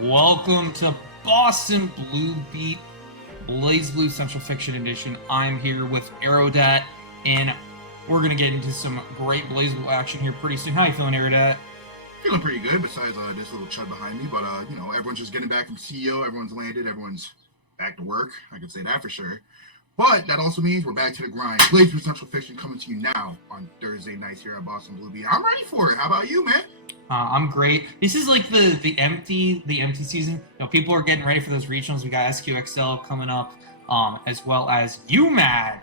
Welcome to Boston Blue Beat BlazBlue Central Fiction Edition. I'm here with Aerodat, and we're going to get into some great BlazBlue action here pretty soon. How you feeling, Aerodat? Feeling pretty good, besides this little chud behind me, but, you know, everyone's just getting back from CEO, everyone's landed, everyone's back to work, I can say that for sure. But that also means we're back to the grind. BlazBlue Central Fiction coming to you now on Thursday nights here at Boston Blue Beat. I'm ready for it. How about you, man? I'm great. This is like the empty season. You know, people are getting ready for those regionals. We got SQXL coming up, as well as UMAD,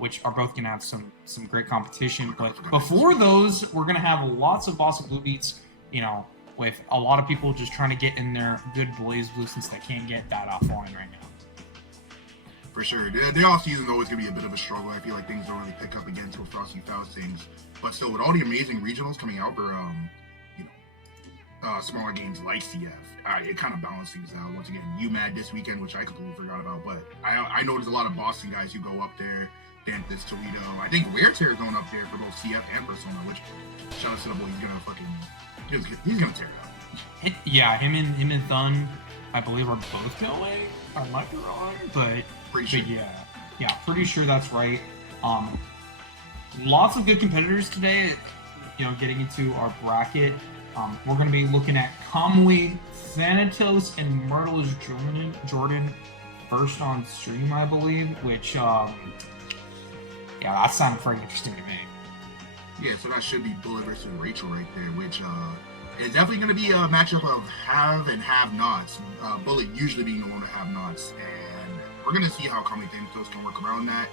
which are both gonna have some great competition. But before those, we're gonna have lots of Boston Blue Beats. You know, with a lot of people just trying to get in their good BlazBlue since they can't get that offline right now. For sure. The off-season is always going to be a bit of a struggle. I feel like things don't really pick up again until Frosty Fouls things. But still, with all the amazing regionals coming out for, smaller games like CF, it kind of balances things out. Once again, UMAD this weekend, which I completely forgot about. But I know there's a lot of Boston guys who go up there. Danthus, Toledo. I think Wear Tear is going up there for both CF and Persona, which, shout out to the boy, he's going to tear it up. Yeah, him and Thun, I believe, are both going. I might be wrong, but... Pretty sure. Yeah, pretty sure that's right. Lots of good competitors today. You know, getting into our bracket, we're going to be looking at Kamui, Thanatos, and MurtleIsJordan first on stream, I believe. Which, yeah, that sounded pretty interesting to me. Yeah, so that should be Bullet versus Rachel right there, which is definitely going to be a matchup of have and have-nots. Bullet usually being the one to have-nots, and we're going to see how Kamui Thanatos can work around that.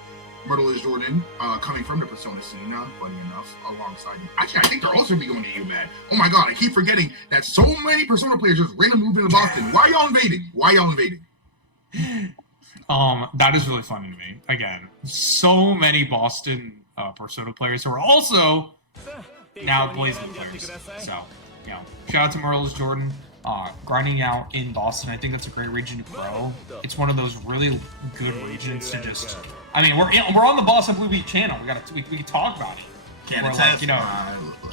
MurtleIsJordan, coming from the Persona scene, funny enough, alongside him. Actually, I think they're also be going to UMAD. Oh my god, I keep forgetting that so many Persona players just randomly moved into Boston. Why y'all invading? That is really funny to me. Again, so many Boston Persona players who are also now BlazBlue players. So, you know, shout out to MurtleIsJordan. Grinding out in Boston, I think that's a great region to grow. It's one of those really good regions to just. I mean, we're on the Boston Blue Beat channel. We can talk about it. Can't attest. Like, you know,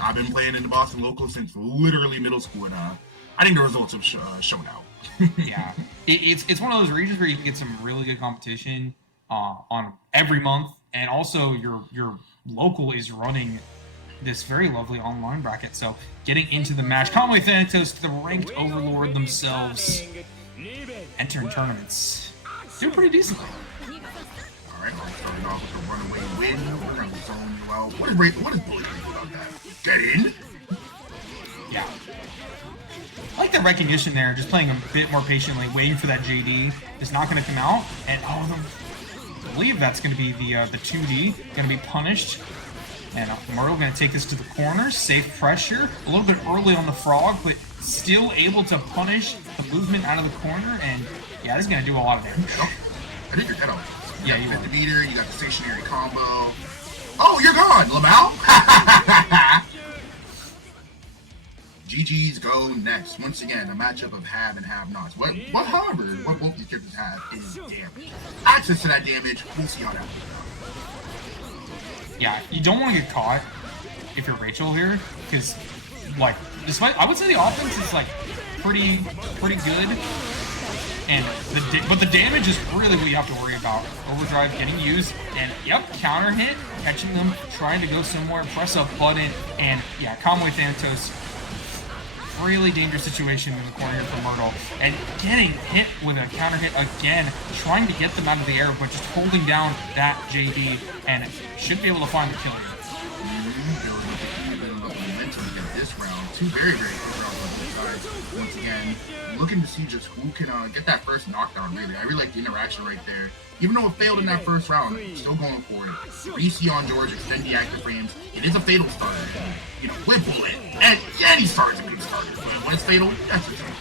I've been playing in the Boston local since literally middle school, and I think the results have shown out. Yeah, it's one of those regions where you can get some really good competition on every month, and also your local is running this very lovely online bracket. So getting into the match, Kamui Thanatos, the ranked overlord themselves, entering tournaments. Doing pretty decently. Alright, we're starting off with a runaway win. We're going to zone you out. What is Bullet going to do about that? Get in? Yeah. I like the recognition there, just playing a bit more patiently, waiting for that JD. It's not going to come out, and I believe that's going to be the 2D, going to be punished. And Myrtle going to take this to the corner, safe pressure, a little bit early on the frog, but still able to punish the movement out of the corner, and yeah, this is going to do a lot of damage. Oh, I think you're dead on. Yeah, you got the meter, you got the stationary combo. Oh, you're gone, Lamau! GG's go next. Once again, a matchup of have and have-nots. However, what both these characters have is damage. Access to that damage, we'll see how that plays out. Yeah, you don't want to get caught if you're Rachel here, because, like, despite, I would say the offense is, like, pretty good, and but the damage is really what you have to worry about. Overdrive getting used, and, yep, counter hit, catching them, trying to go somewhere, press a button, and, yeah, Kamui Thanatos, really dangerous situation in the corner here for Myrtle, and getting hit with a counter hit again, trying to get them out of the air, but just holding down that JD, and should be able to find the kill here. Momentum to get this round. Two very, very good rounds on both sides. Once again, looking to see just who can get that first knockdown, really. I really like the interaction right there. Even though it failed in that first round, still going for it. BC on George, extend the active frames. It is a fatal starter, you know, with Bullet. And he starts a good starter. But when it's fatal, that's the thing.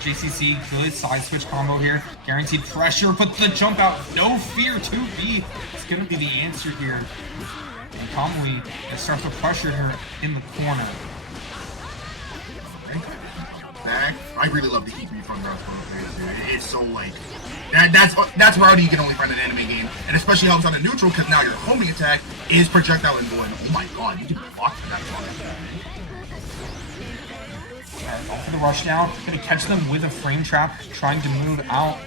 JCC, good side switch combo here. Guaranteed pressure, but the jump out, no fear, 2B. It's going to be the answer here. And Kamui starts to pressure her in the corner. Back. I really love the keep me from that players. It's so like that's rarity you can only find in an anime game, and especially helps on a neutral because now your homing attack is projectile and going. Oh my god, you can block for that. Alright, going for the rush now. Gonna catch them with a frame trap, trying to move out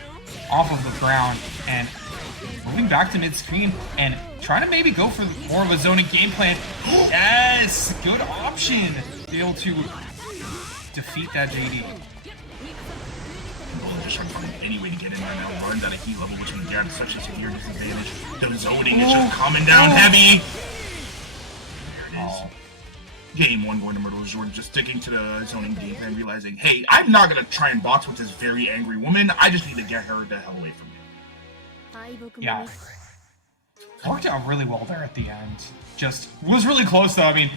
off of the ground and moving back to mid-screen and trying to maybe go for more of a zoning game plan. Yes! Good option to be able to defeat that JD. Just trying to find any way to get in right now. Learned at a heat level, which can get such a severe disadvantage. The zoning is just coming down heavy. There it is. Game 1 going to MurtleIsJordan, just sticking to the zoning game and realizing, hey, I'm not going to try and box with this very angry woman. I just need to get her the hell away from me. Yeah. Worked out really well there at the end. Just was really close though. I mean,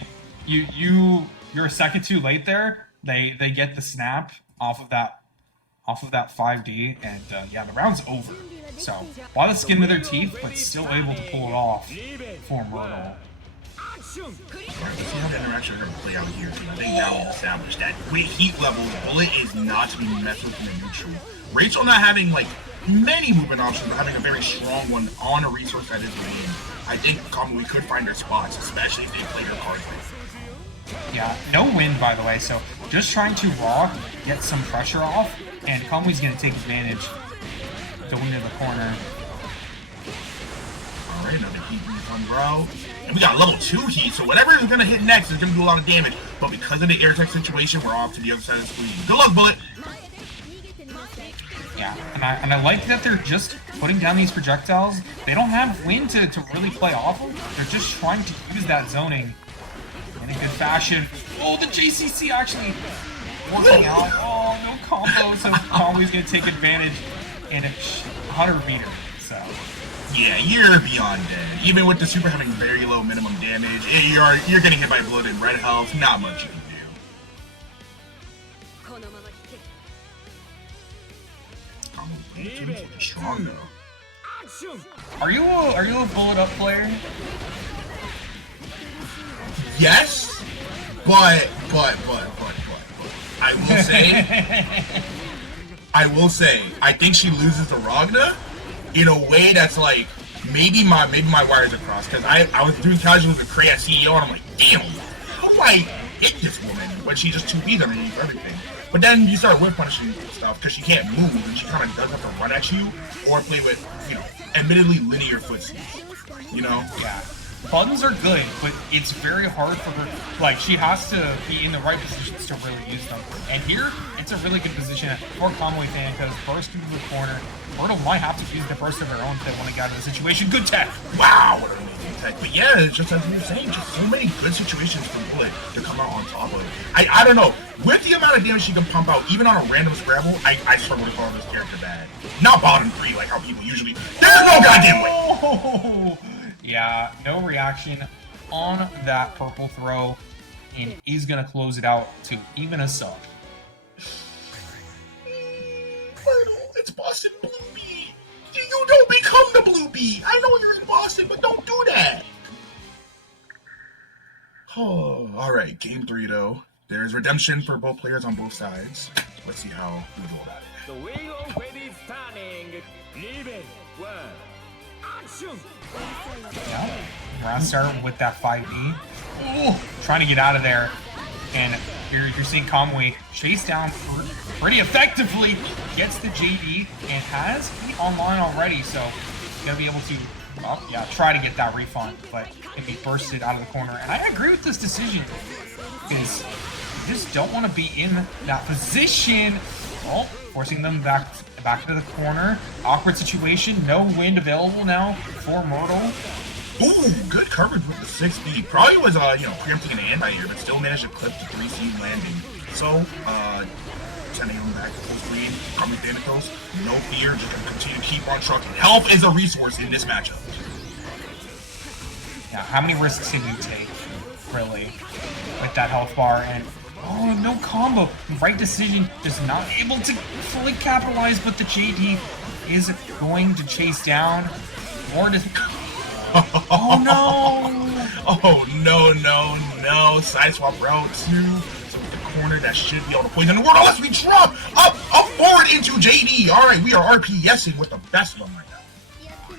you're a second too late there. They get the snap off of that 5D, and yeah, the round's over. So a lot of skin to their teeth, but still able to pull it off for Myrtle. Alright, let's see how the interaction are going to play out here. I think now we've established that with heat levels, Bullet is not to be messed with in the neutral. Rachel not having like many movement options, but having a very strong one on a resource that is lane. I think Kamui could find their spots, especially if they play their cards right. Yeah, no wind by the way, so just trying to raw, get some pressure off, and Kamui's going to take advantage. Going into the corner. Alright, another heat on bro. And we got level 2 heat, so whatever is going to hit next is going to do a lot of damage. But because of the air tech situation, we're off to the other side of the screen. Good luck, Bullet! Yeah, and I like that they're just putting down these projectiles. They don't have wind to really play off of. They're just trying to use that zoning in a good fashion. Oh, the JCC actually working out. Oh, no combo, so Kamui's going to take advantage in a 100 meter, so... Yeah, you're beyond dead. Even with the super having very low minimum damage, you're getting hit by blood and red health, not much you can do. Strong though. Are you a bullet up player? Yes, but I will say I think she loses to Ragna in a way that's like maybe my wires are crossed, because I was doing casuals with Cray at CEO and I'm like, damn, how do I hit this woman when she just 2Bs underneath everything? But then you start whip punishing stuff because she can't move and she kind of does have to run at you or play with, you know, admittedly linear footsteps, you know? Yeah. Buttons are good, but it's very hard for her. Like, she has to be in the right positions to really use them. And here, it's a really good position for Kamui Thanatos. Burst into the corner. Myrtle might have to use the burst of her own if they want to get out of the situation. Good tech! Wow, what an amazing tech. But yeah, it's just as we were saying, just so many good situations for Bullet to come out on top of. I don't know. With the amount of damage she can pump out, even on a random scrabble, I struggle to call this character bad. Not bottom 3 like how people usually... There's no goddamn way! Oh! Yeah, no reaction on that purple throw, and is going to close it out to even a sub. It's Boston Blue Bee. You don't become the Blue Bee. I know you're in Boston, but don't do that. Oh, all right. Game 3, though. There's redemption for both players on both sides. Let's see how we go about it. The wheel of ready starting. Leaving. 1. Action. Yeah, Ron starting with that 5D. Ooh, trying to get out of there. And you're seeing Kamui chase down pretty effectively. Gets the JD and has heat online already, so he's going to be able to try to get that refund, but can be bursted out of the corner. And I agree with this decision, because you just don't want to be in that position. Well, forcing them back into the corner. Awkward situation. No wind available now for Myrtle. Ooh, good coverage with the 6B. Probably was, preempting an anti-air, but still managed to clip the 3C landing. So, sending him back to full screen. Coming Thanatos. No fear, just gonna continue to keep on trucking. Health is a resource in this matchup. Yeah, how many risks can you take, really, with that health bar? And oh, no combo. Right decision, just not able to fully capitalize, but the JD is going to chase down. More to... Oh, no! Oh, no. Side swap route 2. So with the corner, that should be able to poison the world. Unless we drop up, forward into JD. All right, we are RPSing with the best one right now.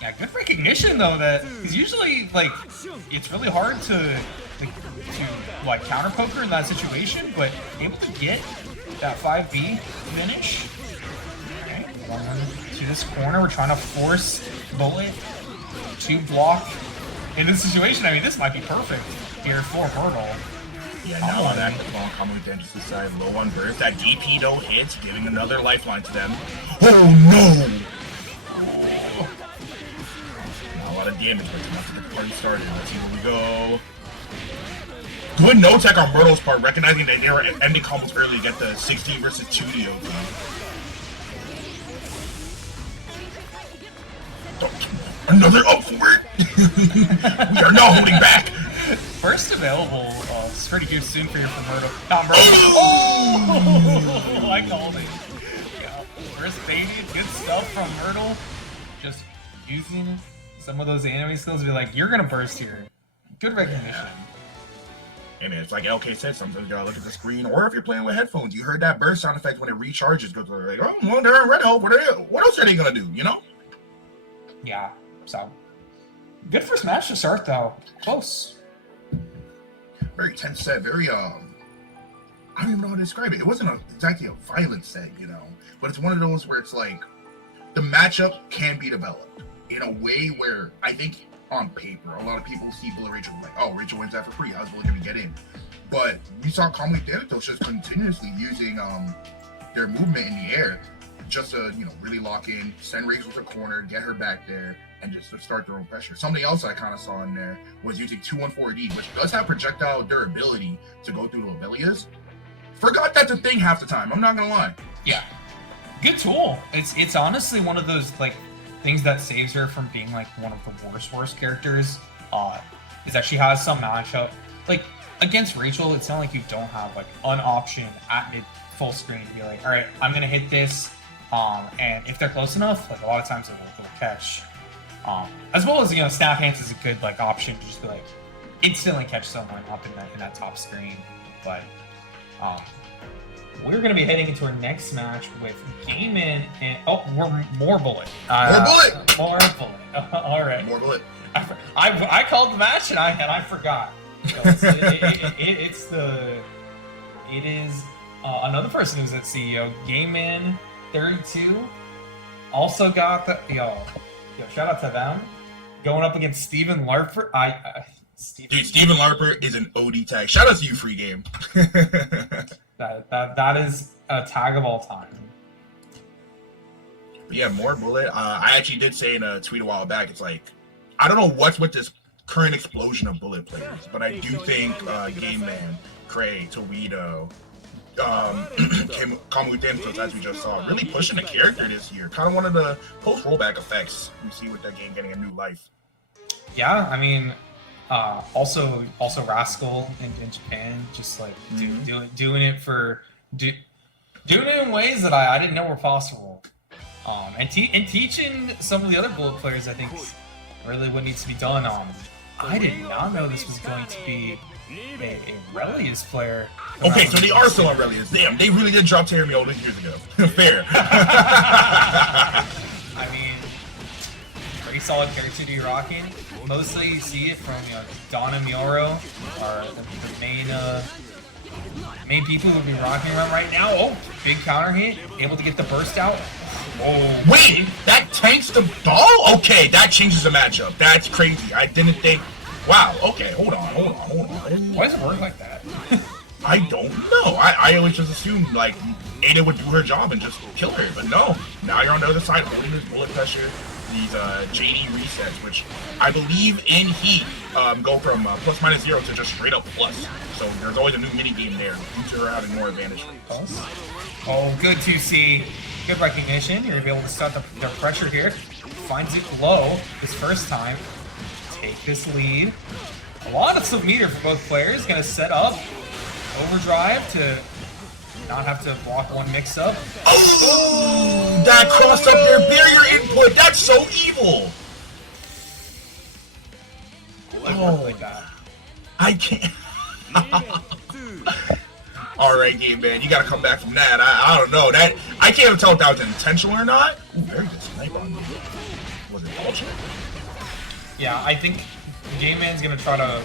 Yeah, good recognition, though, that... Because usually, like, it's really hard to like counter poker in that situation, but able to get that 5B finish. Okay, going to this corner, we're trying to force Bullet to block in this situation. I mean, this might be perfect here for Myrtle. Yeah, now on that, Kamui then just decided low on burst. That DP though hits, giving another lifeline to them. Oh no! Not a lot of damage, but enough to get the party started. Let's see where we go. Good no tech on Myrtle's part, recognizing that they were ending combos early to get the 60 versus 2 DOT. Another up for it! We are not holding back! First available, it's pretty good soon for you from Myrtle. Not Myrtle. Oh! I called it. Yeah, first baited, good stuff from Myrtle. Just using some of those anime skills to be like, you're gonna burst here. Good recognition. And it's like LK said, sometimes you gotta look at the screen, or if you're playing with headphones, you heard that burst sound effect when it recharges, goes like, oh, well, they're in red hole, what else are they gonna do, you know? Yeah, so good first match to start though. Close. Very tense set, very I don't even know how to describe it. It wasn't exactly a violent set, you know, but it's one of those where it's like the matchup can be developed in a way where I think on paper a lot of people see Bullet Rachel like, oh, Rachel wins that for free, how's Bullet gonna get in? But we saw Kamui Thanatos just continuously using their movement in the air just to, you know, really lock in, send Rachel to corner, get her back there, and just to start their own pressure. Something else I kind of saw in there was using 214D, which does have projectile durability to go through Relius. Forgot that's a thing half the time, I'm not gonna lie. Yeah, good tool. It's honestly one of those like things that saves her from being like one of the worst characters. Is that she has some matchup like against Rachel. It's not like you don't have like an option at mid full screen to be like, all right, I'm gonna hit this. And if they're close enough, like a lot of times they'll catch. As well as, you know, snap hands is a good like option to just be like instantly catch someone up in that top screen. But we're gonna be heading into our next match with Gaiman and more Bullet. More Bullet. More Bullet. All right. More Bullet. I called the match and I forgot. So it is another person who's at CEO, Gaiman 32. Also got the yo, shout out to them. Going up against Steven Larper. Dude, Steven Larper is an OD tag. Shout out to you, free game. that is a tag of all time. But yeah, more Bullet. I actually did say in a tweet a while back, it's like, I don't know what's with this current explosion of Bullet players, but I do think Game Man, Cray, Toledo, Kamui Thanatos, as we just saw, really pushing the character this year. Kind of one of the post-rollback effects we see with that game getting a new life. Yeah, I mean, also Rascal in Japan, just like doing it in ways that I didn't know were possible. And teaching some of the other Bullet players, I think, really what needs to be done. I did not know this was going to be a Relius player. Okay, so they are still on Relius. Damn, they really did drop Terry all these years ago. Fair. I mean, pretty solid character to be rocking. Mostly you see it from, you know, Donna Mioro, are the main people who would be rocking around right now. Oh, big counter hit, able to get the burst out. Oh, wait, that tanks the ball? Okay, that changes the matchup. That's crazy. I didn't think. Wow, okay, hold on. Why does it work like that? I don't know. I always just assumed, like, Ada would do her job and just kill her, but no. Now you're on the other side, holding this bullet pressure, these JD resets, which I believe in Heat go from ±0 to just straight up plus. So there's always a new mini game there. Future are having more advantage. Oh, good to see. Good recognition. You're able to start the pressure here. Finds it low this first time. Take this lead. A lot of sub-meter for both players. Gonna set up overdrive to not have to block one mix-up. Oh, that crossed up their barrier input. That's so evil. Oh, God. I can't. All right, game man, you gotta come back from that. I don't know that. I can't even tell if that was intentional or not. Ooh, very good snipe on me. Was it bullshit? Yeah, I think Game Man's gonna try to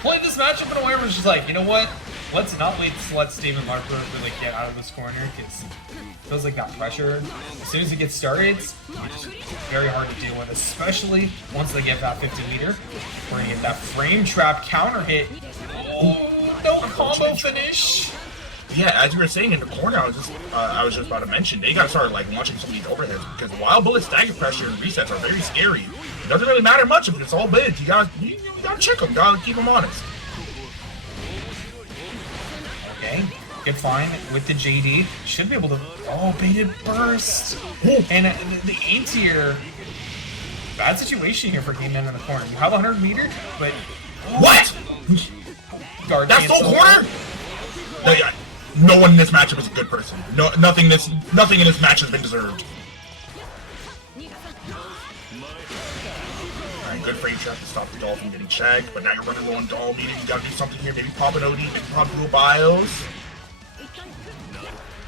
playing this matchup in a way where it's just like, you know what? Let's not wait to let Steven Larper really get out of this corner, because it feels like that pressure, as soon as it gets started, it's just very hard to deal with, especially once they get that 50 meter. We're gonna get that frame trap counter hit. Oh, no combo finish. Yeah, as you were saying in the corner, I was just about to mention, they gotta start like launching some of these overheads, because wild bullet stagger pressure and resets are very scary. It doesn't really matter much if it's all bids. You gotta check them, gotta keep them honest. Okay, good find with the JD. Should be able to. Oh, baited burst. And the A-tier. Bad situation here for Game Man in the corner. You have 100 meter, but. What? Guard That's cancel. no corner? No one in this matchup is a good person. No, nothing in this match has been deserved. Alright, good frame trap to stop the doll from getting shagged, but now you're running low on doll meter. You gotta do something here. Maybe pop an OD, maybe pop dual bios.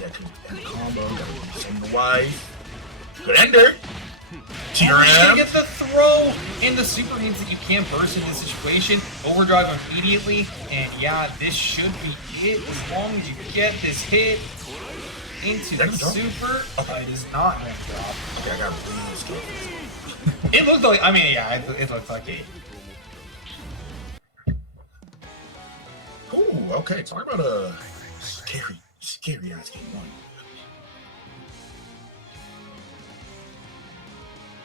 Yeah, could end combo. Gotta send the wife. Good ender. TRM. Get the throw in the super means that you can't burst in this situation. Overdrive immediately, and yeah, this should be it as long as you get this hit into the super. Okay. It is not going to drop. Okay, I gotta bring this game. It looked like, I mean, yeah, it looked like it. Ooh, okay, talk about a scary ass game one.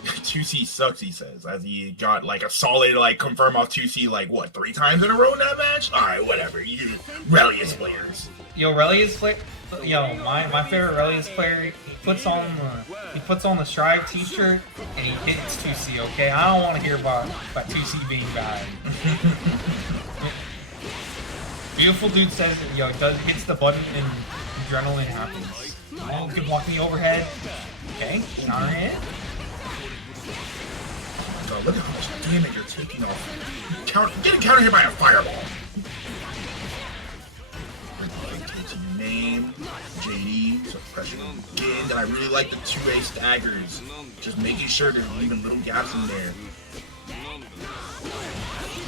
2C sucks, he says, as he got like a solid like confirm off 2C like what 3 times in a row in that match. All right, whatever. You Relius players. Yo, Relius play. Yo, my favorite Relius player. He puts on the Strive T-shirt and he hits 2C. Okay, I don't want to hear about 2C being bad. Beautiful dude says that, yo, hits the button and adrenaline happens. Oh, good block the overhead. Okay, counter hit. Oh, look at how much damage you're taking off. Getting counter hit by a fireball. Your name, JD, so pressure again. And I really like the 2A staggers. Just making sure there's leaving little gaps in there.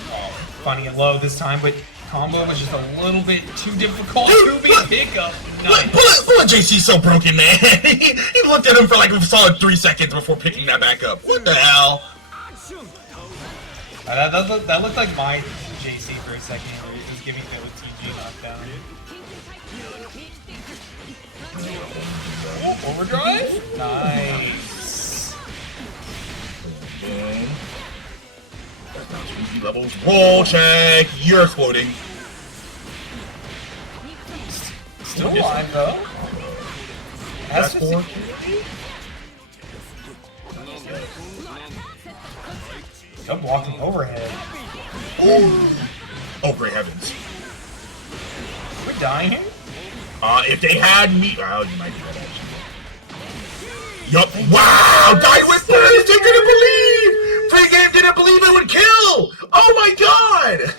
Oh, finding it low this time, but combo was just a little bit too difficult to be pickup. Nice. Bullet JC's so broken, man. he looked at him for like a solid 3 seconds before picking that back up. What the hell? That looked like my JC for a second, where he was giving the OTG knockdown. Oh, overdrive? Nice. Easy levels. Roll check. You're exploding. Still alive though. That's 4. Good blocking overhead. Ooh. Oh, great heavens. We're dying here? If they had me... Well, you might do that actually. Yup. Wow! Died with first! They didn't believe! Pre-game didn't believe it would kill! Oh my god!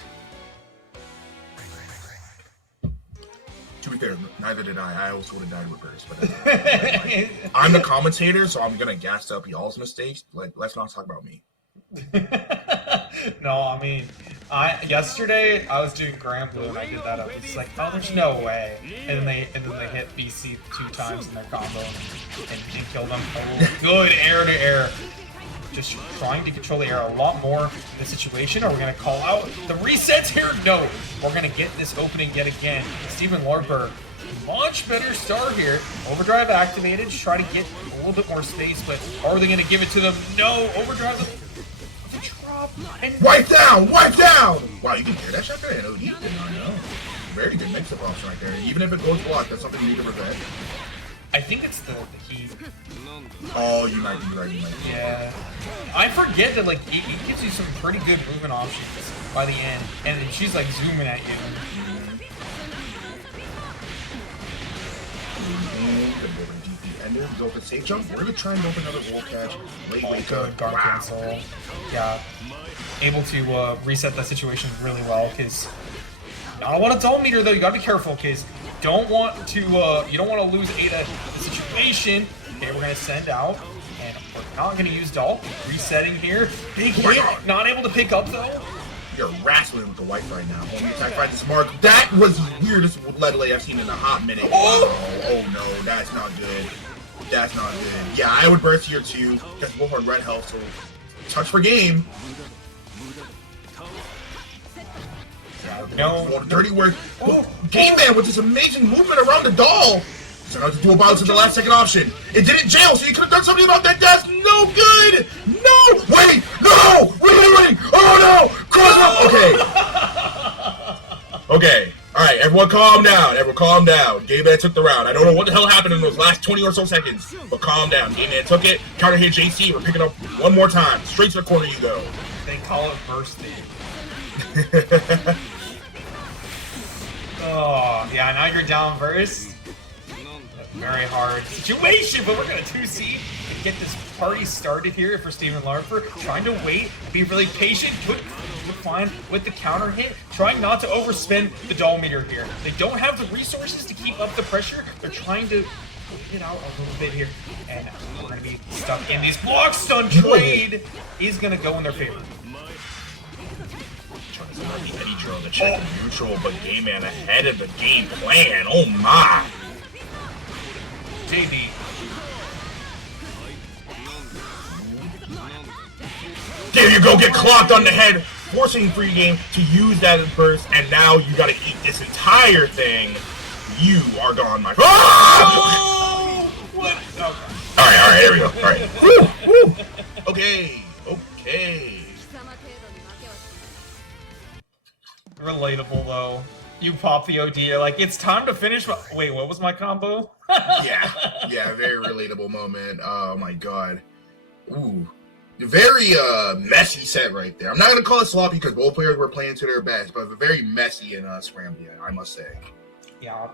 To be fair, neither did I. I also would have died with first. But I'm the commentator, so I'm gonna gas up y'all's mistakes. Like, let's not talk about me. No, I mean, yesterday I was doing Grand Blue and I did that up. It's like, oh, there's no way. And then they hit BC 2 times in their combo and killed them. Oh, good air to air. Just trying to control the air a lot more in this situation. Are we gonna call out the resets here? No, we're gonna get this opening yet again. Steven Larper, much better start here. Overdrive activated. Just try to get a little bit more space, but are they gonna give it to them? No, overdrive. Wipe down! Wipe down! Wow, you can hear that shot there? You did not know. Very good mix-up option right there. Even if it goes blocked, that's something you need to prevent. I think it's the heat. Oh, you might be right. Yeah. I forget that, like, it gives you some pretty good movement options by the end, and then she's, like, zooming at you. Go for safe jump. We're gonna try and open another wall catch. Wait, good guard cancel. Yeah, able to reset that situation really well. Because not a lot of doll meter though. You gotta be careful because you don't want to lose Ada the situation. Okay, we're gonna send out, and we're not gonna use doll. Resetting here. Big hit. Not able to pick up though. You're wrestling with the white right now. Only attack fight this mark. That was the weirdest Ledley I've seen in a hot minute. Oh no, that's not good. That's not good. Yeah, I would burst here too. Because both on red health, so touch for game. No, dirty work. Game Man with this amazing movement around the doll. So now to do a bounce at the last second option. It didn't jail, so you could have done something about that. That's no good. No, wait, no, wait. Oh no, cross up. Okay. Okay. All right, everyone calm down. Everyone calm down. Game Man took the round. I don't know what the hell happened in those last 20 or so seconds, but calm down. Game Man took it. Counter hit JC. We're picking up one more time. Straight to the corner you go. They call it bursting. Oh, yeah, now you're down first. Very hard situation, but we're going to 2C and get this party started here for Steven Larper. Trying to wait, be really patient, good fine with the counter hit, trying not to overspend the doll meter here. They don't have the resources to keep up the pressure. They're trying to get out a little bit here, and we're going to be stuck in these blocks. Stun trade is going to go in their favor. Eddie Drill to check neutral, but Game Man ahead of the game plan. Oh my! JD. There you go, get clocked on the head, forcing free game to use that burst, and now you gotta eat this entire thing. You are gone, my friend. Oh! What? Okay. Alright, here we go. Alright. Woo! Okay. Relatable though. You pop the OD, you're like, it's time to finish. Wait, what was my combo? yeah, very relatable moment. Oh my god. Ooh. Very messy set right there. I'm not gonna call it sloppy because both players were playing to their best, but very messy and scrambly, I must say. Yeah.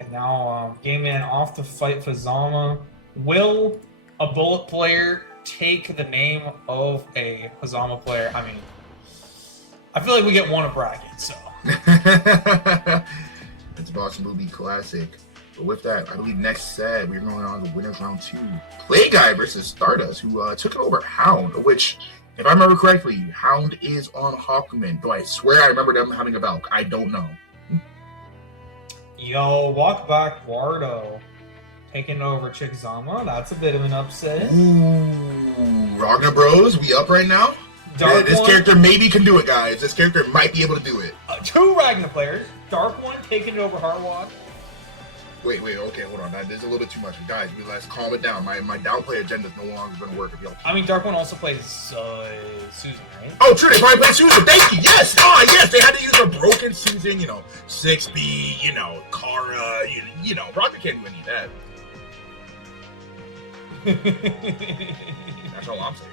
And now Game Man off to fight Fuzzama. Will a bullet player take the name of a Hazama player? I mean, I feel like we get one a bracket, so. It's Boston Movie Classic. But with that, I believe next set, we're going on to winners round 2. Play Guy versus Stardust, who took it over Hound, which, if I remember correctly, Hound is on Hakumen. Though I swear I remember them having a Valk. I don't know. Yo, Walkbackwardo taking over Hazama. That's a bit of an upset. Ooh, Ragna bros, we up right now? Yeah, this character maybe can do it, guys. This character might be able to do it. 2 Ragna players. DarkOne taking it over Heartwalk. Wait, okay, hold on. That is a little bit too much. Guys, let's calm it down. My downplay agenda is no longer going to work if y'all. I mean, DarkOne also plays Susan, right? Oh, true. They probably played Susan. Thank you. Yes. Yes. They had to use a broken Susan, 6B, CHARA, Rocket can't even need that. That's all I'm saying.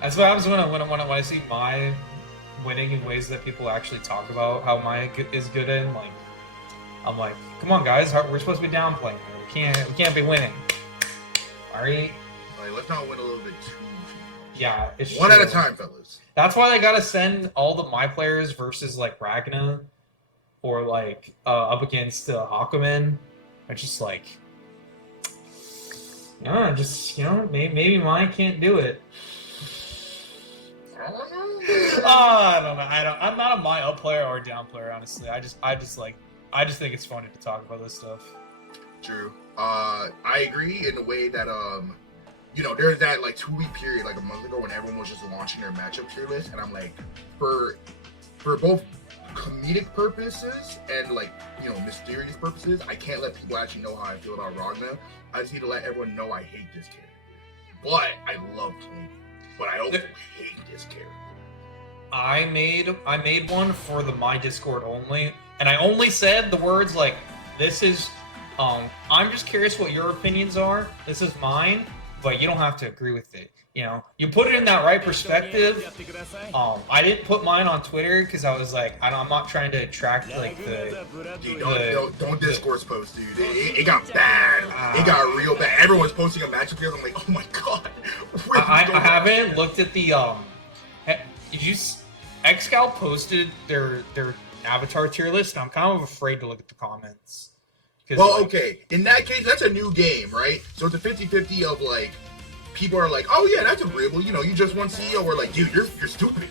That's what happens when I see my winning in ways that people actually talk about how my is good in. Like, I'm like, come on, guys, we're supposed to be downplaying. We can't be winning. All right. Let's not win a little bit too much. Yeah, it's one at a time, fellas. That's why they gotta send all the my players versus like Ragna or like up against Hakumen. I just like. Maybe mine can't do it. I don't know. I'm not a my up player or a down player, honestly. I just think it's funny to talk about this stuff. True. I agree in the way that there's that like 2-week period like a month ago when everyone was just launching their matchup tier list, and I'm like, for both comedic purposes and like mysterious purposes, I can't let people actually know how I feel about Ragna. I just need to let everyone know I hate this character. But I love playing. But I also hate this character. I made one for the my Discord only, and I only said the words like, "This is, I'm just curious what your opinions are. This is mine, but you don't have to agree with it. You put it in that right perspective." I didn't put mine on Twitter because I was like, I'm not trying to attract like don't Discourse post, dude. It got bad. It got real bad. Everyone's posting a matchup here. I'm like, oh my god. I haven't looked at the Did you? Xcal posted their avatar tier list, and I'm kind of afraid to look at the comments. Well, okay. In that case, that's a new game, right? So it's a 50-50 of like people are like, oh yeah, that's agreeable. You know, you just won CEO. We're like, dude, you're stupid.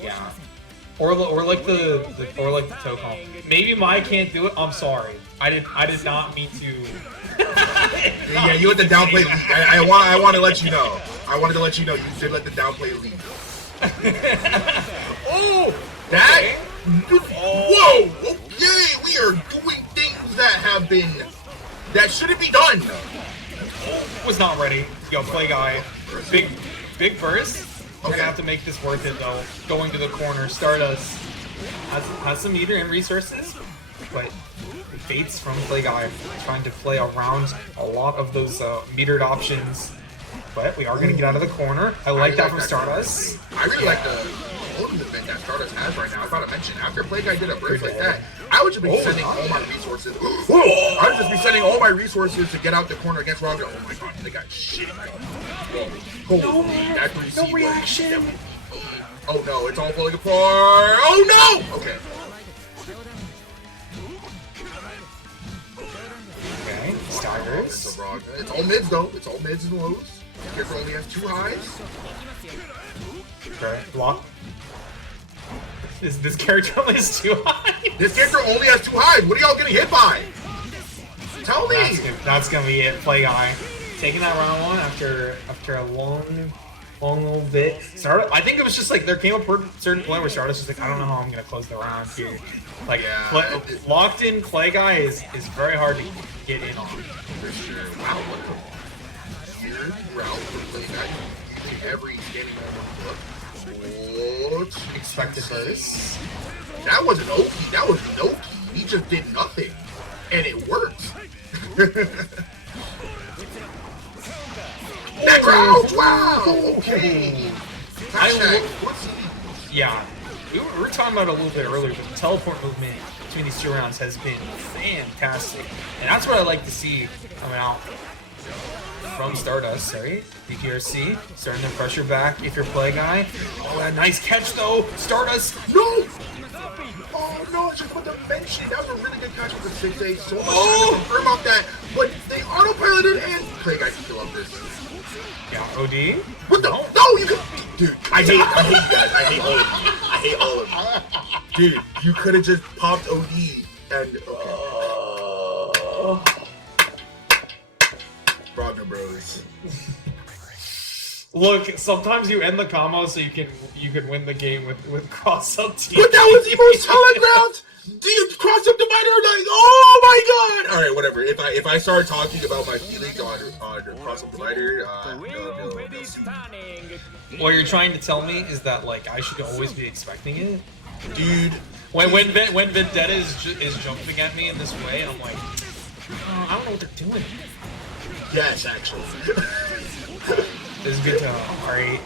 Yeah. Or like the Tocom. Maybe Mai can't do it. I'm sorry. I did not mean to. Yeah, you let the downplay lead. I want to let you know. I wanted to let you know you did let the downplay lead. Oh, that. Whoa. Okay, we are doing things that shouldn't be done. Was not ready. Yo, play guy. Big burst. We're gonna have to make this worth it though. Going to the corner. Stardust has some meter and resources, but baits from play guy trying to play around a lot of those metered options. But we are gonna get out of the corner. I like that from Stardust. I really like the hold movement that Stardust has right now. I thought I mentioned after play guy did a burst like that, I would just be sending all my resources. I would just be sending all my resources to get out the corner against Ragna. Oh my god, they got shit. No reaction. Oh no, it's all falling apart. Oh no! Okay. Okay, Stardust. It's all mids though. It's all mids and lows. Character only has 2 highs. Okay, block. This character only has 2 highs? This character only has 2 highs. What are y'all getting hit by? Tell me. That's gonna be it. Play guy taking that round 1 after a long little bit. I think it was just like there came a certain point where Stardust was like, I don't know how I'm gonna close the round here. Like locked in play guy is very hard to get in on. For sure. Wow, what a weird route for play guy using every standing on one foot. Expected burst. That wasn't Oki. That was Noki. He just did nothing, and it worked. That crouch! Wow! Okay. Yeah. We were talking about it a little bit earlier, but the teleport movement between these 2 rounds has been fantastic. And that's what I like to see coming out from Stardust, right? BKRC starting to pressure back if you're play guy. Oh, that nice catch though. Stardust. No! Oh no, I just put the bench in. That was a really good catch with the 6-8. So much to confirm out that. But they autopiloted and play guy can kill up this. Yeah, OD. What the? No, you could. Dude, I hate you guys. I hate all of you. Dude, you could have just popped OD and. Ragna Bros. Look, sometimes you end the combo so you can win the game with cross up team. But that was Emo's telegraphed. The cross up divider, like, oh my god! All right, whatever. If I start talking about my feelings on cross up divider, no. What you're trying to tell me is that like I should always be expecting it, dude. When Vendetta is jumping at me in this way, and I'm like, oh, I don't know what they're doing. Yes, actually. This is good to know. All right.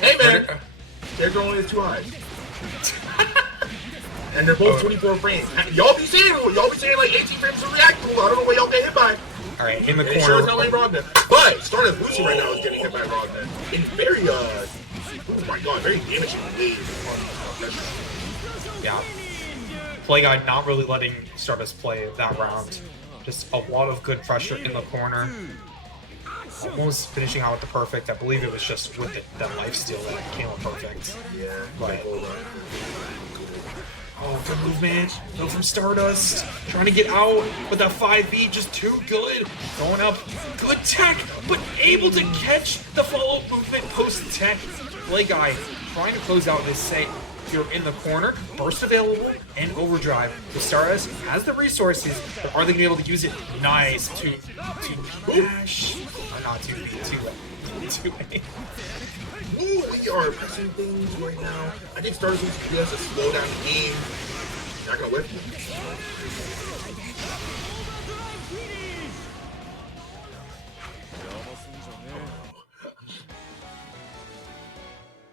Hey man, character only has 2 eyes. And they're both 24 frames. Y'all be saying like 18 frames to react to. I don't know what y'all get hit by. Alright, in the corner. Sure it's not like Ragna. But StardustLucy right now is getting hit by Ragna. In very oh my god, very damaging ways. Yeah. Play guy not really letting Stardust play that round. Just a lot of good pressure in the corner. Almost finishing out with the perfect. I believe it was just with that lifesteal that came up perfect. Yeah. But oh, good movement. Go from Stardust. Trying to get out, but that 5B just too good. Going up. Good tech, but able to catch the follow-up movement post-tech. Play guy trying to close out this set. You're in the corner. Burst available and overdrive. The Stardust has the resources, but are they going to be able to use it? Nice. To dash. Not to A. Ooh, we are pressing things right now. I think StardustLucy has to slow down the game. Not gonna whip.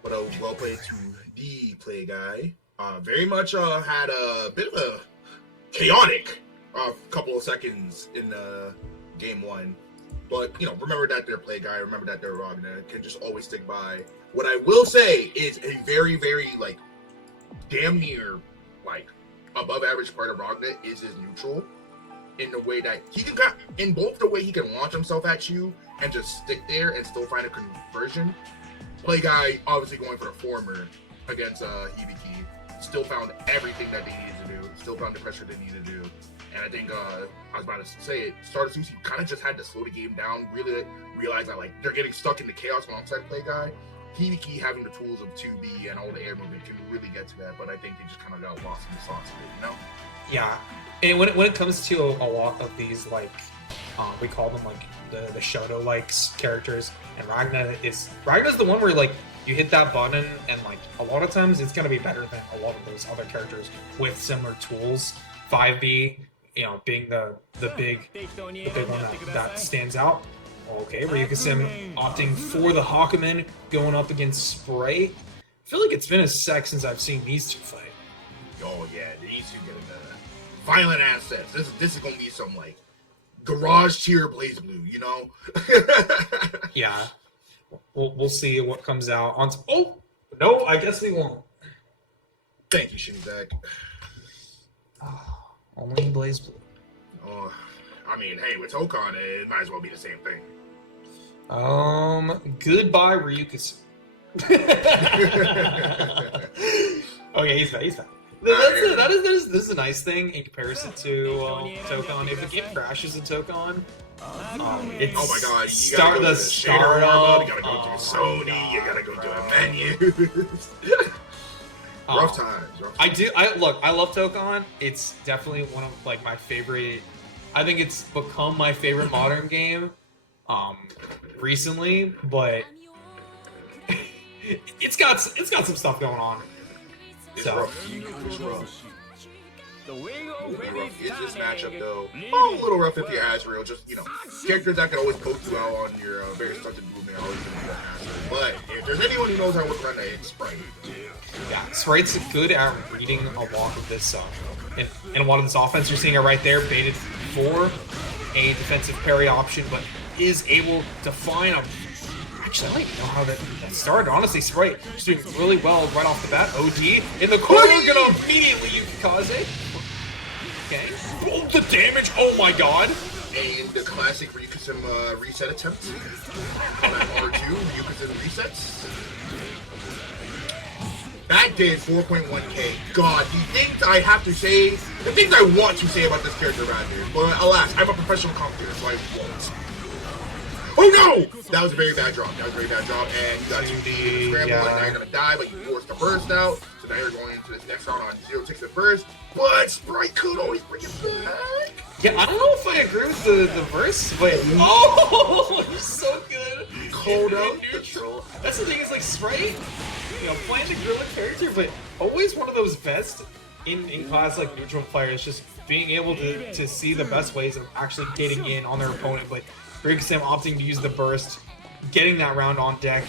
But well played to the play guy. Very much had a bit of a chaotic couple of seconds in game 1. But, you know, remember that they're play guy, remember that they're Ragna, can just always stick by. What I will say is a very, very, like, damn near, like, above average part of Ragna is his neutral. In the way that he can, in both the way he can launch himself at you and just stick there and still find a conversion. Play guy obviously going for the former against Hibiki. Still found everything that they needed to do. Still found the pressure they needed to do. And I think I was about to say it. StardustLucy kind of just had to slow the game down. Really realize that like they're getting stuck in the chaos alongside play guy. Hibiki having the tools of 2B and all the air movement can really get to that. But I think they just kind of got lost in the sauce of it, you know? Yeah, and when it comes to a lot of these, like, we call them, like, the Shoto-like characters, and Ragna's the one where, like, you hit that button, and, like, a lot of times it's going to be better than a lot of those other characters with similar tools. 5B, you know, being the big one that stands out. Okay, Ryukasim opting for the Hakumen, going up against Spray. I feel like it's been a sec since I've seen these two fight. Oh yeah, these two getting violent assets. This is gonna be some like garage tier blazblue, you know? Yeah, we'll see what comes out on. Oh no, I guess we won't. Thank you, Shinizak. Only blazblue. Oh, I mean, hey, with Tokon, it might as well be the same thing. Goodbye, Ryukasu. Okay, he's fine. This is a nice thing in comparison to Tokon. If the game crashes in Tokon, it's oh my god, you gotta go to start up, you gotta go through Sony, you gotta go do a menu. Rough times. I love Tokon. It's definitely one of like my favorite. I think it's become my favorite modern game recently, but it's got some stuff going on. It's So rough. It's rough. Is this matchup though? Oh, a little rough if you're Azrael. Just, you know, characters that can always poke you out on your very stunted movement are always going to be Azrael. But if there's anyone who knows how to work around that, it's Sprite. yeah, Sprite's good at reading a lot of this in a lot of this offense. You're seeing it right there, baited for a defensive parry option, but is able to find a. Actually, I don't even know how that started. Honestly, Sprite just doing really well right off the bat. OD in the corner, gonna immediately Yukikaze. Okay. Oh, the damage! Oh my god! And the classic Ryukasim reset attempt on that R2, Ryukasim resets. That did 4.1k. God, the things I have to say, the things I want to say about this character around here, but alas, I'm a professional commentator, so I won't. Oh no! That was a very bad drop. And you got 2D scramble, and now you're gonna die, but you forced the burst out. So now you're going into this next round on 0-6 at first. But Sprite could always bring it back. Yeah, I don't know if I agree with the verse, but oh, you're so good. Cold out. Neutral. That's the thing. Is like Sprite, you know, playing the gorilla character, but always one of those best in class like neutral players, just being able to see the best ways of actually getting in on their opponent, but. Ryukasim opting to use the burst, getting that round on deck.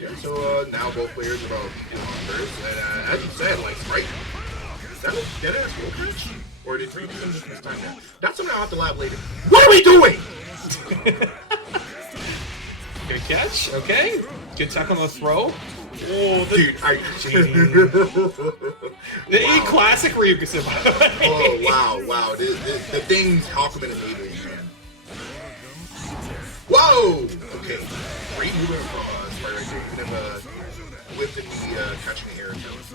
Yeah, so now both players are about to on first, and as you said, like, Sprite, is that a dead-ass roll catch? Or did Ryukasim this time now? That's something I'll have to lab later. What are we doing? Good catch, okay. Good tech on the throw. Oh, dude, the classic Ryukasim. Oh, wow. The things Hakumen is able to do, man. Whoa! Okay. Great movement from Sprite right there. Even if whipped in the catching the air attempt.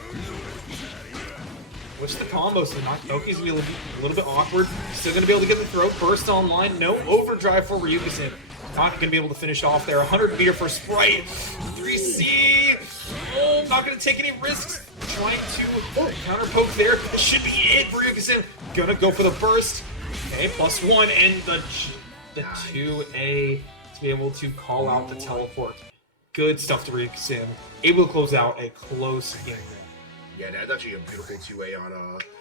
Which the combo, so not Toki's gonna be a little bit awkward. Still gonna be able to get the throw. Burst online. No overdrive for Ryukasim. Not gonna be able to finish off there. 100 meter for Sprite. 3C. Oh, not gonna take any risks. Trying to counter poke there. This should be it for Ryukasim. Gonna go for the burst. Okay, +1 and the 2A to be able to call out the teleport. Good stuff to Ryukasim. Able to close out a close game. Yeah, that's actually a beautiful 2A on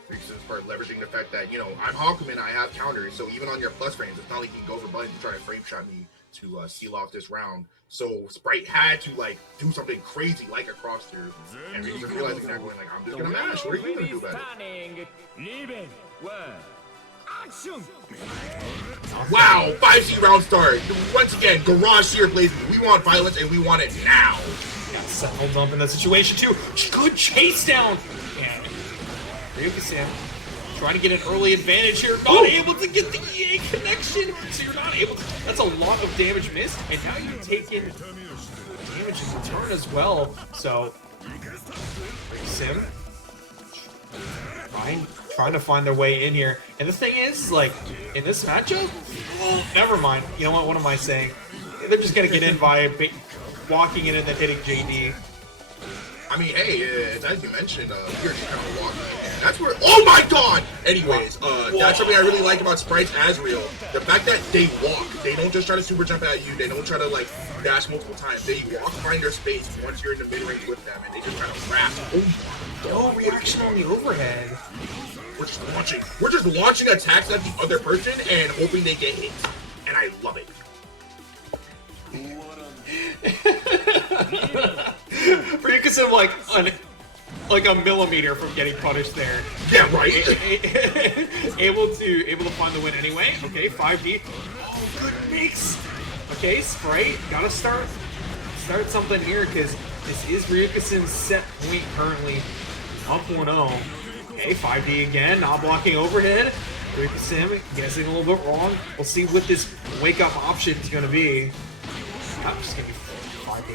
Ryukasim's part, leveraging the fact that, you know, I'm Hakumen, I have counters, so even on your plus frames, it's not like you can go for buttons and try to frame shot me to seal off this round. So Sprite had to like do something crazy like a cross through, and Ryukasim realizing that, going like, I'm just gonna mash. What are you gonna do about it? Wow, 5C round start. Once again, garage tier blazing. We want violence and we want it now. Got settled up in that situation too. Good chase down. And Ryukasim trying to get an early advantage here. Not able to get the EA connection, so you're not able to. That's a lot of damage missed, and now you've taken damage in return as well. So, Sim trying to find their way in here. And the thing is, like, in this matchup, well, never mind. You know what am I saying? They're just gonna get in by walking in and then hitting JD. I mean, hey, as you mentioned, you're just kind of walking in. That's where. Oh my God! Anyways, that's something I really like about Sprite's Azrael. The fact that they walk, they don't just try to super jump at you. They don't try to like dash multiple times. They walk, find their space once you're in the mid range with them, and they just kind of wrap. No reaction on the overhead. We're just launching attacks at the other person and hoping they get hit, and I love it. Ryuka's like a millimeter from getting punished there. Yeah, right. able to find the win anyway. Okay, 5D. Oh, good mix. Okay, Sprite, gotta start something here because this is Ryuka's set point currently up 1-0. Okay, 5D again, not blocking overhead. Ryuka guessing a little bit wrong. We'll see what this wake up option is gonna be. I'm just gonna be 5D.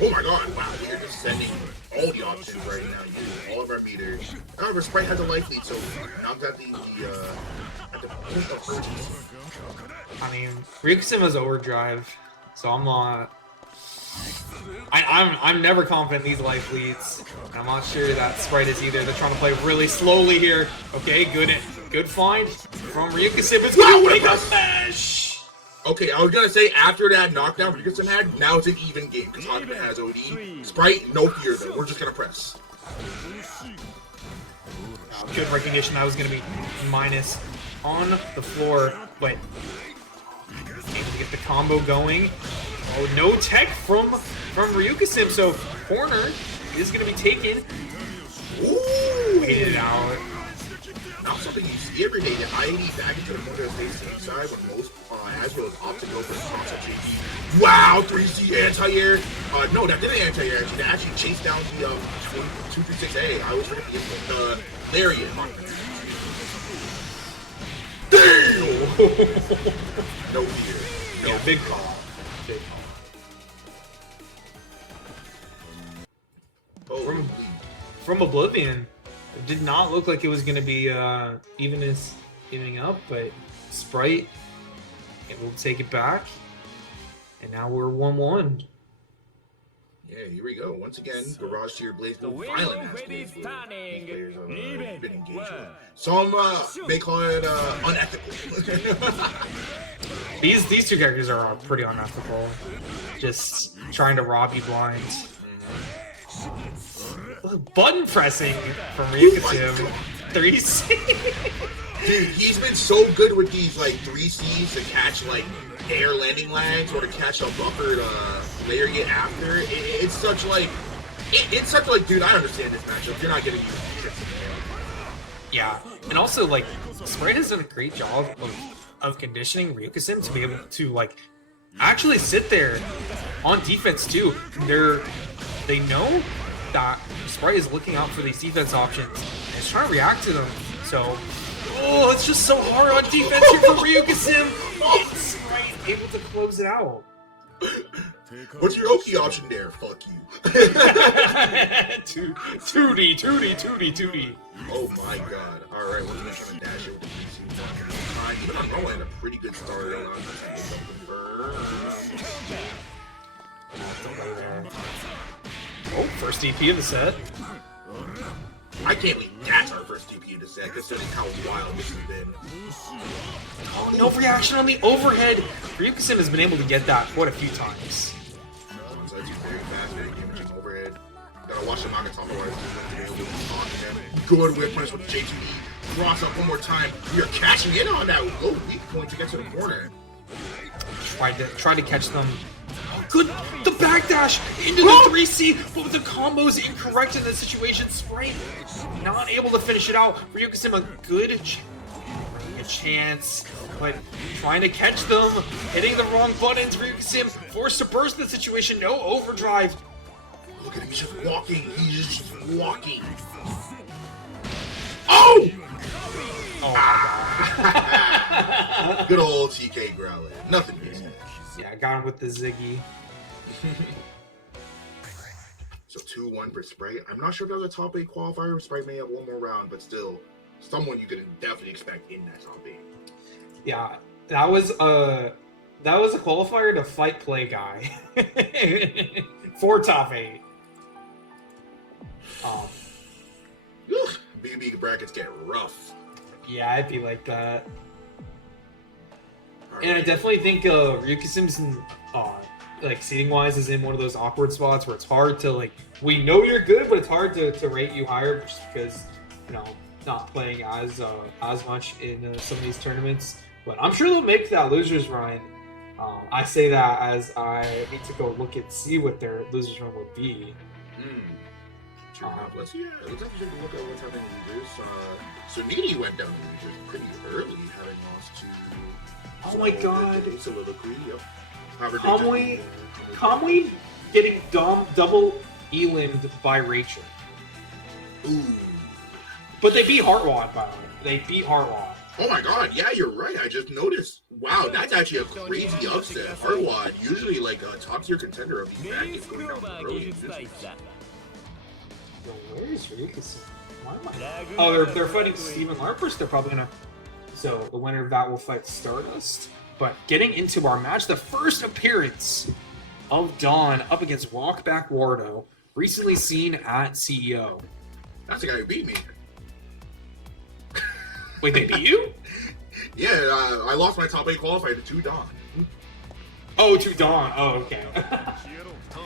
Oh my God! Wow, we're just sending all the options right now, using all of our meters. However, Sprite has a life lead, so now at the point of urgency. I mean, Ryuka has overdrive, so I'm not. I'm never confident in these life leads. I'm not sure that Sprite is either. They're trying to play really slowly here. Okay, good find from Ryuka. It's gonna make a smash. Okay, I was gonna say after that knockdown Ryuka had, now it's an even game because Hakumen has OD. Sprite, no fear though. We're just gonna press. Good recognition. That was gonna be minus on the floor, but able to get the combo going. Oh, no tech from Ryuka, so corner is gonna be taken. Ooh, hit it out. Not something you see every day. The IAD back into the corner of the safe side when most Azrael is opting over the concept JD. Wow, 3C anti-air. No, that didn't anti-air. That actually chased down the 236A. I was trying to get the lariat. Damn! No fear. Yeah, big call. Big call. Oh, From Oblivion, it did not look like it was going to be evening up, but Sprite able to take it back, and now we're 1-1. Yeah, here we go. Once again, Garage Tier BlazBlue violent ass BlazBlue. Players have been engaged with. Some may call it unethical. These two characters are pretty unethical. Just trying to rob you blind. Button pressing from Ryuka. 3C. Dude, he's been so good with these like 3Cs to catch like air landing lags or to catch a buffered lariat after. It's such like, dude, I understand this matchup. You're not getting used. Yeah, and also like Sprite has done a great job of conditioning Ryuka to be able to like actually sit there on defense too. They know that Sprite is looking out for these defense options and is trying to react to them. So, oh, it's just so hard on defense here for Ryuka. Sprite able to close it out. What's your Oki option there? Fuck you. 2D. Oh my God. Alright, we're gonna try to dash it with the PC. Even I'm going a pretty good start. Oh, first DP of the set. I can't believe that's our first DP of the set, considering how wild this has been. Oh, no reaction on the overhead. Ryuka has been able to get that quite a few times. So it's very fast, very damaging overhead. Gotta watch the Nagatama while it's good whip punish with the J2E. Cross up one more time. We are cashing in on that low weak point to get to the corner. Tried to catch them. Good, the backdash into the 3C, but with the combos incorrect in this situation, Sprite not able to finish it out. Ryuka a chance, but trying to catch them, hitting the wrong buttons. Ryuka forced to burst the situation, no overdrive. Look at him, he's just walking. Oh my god. Good old TK growling. Nothing to say. Yeah, I got him with the Ziggy. So 2-1 for Sprite. I'm not sure if that was a top 8 qualifier. Sprite may have one more round, but still, someone you could definitely expect in that top 8. Yeah, that was a qualifier to fight play guy. For top 8. BB brackets get rough. Yeah, I'd be like that. And I definitely think Ryukisim's like seating wise is in one of those awkward spots where it's hard to like, we know you're good, but it's hard to rate you higher just because, you know, not playing as much in some of these tournaments. But I'm sure they'll make that losers run. I say that as I need to go look and see what their losers run would be. Sure enough, let's take a look at what's happening in losers. So Needy went down in losers pretty early, having lost to. Oh my god! Soliloquy. Yep. Kamui getting double elimed by Rachel. Ooh. But they beat Heartwad, by the way. They beat Heartwad. Oh my god, yeah, you're right. I just noticed. Wow, that's actually a crazy upset. Heartwad, usually like a top tier contender of these brackets going down the road. Yo, where is Ryukisim? Why am I? Oh, they're fighting Steven Larper, so they're probably gonna. So the winner of that will fight Stardust. But getting into our match, the first appearance of Dawn up against Walkbackwardo, recently seen at CEO. That's the guy who beat me. Wait, they beat you? Yeah, I lost my top 8 qualifier to Dawn. Oh, to Dawn. Oh, okay.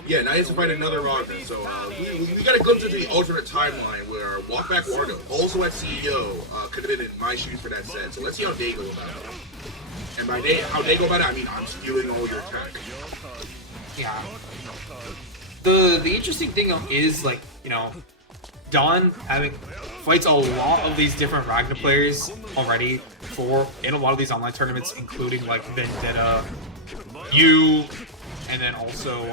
Yeah, now he has to fight another Ragna. So we got a glimpse into the alternate timeline where Walkbackwardo, also at CEO, could have been in my shoes for that set. So let's see how they go about it. And by how they go about it, I mean I'm stealing all your attack. Yeah. The interesting thing is, like, you know, Dawn fights a lot of these different Ragna players already in a lot of these online tournaments, including like Vendetta, and then also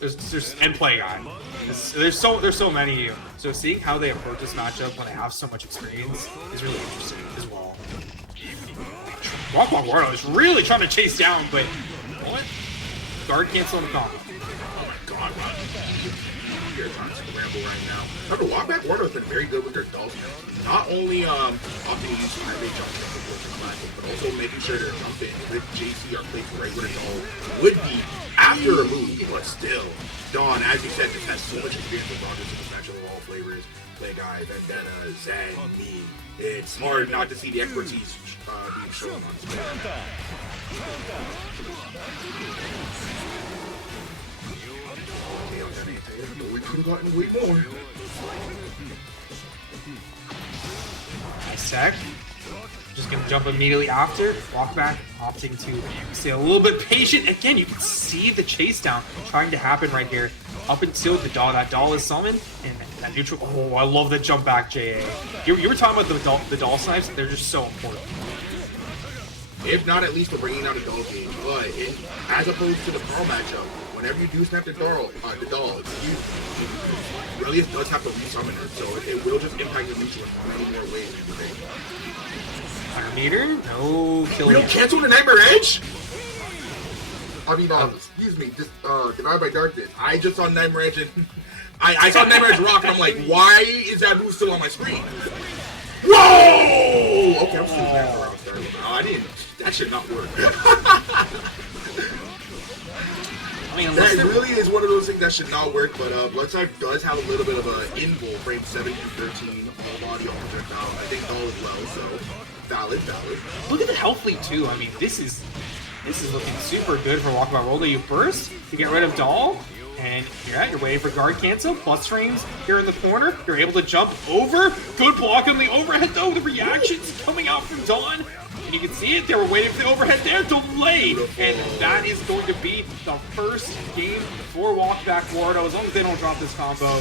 there's and Play Guy. There's so many. So seeing how they approach this matchup when they have so much experience is really interesting as well. Walkbackwardo is really trying to chase down, but what? Guard cancel on the combo. Oh my god, you're on scramble right now. Remember, Walkbackwardo has been very good with their dolls. Not only opting to use high-rate jumps but also making sure they're jumping with JC or placed right where the doll would be after a move, but still. Dawn, as you said, just has so much experience with Rogers in this matchup of all flavors. Play Guy, Vendetta, Zen, me. It's hard not to see the expertise being shown on screen. We could have gotten way more. Nice sec. Just gonna jump immediately after. Walk back, opting to stay a little bit patient. Again, you can see the chase down trying to happen right here. Up until that doll is summoned, and that neutral. Oh, I love the jump back, JA. You were talking about the doll snipes. They're just so important. If not, at least we're bringing out a doll game. But as opposed to the Pearl matchup, whenever you do snap the doll, Relius does have to resummon it, so it will just impact the neutral in many more ways. 100 meter? No kill. We don't cancel the Nightmare Edge? I mean, excuse me, just Divide by Darkness. I just saw Nightmare Edge and I saw Nightmare Edge rock and I'm like, why is that move still on my screen? Whoa! Okay, I'm still there for round start. I didn't. That should not work. I mean, that really is one of those things that should not work, but Bloodside does have a little bit of an in-goal frame 7 through 13, all body, 100 down. I think Doll as well, so valid. Look at the health lead too. I mean, this is looking super good for Walkbackwardo. You burst to get rid of Doll, and you're waiting for guard cancel, plus frames here in the corner. You're able to jump over. Good block on the overhead though. The reactions coming out from Dawn. And you can see it, they were waiting for the overhead there, delayed. And that is going to be the first game for Walkbackwardo. As long as they don't drop this combo,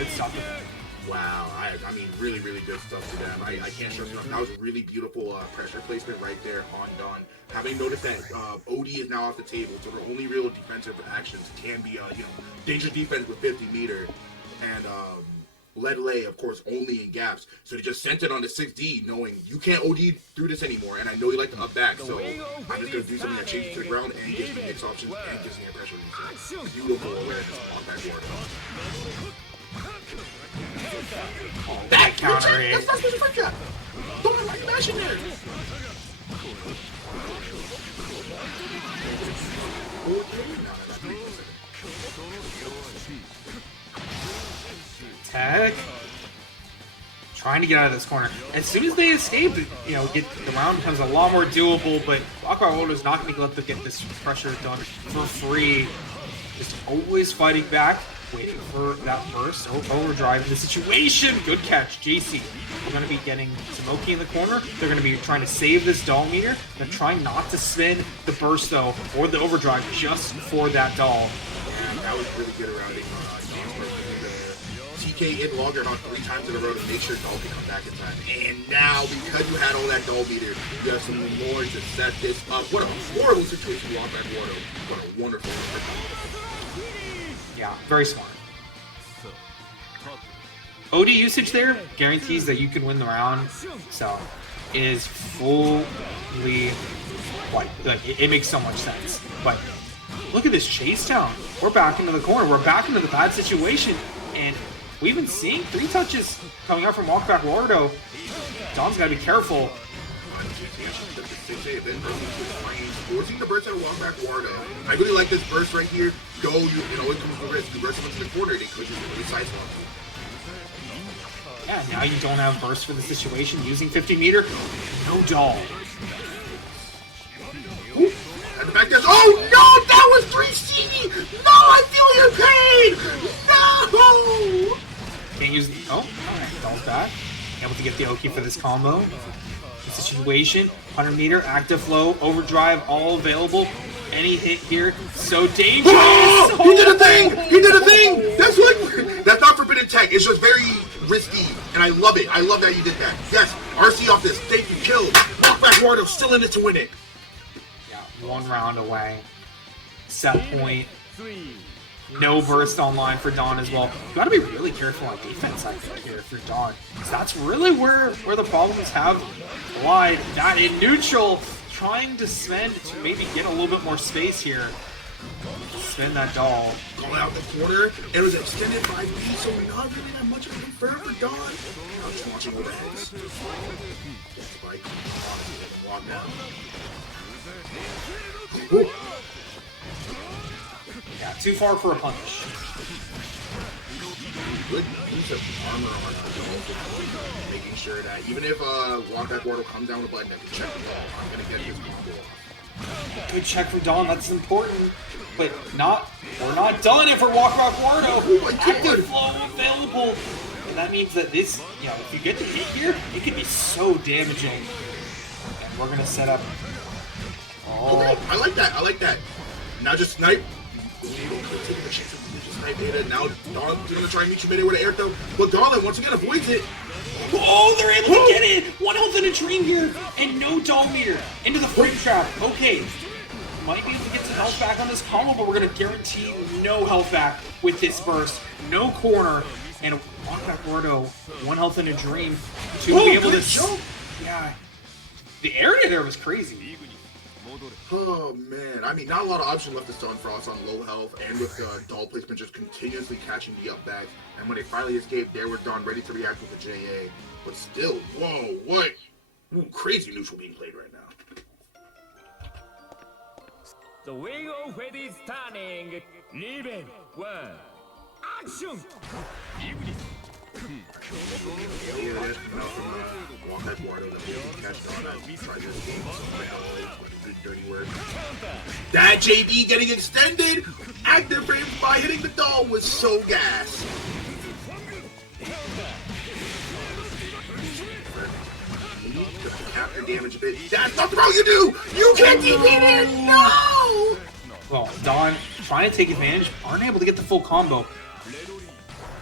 it's stuff with them. Wow, I mean, really, really good stuff to them. I can't stress enough. That was a really beautiful pressure placement right there on Dawn. Having noticed that OD is now off the table, so their only real defensive actions can be, danger defense with 50 meter. And lead lay, of course, only in gaps. So they just sent it on the 6D, knowing you can't OD through this anymore, and I know you like to up back, so I'm just gonna do something that changes to the ground and gives me mix options and gives me a pressure reset. Beautiful awareness on that board. Oh, that counter That's hit. not supposed to quick trap. Don't have my mash in there. Tech. Trying to get out of this corner. As soon as they escape, you know, the round becomes a lot more doable, but Walkbackwardo is not going to let them get this pressure done for free. Just always fighting back, waiting for that burst. Overdrive in the situation. Good catch, JC. We're going to be getting Smoky in the corner. They're going to be trying to save this doll meter. They're trying not to spin the burst, though, or the overdrive just for that doll. Yeah, that was really good around it. TK in longer on 3 times in a row to make sure doll can come back in time. And now, because you had all that doll meter, you have some more to set this up. What a horrible situation to Walkbackwardo. What a wonderful. Yeah, very smart. OD usage there guarantees that you can win the round, so it is fully like it makes so much sense. But look at this chase down. We're back into the corner. We're back into the bad situation, and we've been seeing 3 touches coming out from Walkbackwardo. Don's gotta be careful. Forcing the burst out of Walkbackwardo. I really like this burst right here. Go, you know, it comes with risk. You burst him into the corner, they could just really sideswap. Yeah, now you don't have burst for the situation. Using 50 meter, no doll. Ooh, and the back there's, oh no, that was 3C! No, I feel your pain! No! Can't use the, oh, alright, doll's back. Able to get the Oki for this combo. The situation, 100 meter, active flow, overdrive, all available. Any hit here, so dangerous! Oh, he did a thing! He did a thing! That's like, that's not forbidden tech, it's just very risky, and I love it. I love that you did that. Yes, RC off this, thank you, kill. Walkbackwardo still in it to win it. Yeah, 1 round away. Set point. No burst online for Dawn as well. You gotta be really careful on defense, I think, here for Dawn. So that's really where the problems have lied. That in neutral, trying to spend to maybe get a little bit more space here. Spin that doll. Going out the corner, it was extended by me, so not really that much of a confirm for Dawn. Now just launching overheads. Spike. Walk down. Ooh. Yeah, too far for a punish. Good use of armor on the doll, making sure that even if Walkbackwardo comes down with a blade, I can check the ball. I'm gonna get his combo off. Good check for Dawn, that's important. But we're not done if we're Walkbackwardo. Oh Active flow available. And that means that this, you know, if you get the hit here, it can be so damaging. And we're gonna set up. Oh, Okay, I like that. I like that. Now just snipe. Taking the chance to snipe data. Now Dawn's gonna try and meet you mid with an air throw, but Dawn once again avoids it. oh, they're able to get it. 1 health in a dream here, and no doll meter into the frame trap. Okay, might be able to get some health back on this combo, but we're gonna guarantee no health back with this burst. No corner, and Walkbackwardo 1 health in a dream to be able to. Jump. Yeah, the area there was crazy. Oh man, I mean, not a lot of options left to Dawn Frost on low health, and with doll placement just continuously catching the up back. And when they finally escaped, there was Dawn ready to react with the JA. But still, whoa, what? Ooh, crazy neutral being played right now. The wing of Fate is turning. Riven 1. Action! Yeah, that's enough from Walkbackwardo that we can catch Dawn out. Try this game, good dirty work. That JB getting extended! Active frames by hitting the doll was so gas. Capture damage a bit. That's not the route you do! You can't TP there! No! Well, Dawn trying to take advantage, aren't able to get the full combo.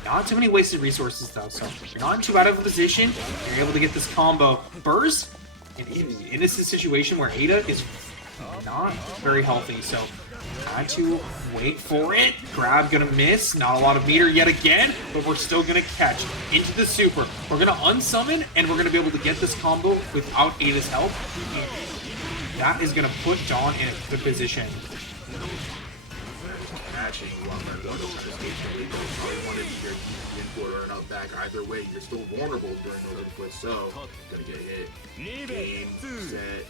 Not too many wasted resources though, so you're not in too bad of a position. You're able to get this combo. Burst, in this situation where Ada is not very healthy, so Had to wait for it. Grab gonna miss. Not a lot of meter yet again, but we're still gonna catch into the super. We're gonna unsummon, and we're gonna be able to get this combo without Ada's help. That is gonna put Dawn in a good position. Matching Walkbackwardo trying to stage the legal. Probably wanted to get input or an up back. Either way, you're still vulnerable during those inputs, so gonna get hit. Game, set.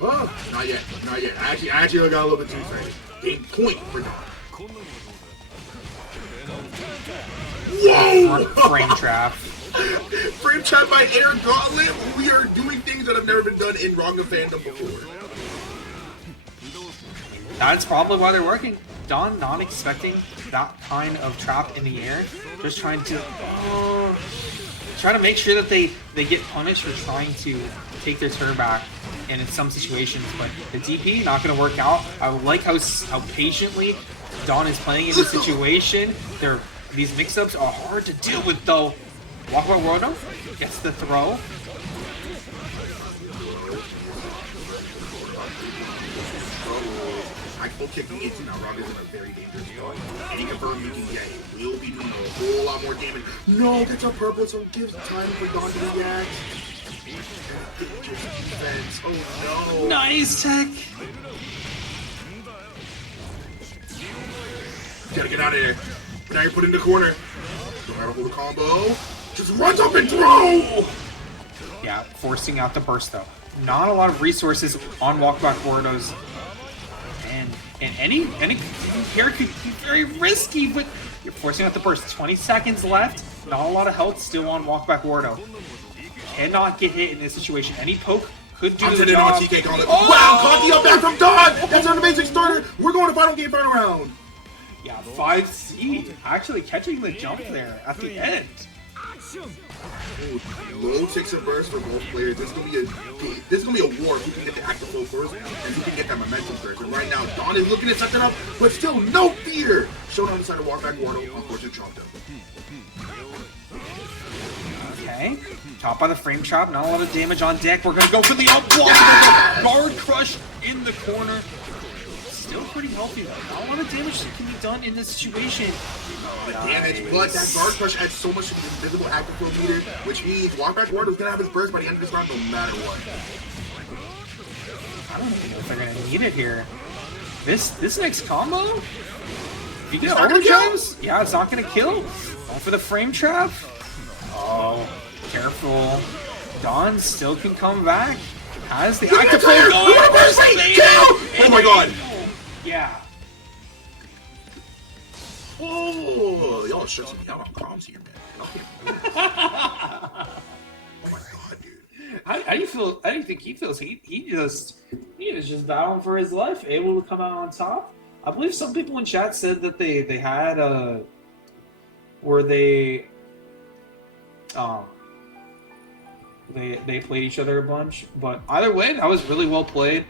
Oh, not yet, not yet. I actually got a little bit too excited. Game point for Dawn. Whoa! Frame trap. Frame trap by Air Gauntlet. We are doing things that have never been done in Ragna fandom before. That's probably why they're working. Dawn not expecting that kind of trap in the air. Just trying to make sure that they get punished for trying to take their turn back. And in some situations, but the DP not going to work out. I like how patiently Dawn is playing in this situation. These mix-ups are hard to deal with, though. Walkbackwardo gets the throw. I full kicking into now. Ragna's in a very dangerous spot. Any confirm you can get it. Will be doing a whole lot more damage. No, that's on purpose, so it gives time for Dawn to react. Defense. Oh no! Nice tech. Gotta get out of there. Now you're put in the corner. Don't have to hold a combo. Just runs up and throw. Yeah, forcing out the burst though. Not a lot of resources on Walkbackwardo's, and any here could be very risky, but you're forcing out the burst. 20 seconds left. Not a lot of health still on Walkbackwardo. Cannot get hit in this situation. Any poke could do the job. On TK Gauntlet. Oh! Wow, caught the up back from Dawn! That's an amazing starter! We're going to final game, final round! Yeah, 5C actually catching the jump there at the end. Ooh, low ticks and burst for both players. This is gonna be a war if who can get the active flow first and who can get that momentum first. And right now, Dawn is looking to set that up, but still no fear! Shown on the side of Walkbackwardo, unfortunately chopped him. Okay, top by the frame chop, not a lot of damage on deck. We're gonna go for the up block. Yes! Guard crush in the corner. Still pretty healthy though. Not a lot of damage that can be done in this situation. Damage, but that guard crush adds so much to the invisible active flow meter, which means Walkbackwardo is gonna have his burst by the end of this round no matter what. I don't even know if they're gonna need it here. This next combo, if you get overdrives, yeah, it's not gonna kill. Going for the frame trap. Oh, careful. Dawn still can come back. Has the active full going. Oh my god! Yeah. Oh, y'all stressing me out on comms here, man. Oh my god, dude. How do you feel? How do you think he feels? He was just battling for his life, able to come out on top. I believe some people in chat said that they had where they played each other a bunch, but either way, that was really well played.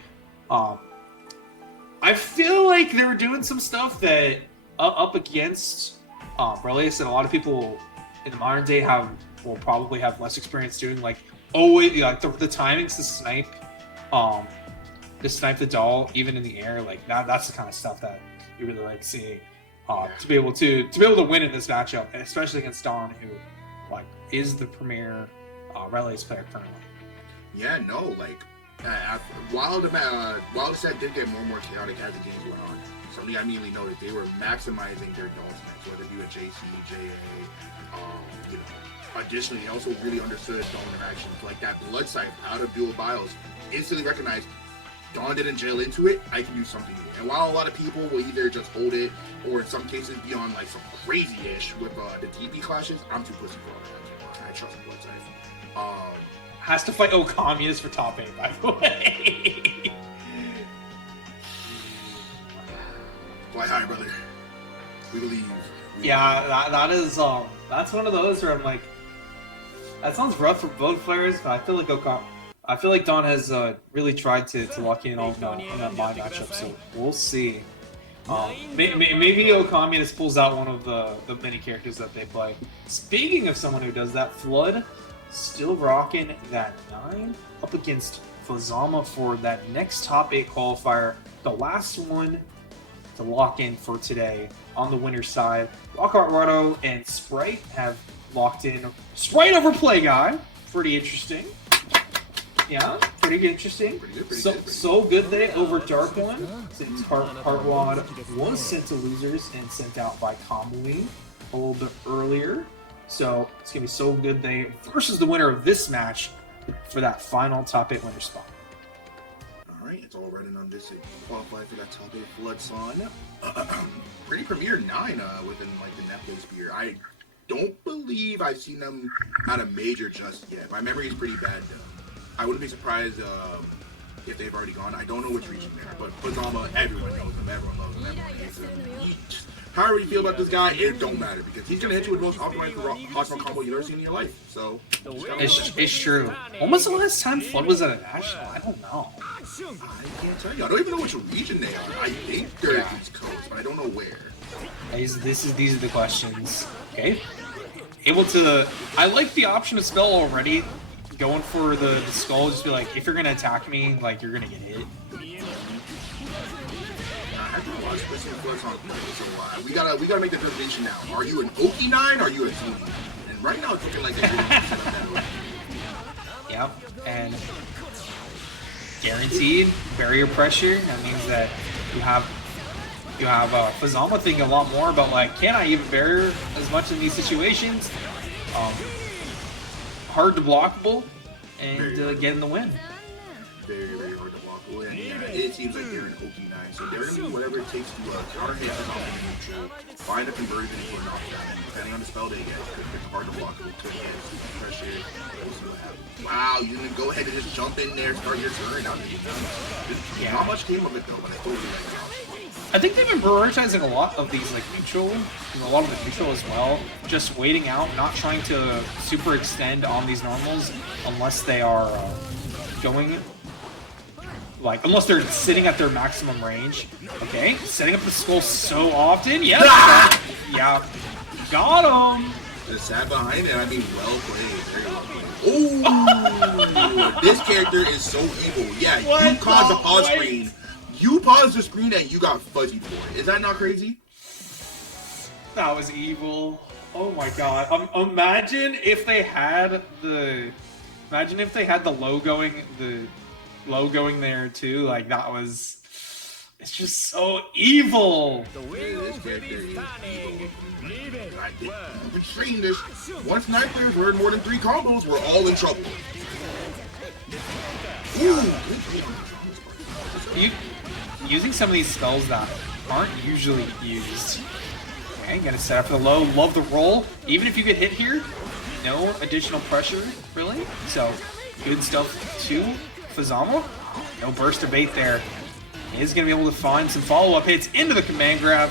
I feel like they were doing some stuff that up against Relius, and a lot of people in the modern day will probably have less experience doing, like the timings to snipe the doll even in the air, like that's the kind of stuff that you really like seeing to be able to win in this matchup, and especially against Dawn, who is the premier Relius player currently. Yeah, no, while the set did get more and more chaotic as the games went on, something I immediately noticed, they were maximizing their doll snipes, whether it be with JC, JA, Additionally, they also really understood Dawn interactions, like that blood sight out of dual bios, instantly recognized Dawn didn't jail into it, I can do something new. And while a lot of people will either just hold it, or in some cases be on some crazy-ish with the TP clashes, I'm too pussy for all that. I trust the blood sight. Has to fight Okamias for top 8, by the way. Fly high, brother. We believe. That is that's one of those where I'm like, that sounds rough for both players, but I feel like Dawn has really tried to lock in on that mind matchup, so we'll see. Maybe Okamias pulls out one of the many characters that they play. Speaking of someone who does that, Flood still rocking that 9 up against Fuzzama for that next top 8 qualifier. The last one to lock in for today. On the winner's side, Walkbackwardo and Sprite have locked in. Sprite over Play Guy. Pretty interesting. Yeah, pretty interesting. So good they over DarkOne, since Heartwad was sent to losers and sent out by Kamui a little bit earlier. So it's going to be so good they versus the winner of this match for that final top 8 winner spot. Alright, it's all running on this qualify for that top 8 FluddSan. Pretty premier 9 within like the Netflix sphere. I don't believe I've seen them at a major just yet. My memory is pretty bad though. I wouldn't be surprised if they've already gone. I don't know which region they're, but Fuzzama, everyone knows them, everyone loves them, everyone hates them. However you feel about this guy, it don't matter, because he's gonna hit you with the most optimized hostile combo you've ever seen in your life. So it's true. When was the last time Flood was at a national? I don't know. I can't tell you. I don't even know which region they are. I think they're East Coast, but I don't know where. These are the questions. Okay. Able to. I like the option of spell already. Going for the skull, just be like, if you're gonna attack me, like you're gonna get hit. We gotta make the determination now. Are you an Oki 9 or are you a Zuni? And right now it's looking like they're Yep, and guaranteed barrier pressure. That means that you have Fuzzama thinking a lot more about like, can I even barrier as much in these situations? Hard to blockable and getting the win. Very, very hard to blockable. And yeah, it seems like they're an Oki 9, so they're gonna do whatever it takes to counter hit the neutral, find a conversion into a knockdown. Depending on the spell they get, it's hard to blockable. Could get pressure. Wow, you didn't go ahead and just jump in there, start your turn. Not much came of it though, but I totally like it. I think they've been prioritizing a lot of these like neutral, a lot of the neutral as well. Just waiting out, not trying to super extend on these normals unless they are going, like, unless they're sitting at their maximum range. Okay, setting up the skull so often. Yeah, yeah, got him. The sat behind it, I mean, well played, very well played. Oh, this character is so evil. Yeah, you caused the pause screen. You paused the screen and you got fuzzy for it. Is that not crazy? That was evil. Oh my god. Imagine if they had the low going there too. Like that was. It's just so evil. This character is evil. I've been saying this. Once night players learn more than 3 combos, we're all in trouble. Ooh. Using some of these spells that aren't usually used. Okay, gonna set up for the low. Love the roll. Even if you get hit here, no additional pressure, really. So, good stuff too. Fuzzama, no burst of bait there. He is gonna be able to find some follow-up hits into the command grab.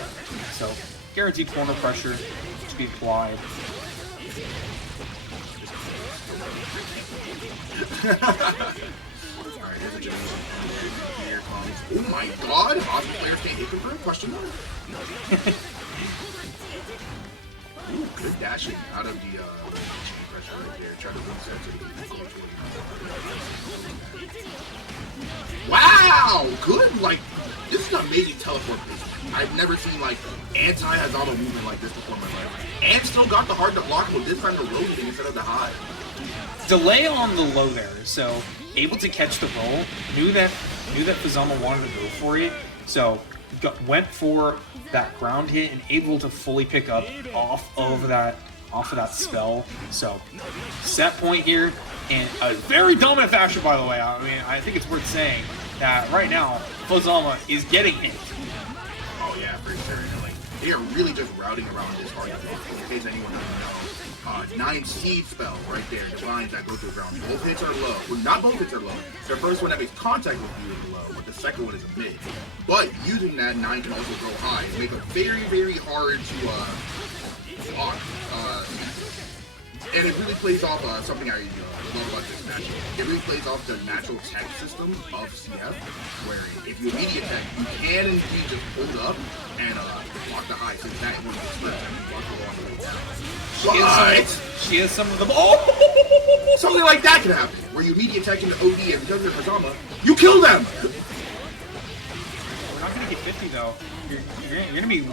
So, guaranteed corner pressure to be applied. Oh my god! Awesome players can't hit confirm? Question mark? Ooh, good dashing out of the pressure right there. Try to reset to wow! Good, like, this is an amazing teleport placement. I've never seen, like, anti-Hazama movement like this before in my life. And still got the hard to block, but this time the rotating instead of the high. Delay on the low there, so able to catch the roll. Knew that Fuzzama wanted to go for it, so went for that ground hit and able to fully pick up off of that spell. So set point here in a very dominant fashion, by the way. I mean, I think it's worth saying that right now Fuzzama is getting hit. Oh yeah, for sure. Like, they are really just routing around this hard to block. In case anyone doesn't know. 9 seed spells right there, the lines that go to the ground. Both hits are low. Well, not both hits are low. The first one that makes contact with you is low, but the second one is a mid. But using that, 9 can also go high and make it very, very hard to block. And it really plays off something I love about this match. It really plays off the natural tech system of CF, where if you immediate tech, you can indeed just hold up and block the high, since that one is left and block the long way down. She has some of them. Oh! Something like that can happen, where you immediate tech into OD and because you're Hazama, you kill them! We're not going to get 50 nasty though. You're gonna be.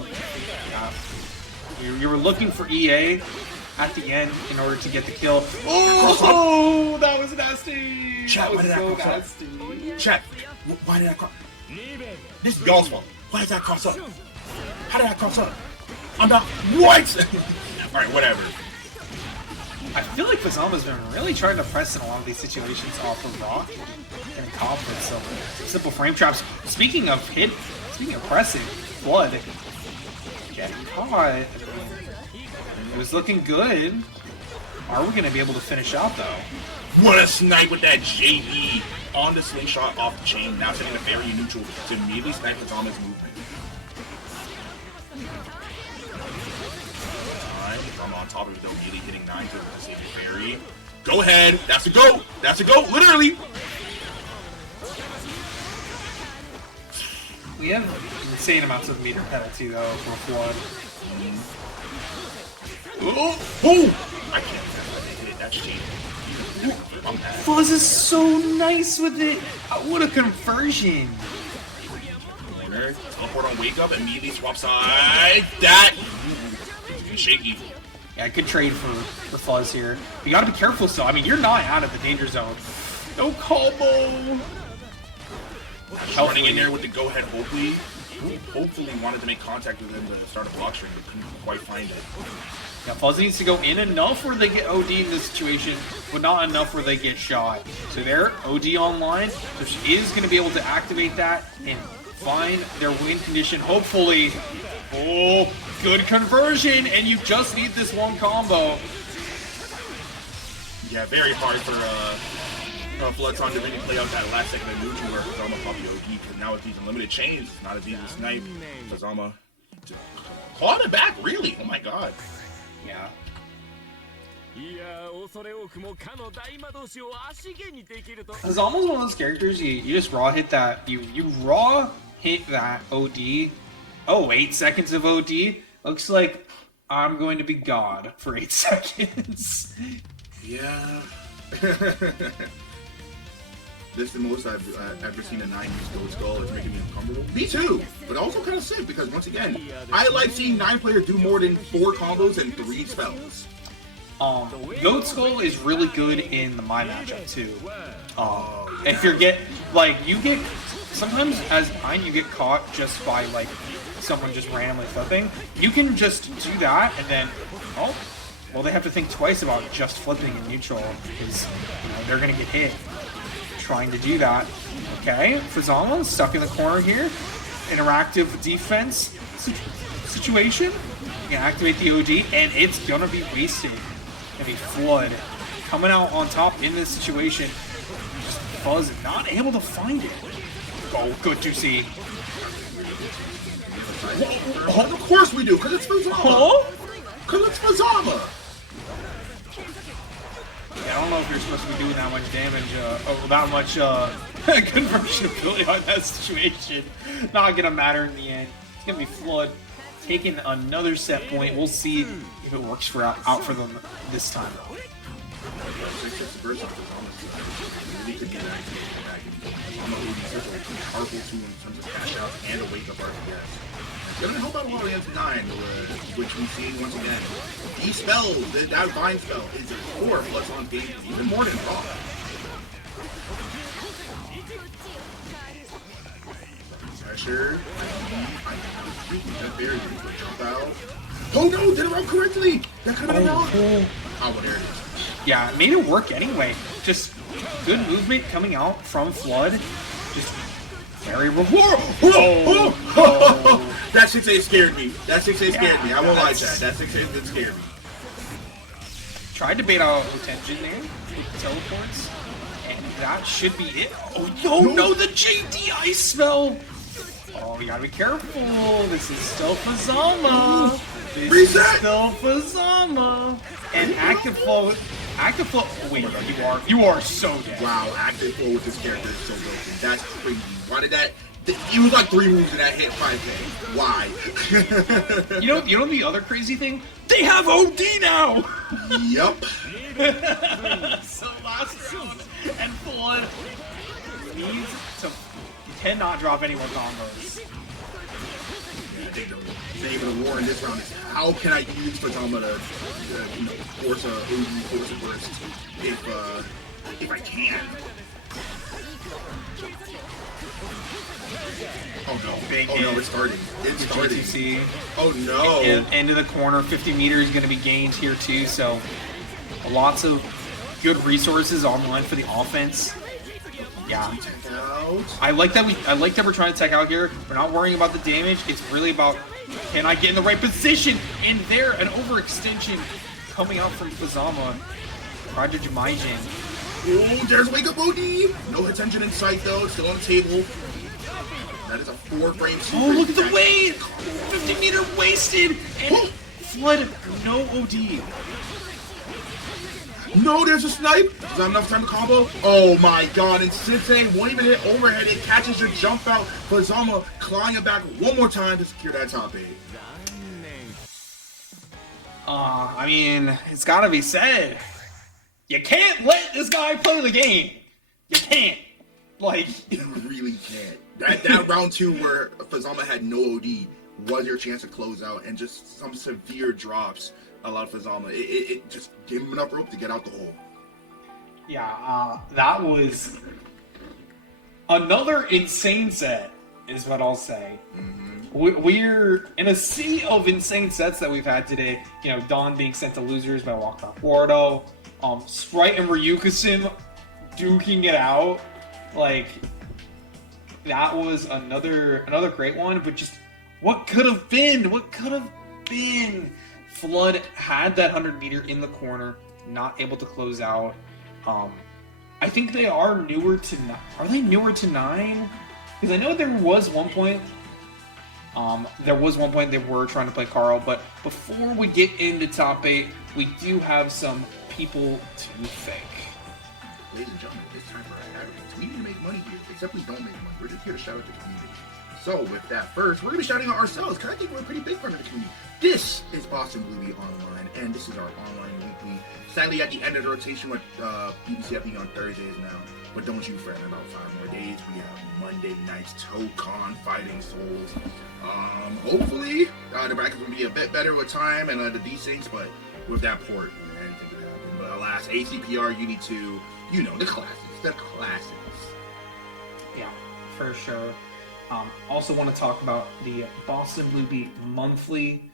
You were looking for EA at the end in order to get the kill. Oh, that was nasty. Chat, why did that cross up? Chat, why did that cross? This is y'all's fault. Why did that cross up? How did that cross up? I'm not. What? Alright, whatever. I feel like Fuzzama's been really trying to press in a lot of these situations off of Rock and confidence. So simple frame traps. Speaking of pressing, Flood getting caught. It was looking good. Are we gonna be able to finish out though? What a snipe with that JE on the slingshot off the chain. Now setting the fairy neutral to immediately snipe Hazama's movement. I'm on top of it though, immediately hitting 9 to save the fairy. Go ahead, that's a go! That's a go, literally! We have insane amounts of meter penalty though for Flood. Oh! Oh! I can't hit it, that's cheating. I'm mad. Fuzz is so nice with it. What a conversion! Teleport on wake up, immediately swap side. That shaky. Yeah, good trade for Fuzz here. You gotta be careful still. I mean, you're not out of the danger zone. No combo! Running in there with the go-ahead hopefully. Hopefully wanted to make contact with him to start a block string, but couldn't quite find it. Yeah, Fuzz needs to go in enough where they get OD in this situation, but not enough where they get shot. So there, OD online. So she is going to be able to activate that and find their win condition, hopefully. Oh, good conversion, and you just need this one combo. Yeah, very hard for FluddSan to really play out that last second of neutral where Hazama probably OD, because now with these unlimited chains, it's not as easy to snipe. Hazama clawed it back, really? Oh my god. Yeah. It's almost one of those characters you just raw hit that you raw hit that OD. Oh, 8 seconds of OD. Looks like I'm going to be God for 8 seconds. Yeah. This is the most I've ever seen a 9 use Goat Skull. It's making me uncomfortable. Me too, but also kind of sick because once again, I like seeing 9 players do more than 4 combos and 3 spells. Goat Skull is really good in the My matchup too. If you get sometimes as 9 you get caught just by like someone just randomly flipping. You can just do that and then they have to think twice about just flipping in neutral because they're gonna get hit trying to do that. Okay, Fuzzama stuck in the corner here. Interactive defense situation. You can activate the OD and it's gonna be wasted. I mean, Flood coming out on top in this situation. Just Fuzz not able to find it. Oh, good to see. Of course we do, because it's Fuzzama. Because it's Fuzzama. Yeah, I don't know if you're supposed to be doing that much damage, that much conversion ability on that situation. Not gonna matter in the end. It's gonna be Flood taking another set point. We'll see if it works out for them this time. It's gonna help out a lot against 9, which we see once again. These spells, that Vine spell, is a core of FluddSan's game, even more than Rock. Pressure. Jump out. Oh no, did it run correctly! That could have been out. Oh, well, there it is. Yeah, it made it work anyway. Just good movement coming out from Flood. Just very reward. That 6A scared me. That 6A scared me. I won't lie, Chad. That 6A did scare me. Tried to bait out Retention there with the teleports. And that should be it. Oh, no, the JD Ice spell! Oh, you gotta be careful. This is still Fuzzama. This is still Fuzzama. And Active Flow. Wait, you are so dead. Wow, Active Flow with this character is so broken. That's crazy. Why did that? He was like 3 moves and that hit 5K. Why? You know the other crazy thing? They have OD now. Yup. So last round, and Flood needs to cannot drop any more combos. I think the name of the war in this round is how can I use Fuzzama to force a force a burst if I can. Oh no! Big Oh no! It's starting. It's starting. GTC. Oh no! End of the corner. 50 meters going to be gained here too. So lots of good resources online for the offense. Yeah. I like that we're trying to tech out here. We're not worrying about the damage. It's really about, can I get in the right position? And there, an overextension coming out from Fuzzama. Roger Jamaijin. Oh, there's Wake Up OD. No attention in sight though. It's still on the table. That is a 4-frame. Oh, look at the weight! 50-meter wasted. And Flood, no OD. No, there's a snipe. Does that have enough time to combo? Oh my god, and Sensei won't even hit overhead. It catches your jump out. Fuzzama clawing it back one more time to secure that top 8. I mean, it's gotta be said. You can't let this guy play the game. You can't. Like, you really can't. That round 2 where Fuzzama had no OD was your chance to close out, and just some severe drops allowed Fuzzama. It just gave him enough rope to get out the hole. Yeah, that was another insane set, is what I'll say. We're in a sea of insane sets that we've had today. You know, Dawn being sent to losers by Walkbackwardo, Sprite and Ryukasim duking it out. Like, that was another great one, but just what could have been? What could have been? Flood had that 100-meter in the corner, not able to close out. I think they are newer to 9. Are they newer to 9? Because I know there was one point. They were trying to play Carl, but before we get into top 8, we do have some people to thank. Ladies and gentlemen, it's time for our adverts. We need to make money here, except we don't make money. We're just here to shout out to the community. So with that first, we're going to be shouting out ourselves, because I think we're a pretty big part of the community. This is BBB Online, and this is our online weekly. Sadly, at the end of the rotation with BBCF being on Thursdays now, but don't you fret, in about 5 more days, we have Monday night's ToeCon Fighting Souls. Hopefully, the brackets will be a bit better with time and the desyncs, but with that port, anything could happen. But alas, ACPR, you need to, you know, the classics. Yeah, for sure. Also want to talk about the Boston Blue Beat monthly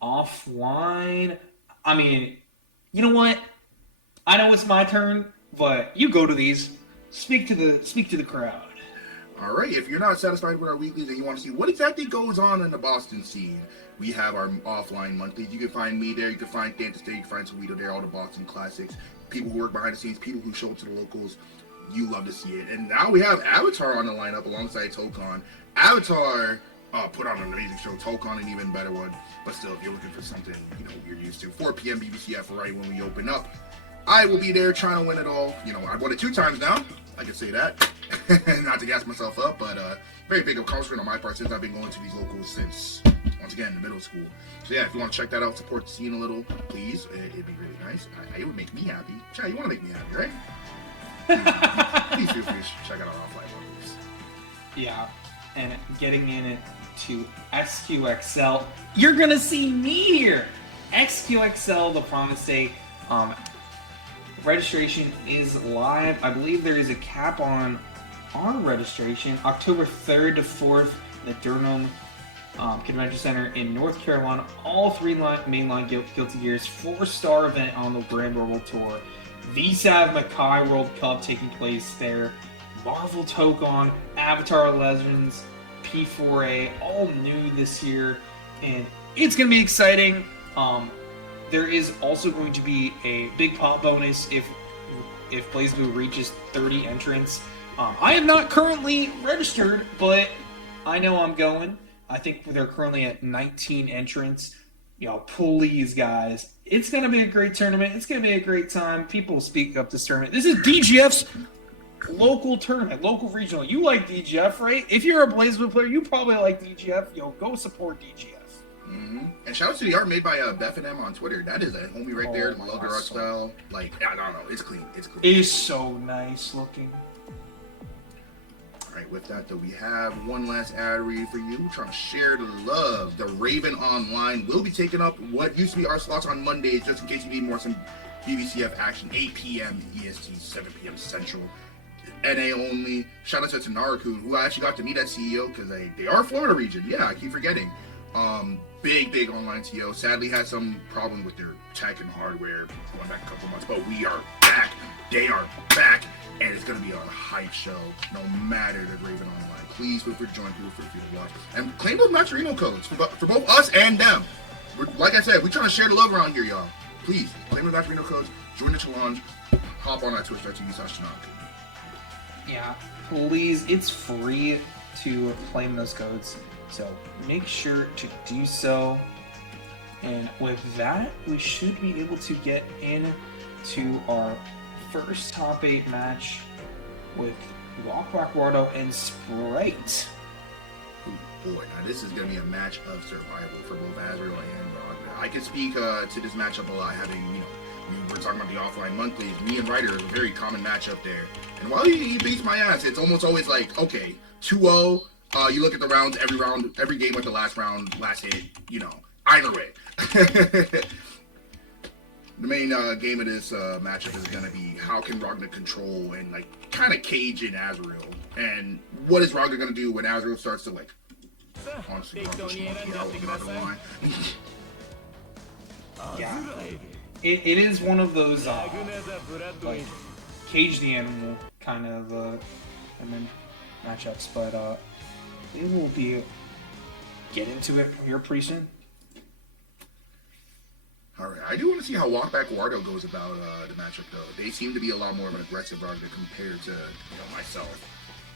offline. I mean, you know what? I know it's my turn, but you go to these. Speak to the crowd. All right, if you're not satisfied with our weeklies and you want to see what exactly goes on in the Boston scene, we have our offline monthlies. You can find me there, you can find Thanatos there, you can find Toledo there, all the Boston classics, people who work behind the scenes, people who show up to the locals. You love to see it. And now we have Avatar on the lineup alongside ToeCon. Avatar put on an amazing show. ToeCon an even better one. But still, if you're looking for something, you know, you're used to, 4 p.m. BBCF right when we open up. I will be there trying to win it all. You know, I've won it 2 times now. I can say that. Not to gas myself up, but very big accomplishment on my part since I've been going to these locals since, once again, middle school. So yeah, if you want to check that out, support the scene a little, please. It'd be really nice. It would make me happy. Chad, you want to make me happy, right? Please feel free to check out our offline levels. Yeah, and getting in to XQXL, you're gonna see me here. XQXL, the Promise Day, registration is live. I believe there is a cap on our registration. October 3rd to 4th, the Durham Convention Center in North Carolina. All 3 mainline Guilty Gears, 4-star event on the Grand World Tour. VSAV Mackay World Cup taking place there. Marvel ToeCon, Avatar Legends, P4A, all new this year, and it's going to be exciting. There is also going to be a big pop bonus if BlazBlue reaches 30 entrants. I am not currently registered, but I know I'm going. I think they're currently at 19 entrants. Y'all, please, guys. It's going to be a great tournament. It's going to be a great time. People speak up this tournament. This is DGF's local tournament, local regional. You like DGF, right? If you're a BlazBlue player, you probably like DGF. Yo, go support DGF. Mm-hmm. And shout out to the art made by Beth and M on Twitter. That is a homie right there. Love their art style. Like, I don't know. It's clean. It's clean. It is so nice looking. All Alright, with that though, we have one last ad read for you. We're trying to share the love. The Raven Online will be taking up what used to be our slots on Mondays, just in case you need more some BBCF action. 8 p.m. EST, 7 p.m. Central. NA only. Shout out to Naruku, who I actually got to meet at CEO because they are Florida region. Yeah, I keep forgetting. Big online TO. Sadly had some problem with their tech and hardware going back a couple months, but we are back. They are back, and it's gonna be a hype show no matter the Raven Online. Please feel free to join, feel free to watch, and claim those Maturino codes for both us and them. Like I said, we're trying to share the love around here, y'all. Please claim the Maturino codes, join the challenge, hop on at twitch.tv/Tanaka. Yeah, please, it's free to claim those codes, so make sure to do so. And with that, we should be able to get into our first top 8 match with Walkbackwardo and Sprite. Oh boy, now this is going to be a match of survival for both Azrael and Ragna. I can speak to this matchup a lot, having, we were talking about the offline monthlies. Me and Ryder is a very common matchup there. And while he beats my ass, it's almost always like, okay, 2-0, you look at the rounds, every game with the last round, last hit, either way. The main game of this matchup is going to be how can Ragna control and kind of cage in Azrael, and what is Ragna going to do when Azrael starts to honestly Yeah, it is one of those cage the animal kind of matchups, but we will get into it here pretty soon. Alright, I do want to see how Walkbackwardo goes about the matchup, though. They seem to be a lot more of an aggressive Ragna compared to myself.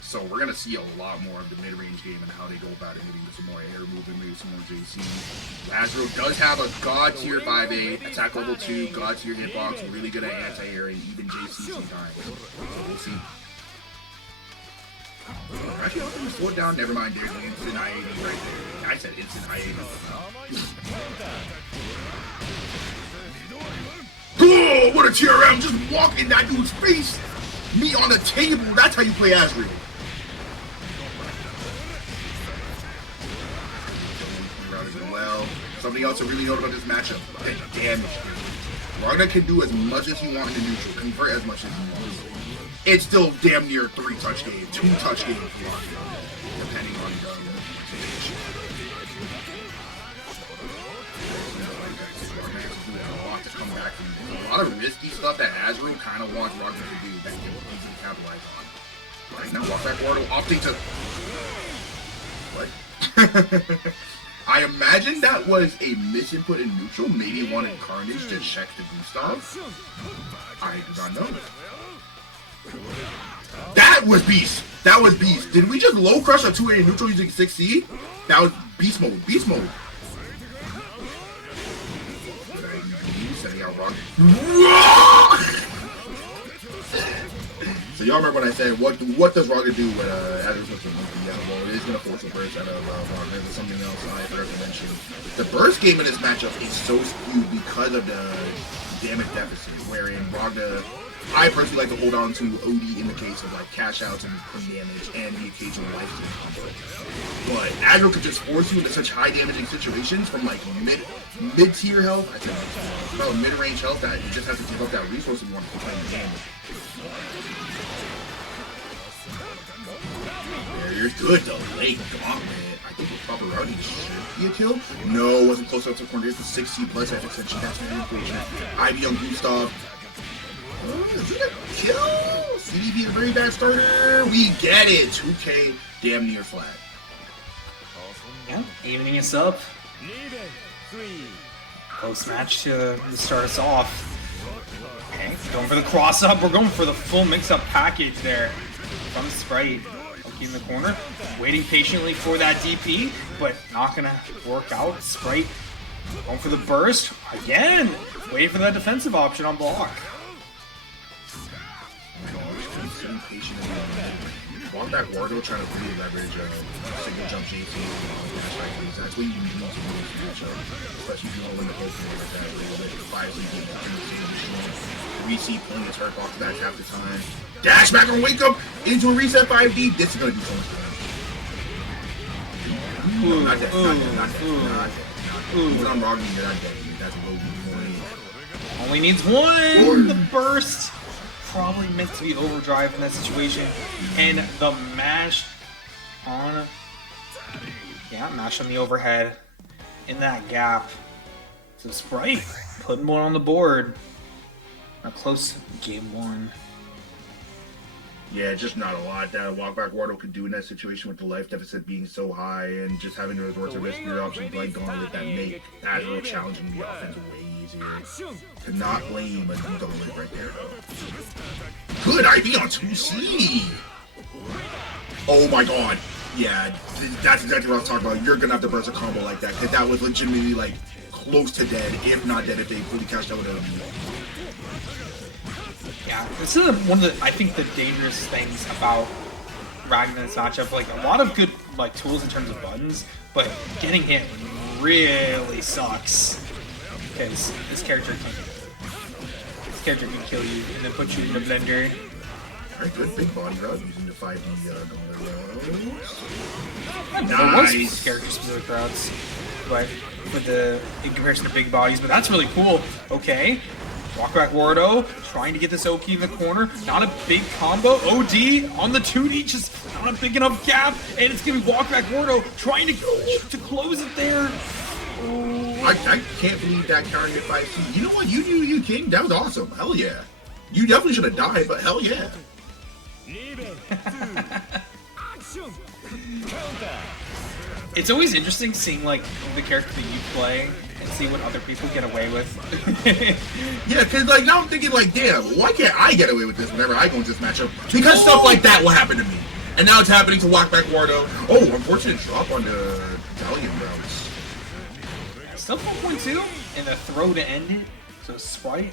So we're going to see a lot more of the mid-range game and how they go about it, maybe with some more air movement, maybe some more JC. Azrael does have a God tier 5A, attack level 2, God tier hitbox, really good at anti-air, and even JC sometimes. So we'll see. Actually, I'm going to slow it down. Never mind, there's an instant IAD right there. I said instant IAD. Oh, what a TRM! Just walk in that dude's face! Me on the table, that's how you play Azrael. Well, something else to really note about this matchup, the damage. Ragna can do as much as he wants in the neutral, convert as much as he wants. It's still damn near 3-touch game, 2-touch game for Ragna, depending on the situation. A lot of risky stuff that Azrael kind of wants Ragna to do that he can easily capitalize on. Right now, Walkbackwardo opting to... What? I imagine that was a misinput in neutral. Maybe wanted Carnage to check the Gustav. I do not know. That was Beast! That was Beast. Did we just low crush a 2A neutral using 6C? That was Beast mode. Beast mode. Setting out Ragna. So y'all remember when I said, what does Ragna do when Azrael's supposed to monkey? Yeah, well, it is going to force a burst out of Ragna. There's something else I forgot to mention. The burst game in this matchup is so skewed because of the damage deficit, wherein Ragna, I personally like to hold on to OD in the case of cash outs and damage and the occasional life steal conflict. But Azrael could just force you into such high damaging situations from mid-tier health, I think about mid-range health, that you just have to give up that resource if you want to keep playing the game. Barrier's good though, late, come on man. I think with Paparazzi should be a kill. No, wasn't close enough to the corner. There's the 6C plus F extension, that's very unfortunate. Ivy on Gustav. Is it a kill? CDP a very bad starter. We get it. 2K damn near flat. Yeah, evening us up. Close match to start us off. Okay, going for the cross up. We're going for the full mix-up package there from Sprite. Looking in the corner, waiting patiently for that DP, but not gonna work out. Sprite going for the burst again. Waiting for that defensive option on block. Walkbackwardo trying to really leverage single jump JP. That's what you need to do in this matchup, especially if you don't win the Pokemon like that. The 5 we see pulling his hurt box back half the time. Dash back on wake up. into a reset 5D. This is gonna be so much fun. No, not that. When I'm wrong, you're not dead. That's a little bit more. Only needs one. The burst. Probably meant to be overdrive in that situation. And the mash on... Yeah, mash on the overhead. In that gap. So Sprite putting one on the board. A close game one. Yeah, just not a lot that Walkbackwardo could do in that situation with the life deficit being so high and just having to resort to riskier options like Gauntlet that make Azrael challenging the offense way easier. Cannot blame a Gauntlet right there, though. Good IV on 2C! Oh my god. Yeah, that's exactly what I was talking about. You're gonna have to burst a combo like that, because that was legitimately, like, close to dead, if not dead, if they fully cashed out with a... Yeah, this is one of the, I think, the dangerous things about Ragna's matchup. Like, a lot of good, like, tools in terms of buttons, but getting hit really sucks. Because this character can kill you and then put you in the blender. Alright, good big body route using the 5D Gauntlet route. Nice! Character-specific routes, but with the, in comparison to big bodies, but that's really cool. Okay. Walkbackwardo trying to get this Oki in the corner. Not a big combo. OD on the 2D, just not a big enough gap. And it's going to be Walkbackwardo trying to close it there. I can't believe that counter hit 5C. You know what? You king. That was awesome. Hell yeah. You definitely should have died, but hell yeah. It's always interesting seeing like the character that you play and see what other people get away with. Yeah, because like now I'm thinking like, damn, why can't I get away with this whenever I go into this matchup? Because stuff like that will happen to me. And now it's happening to Walkbackwardo. Oh, unfortunate drop on the Valiant routes. Still 4.2 and the throw to end it. So Sprite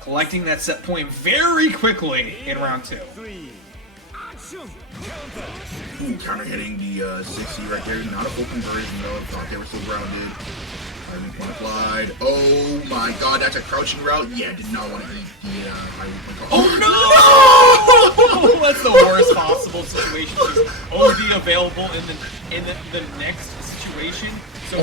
collecting that set point very quickly in round 2. Ooh, counter hitting the 6C right there. Not a full conversion though. Thought they were still grounded. Applied. Oh my god, that's a crouching route. Yeah, did not want to eat the Oh no! That's the worst possible situation. OD available in the next situation. So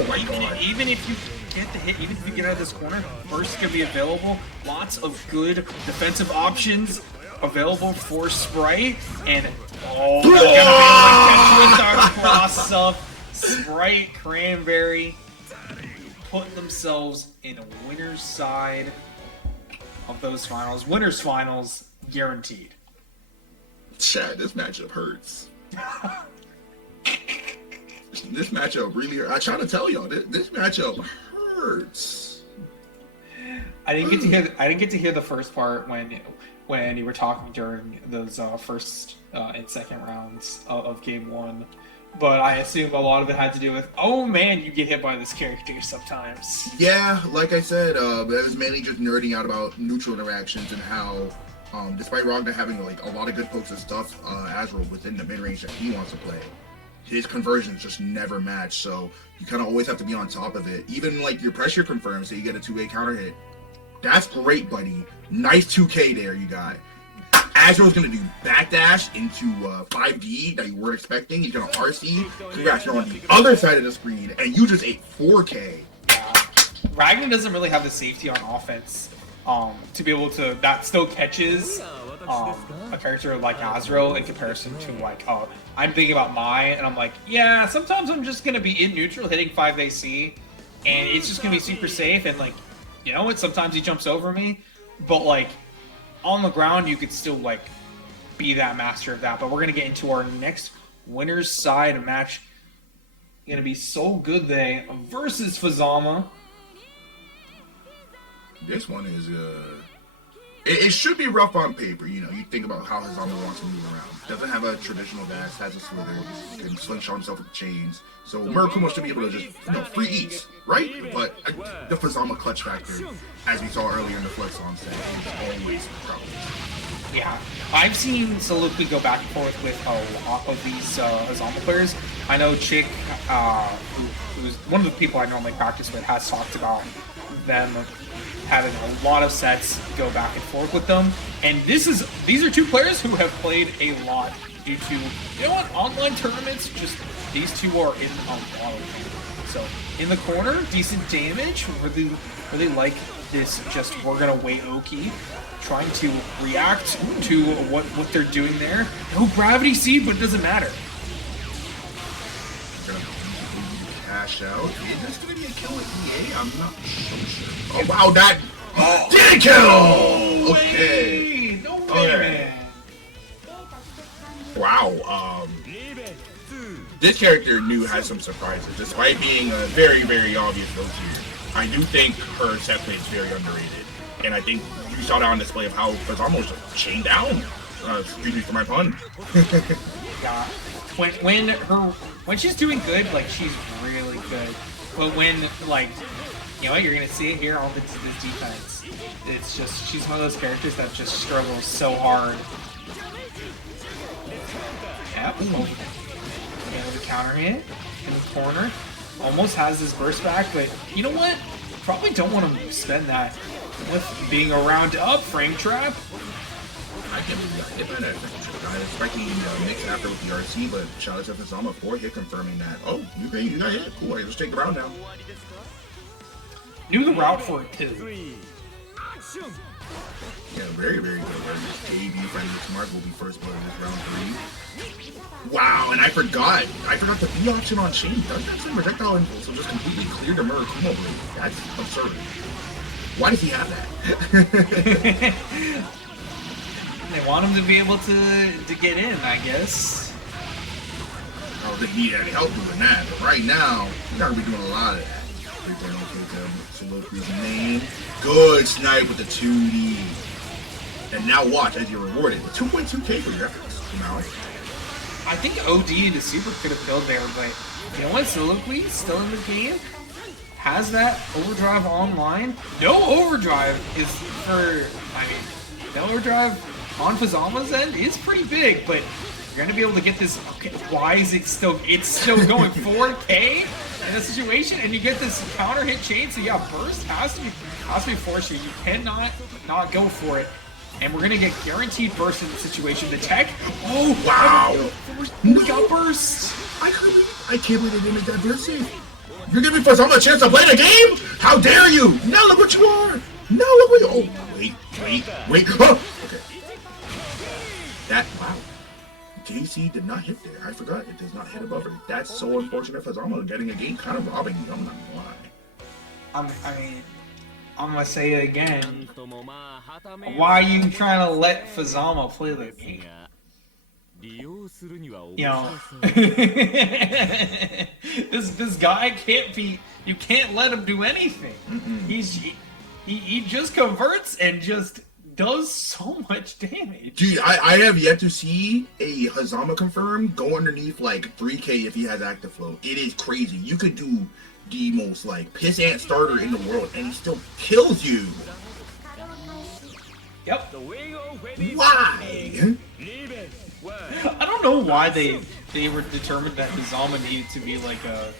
even if you get the hit, even if you get out of this corner, burst can be available. Lots of good defensive options available for Sprite, and oh, that's gonna be like a cross up. Sprite, Cranberry, put themselves in a winner's side of those finals. Winner's finals guaranteed. Chad, this matchup hurts. This matchup really hurts. I try to tell y'all, this matchup hurts. I didn't get to hear the first part when you were talking during those first and second rounds of game 1. But I assume a lot of it had to do with, oh man, you get hit by this character sometimes. Yeah, like I said, that was mainly just nerding out about neutral interactions and how, despite Ragna having like a lot of good pokes and stuff, Azrael within the mid-range that he wants to play, his conversions just never match, so you kind of always have to be on top of it. Even like your pressure confirms, so you get a 2-way counter hit. That's great, buddy. Nice 2K there you got. Azrael's gonna do backdash into 5D that you weren't expecting. He's gonna RC. Congrats, you're on the other side of the screen, and you just ate 4K. Ragna doesn't really have the safety on offense to be able to, that still catches a character like Azrael in comparison to like, I'm thinking about mine, and I'm like, yeah, sometimes I'm just gonna be in neutral hitting 5AC, and it's just gonna be super safe, and like, you know what, sometimes he jumps over me, but like, on the ground, you could still, like, be that master of that. But we're going to get into our next winner's side match. Going to be So Good They versus Fuzzama. This one is, it should be rough on paper. You know, you think about how Hazama wants to move around. Doesn't have a traditional dash, has a slither, can slingshot himself with chains. So Murakumo should be able to just, you know, free eats, right? But the Fuzzama clutch factor, as we saw earlier in the FluddSan set, is always a problem. Yeah, I've seen Soliloquy go back and forth with a lot of these Hazama players. I know Chick, who's one of the people I normally practice with, has talked about them having a lot of sets go back and forth with them. And these are two players who have played a lot due to, you know what, online tournaments, just these two are in a lot of them. So in the corner, decent damage, really like this just we're gonna wait Oki, trying to react to what they're doing there. No gravity seed, but it doesn't matter. Cash out. Is this gonna be a kill with EA? I'm not so sure. Oh wow, that did kill! Okay. No way, man. Wow, this character has some surprises, despite being a very, very obvious go-to. I do think her set play is very underrated, and I think you saw that on display of how it's almost chained down. Excuse me for my pun. Yeah, when she's doing good, like she's really good. But when like, you know what, you're gonna see it here on this defense. It's just she's one of those characters that just struggles so hard. Yep. The counter hit in the corner. Almost has his burst back, but you know what? Probably don't want to spend that with being around up frame trap. I can't believe you got hit by that frame trap. I was expecting mix after with the RC, but shout out to Fuzzama for hit confirming that. Oh, you got hit. Cool, I just take the round now. Knew the route for it too. Yeah, very, very good. JB friendly smart will be first blood in this round 3. Wow, and I forgot the B option on Chain does have some projectile impulse, so just completely cleared the Murakumo blade. That's absurd. Why does he have that? They want him to be able to get in, I guess. Oh, they need any help doing that, but right now, you gotta be doing a lot of that. Soliloquy's name. Good snipe with the 2D. And now watch as you're rewarded with 2.2k for your efforts. Now, I think OD into Super could have killed there, but you know what? Soliloquy still in the game. Has that overdrive online. No overdrive is no overdrive on Fuzzama's end is pretty big, but you're gonna be able to get this. Okay, why is it still? It's still going 4K in a situation, and you get this counter hit chain. So yeah, burst has to be forced. You cannot not go for it. And we're gonna get guaranteed burst in the situation. The tech. Oh wow! We got burst. I can't believe they didn't make that burst save. You're giving Fuzzama a chance to play the game? How dare you? Now look what you are. Now look what you. Oh wait. Oh, okay. That wow. JC did not hit there. I forgot it does not hit above her. That's so unfortunate. Fuzzama getting a game, kind of robbing you. I'm not gonna lie. I'm gonna say it again. Why are you trying to let Fuzzama play the game? You know, this guy can't be. You can't let him do anything. He just converts and just does so much damage. Dude, I have yet to see a Hazama confirm go underneath like 3k if he has active flow. It is crazy. You could do the most like pissant starter in the world and he still kills you. Yep. Why? I don't know why they were determined that Hazama needed to be like a,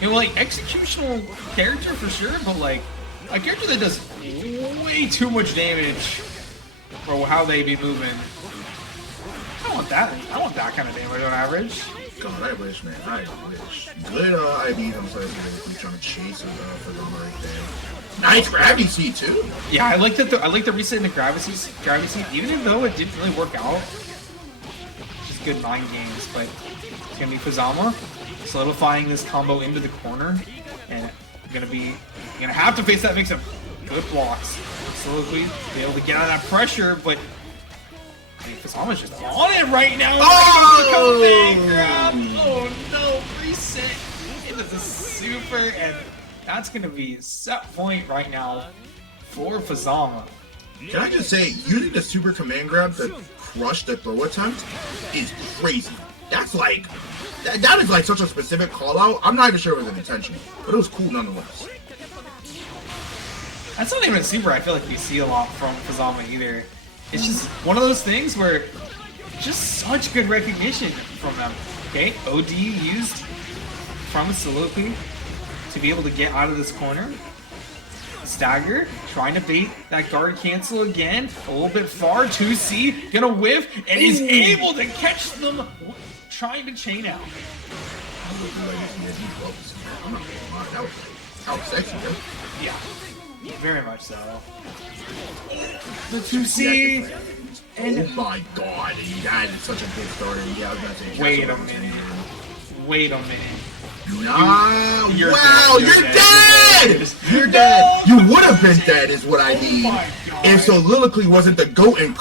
you know, like executional character for sure, but like a character that does way too much damage for how they be moving. I want that kind of damage on average. God, I wish, man. I wish. Good IB on side of trying to chase for them right there. Nice gravity seed too. Yeah, I like that. I like the reset in the gravity seed, even though it didn't really work out. Just good mind games, but it's gonna be Fuzzama solidifying this combo into the corner, and you're gonna have to face that mix of good blocks. Slowly be able to get out of that pressure, but I mean, Fuzzama's just on it right now. Oh no, reset into the super, and that's gonna be set point right now for Fuzzama. Can I just say, using the super command grab to crush the throw attempt is crazy. That's like, that is like such a specific call out. I'm not even sure it was intentional, but it was cool nonetheless. That's not even a super I feel like we see a lot from Fuzzama either. It's just one of those things where just such good recognition from them. Okay, OD used from Soliloquy to be able to get out of this corner. Stagger, trying to bait that guard cancel again. A little bit far. 2C, gonna whiff, and is able to catch them trying to chain out. How sexy, bro. Yeah, very much so. The 2C, and oh my god, that is such a good starter. Yeah, I was gonna say. Wait a minute. Wait a minute. Nah, You're wow, dead. you're dead! You're dead! You would have been dead, is what I mean. my God. If Soliloquy wasn't the GOAT and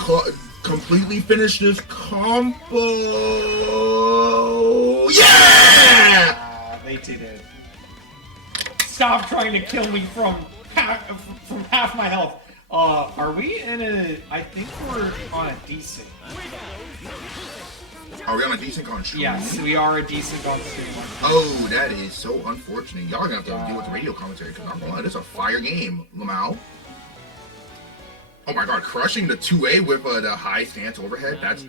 completely finished this combo. Yeah! They did it. Stop trying to kill me from half my health. Are we in a? I think we're on a decent. Are we on a decent country? Yes, we are a decent on stream. Oh, that is so unfortunate. Y'all are gonna have to deal with the radio commentary because I'm gonna lie, this is a fire game, Lamau. Oh my god, crushing the 2A with the high stance overhead. That's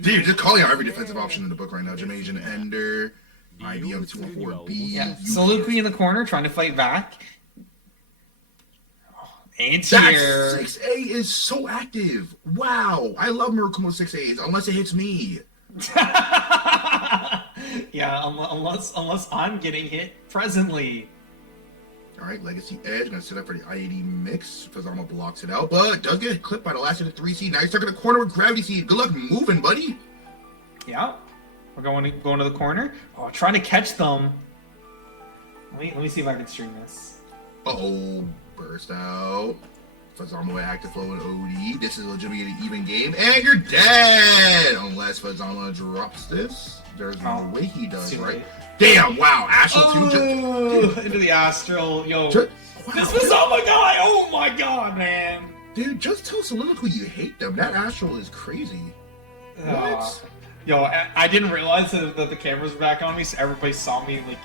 dude, just calling out every defensive option in the book right now. Jamaican Ender, IBM 214B. Yeah, Soliloquy in the corner trying to fight back. Anti-air. That 6A is so active. Wow, I love Murakumo 6As unless it hits me. Yeah, unless I'm getting hit presently. All right, Legacy Edge gonna set up for the I-80 mix. Fuzzama blocks it out, but does get clipped by the last of the 3C. Now he's stuck in the corner with Gravity Seed. Good luck moving, buddy. Yeah, we're going to the corner. Oh, trying to catch them. Let me see if I can stream this. Uh-oh, burst out. Fuzzama with active flow and OD. This is legitimately an even game, and you're dead! Unless Fuzzama drops this. There's no way he does, right? Damn, wow, Astral 2 just... Into the Astral, yo. Wow, this Fuzzama guy, oh my god, man. Dude, just tell Soliloquy you hate them. That Astral is crazy. What? Yo, I didn't realize that the cameras were back on me, so everybody saw me, like,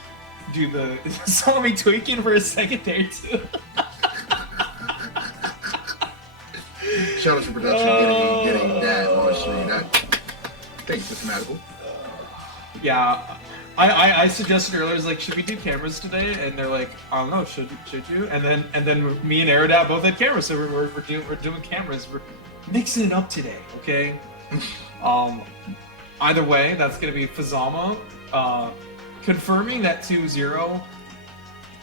do the... saw me tweaking for a second there, too. Shout out to production getting that on stream. Thanks, Systematical. Yeah, I suggested earlier, I was like, should we do cameras today? And they're like, I don't know, should you? And then me and Aerodad both had cameras, so we're doing cameras. We're mixing it up today, okay? Either way, that's gonna be Fuzzama confirming that 2-0.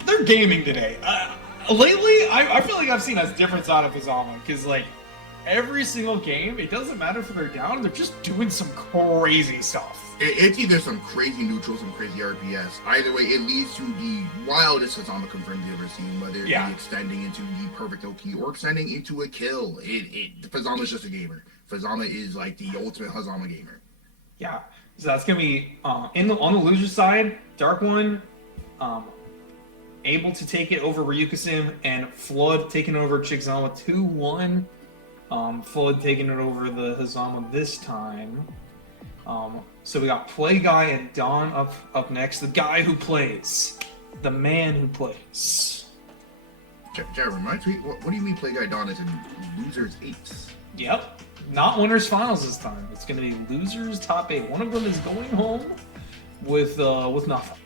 They're gaming today. Lately, I feel like I've seen a difference out of Fuzzama, because like every single game, it doesn't matter if they're down, they're just doing some crazy stuff. It's either some crazy neutral, some crazy RPS. Either way, it leads to the wildest Hazama confirmed you've ever seen, whether it be extending into the perfect OP or extending into a kill. Fuzzama is just a gamer. Fuzzama is like the ultimate Hazama gamer. Yeah, so that's gonna be on the loser side. DarkOne, able to take it over Ryukasim, and Flood taking over Chigzama 2-1. Flood taking it over the Hazama this time. So we got Play Guy and Don up next. The guy who plays. The man who plays. Jared, remind me, what do you mean Play Guy Don is in Losers 8? Yep. Not winners finals this time. It's going to be losers top 8. One of them is going home with nothing.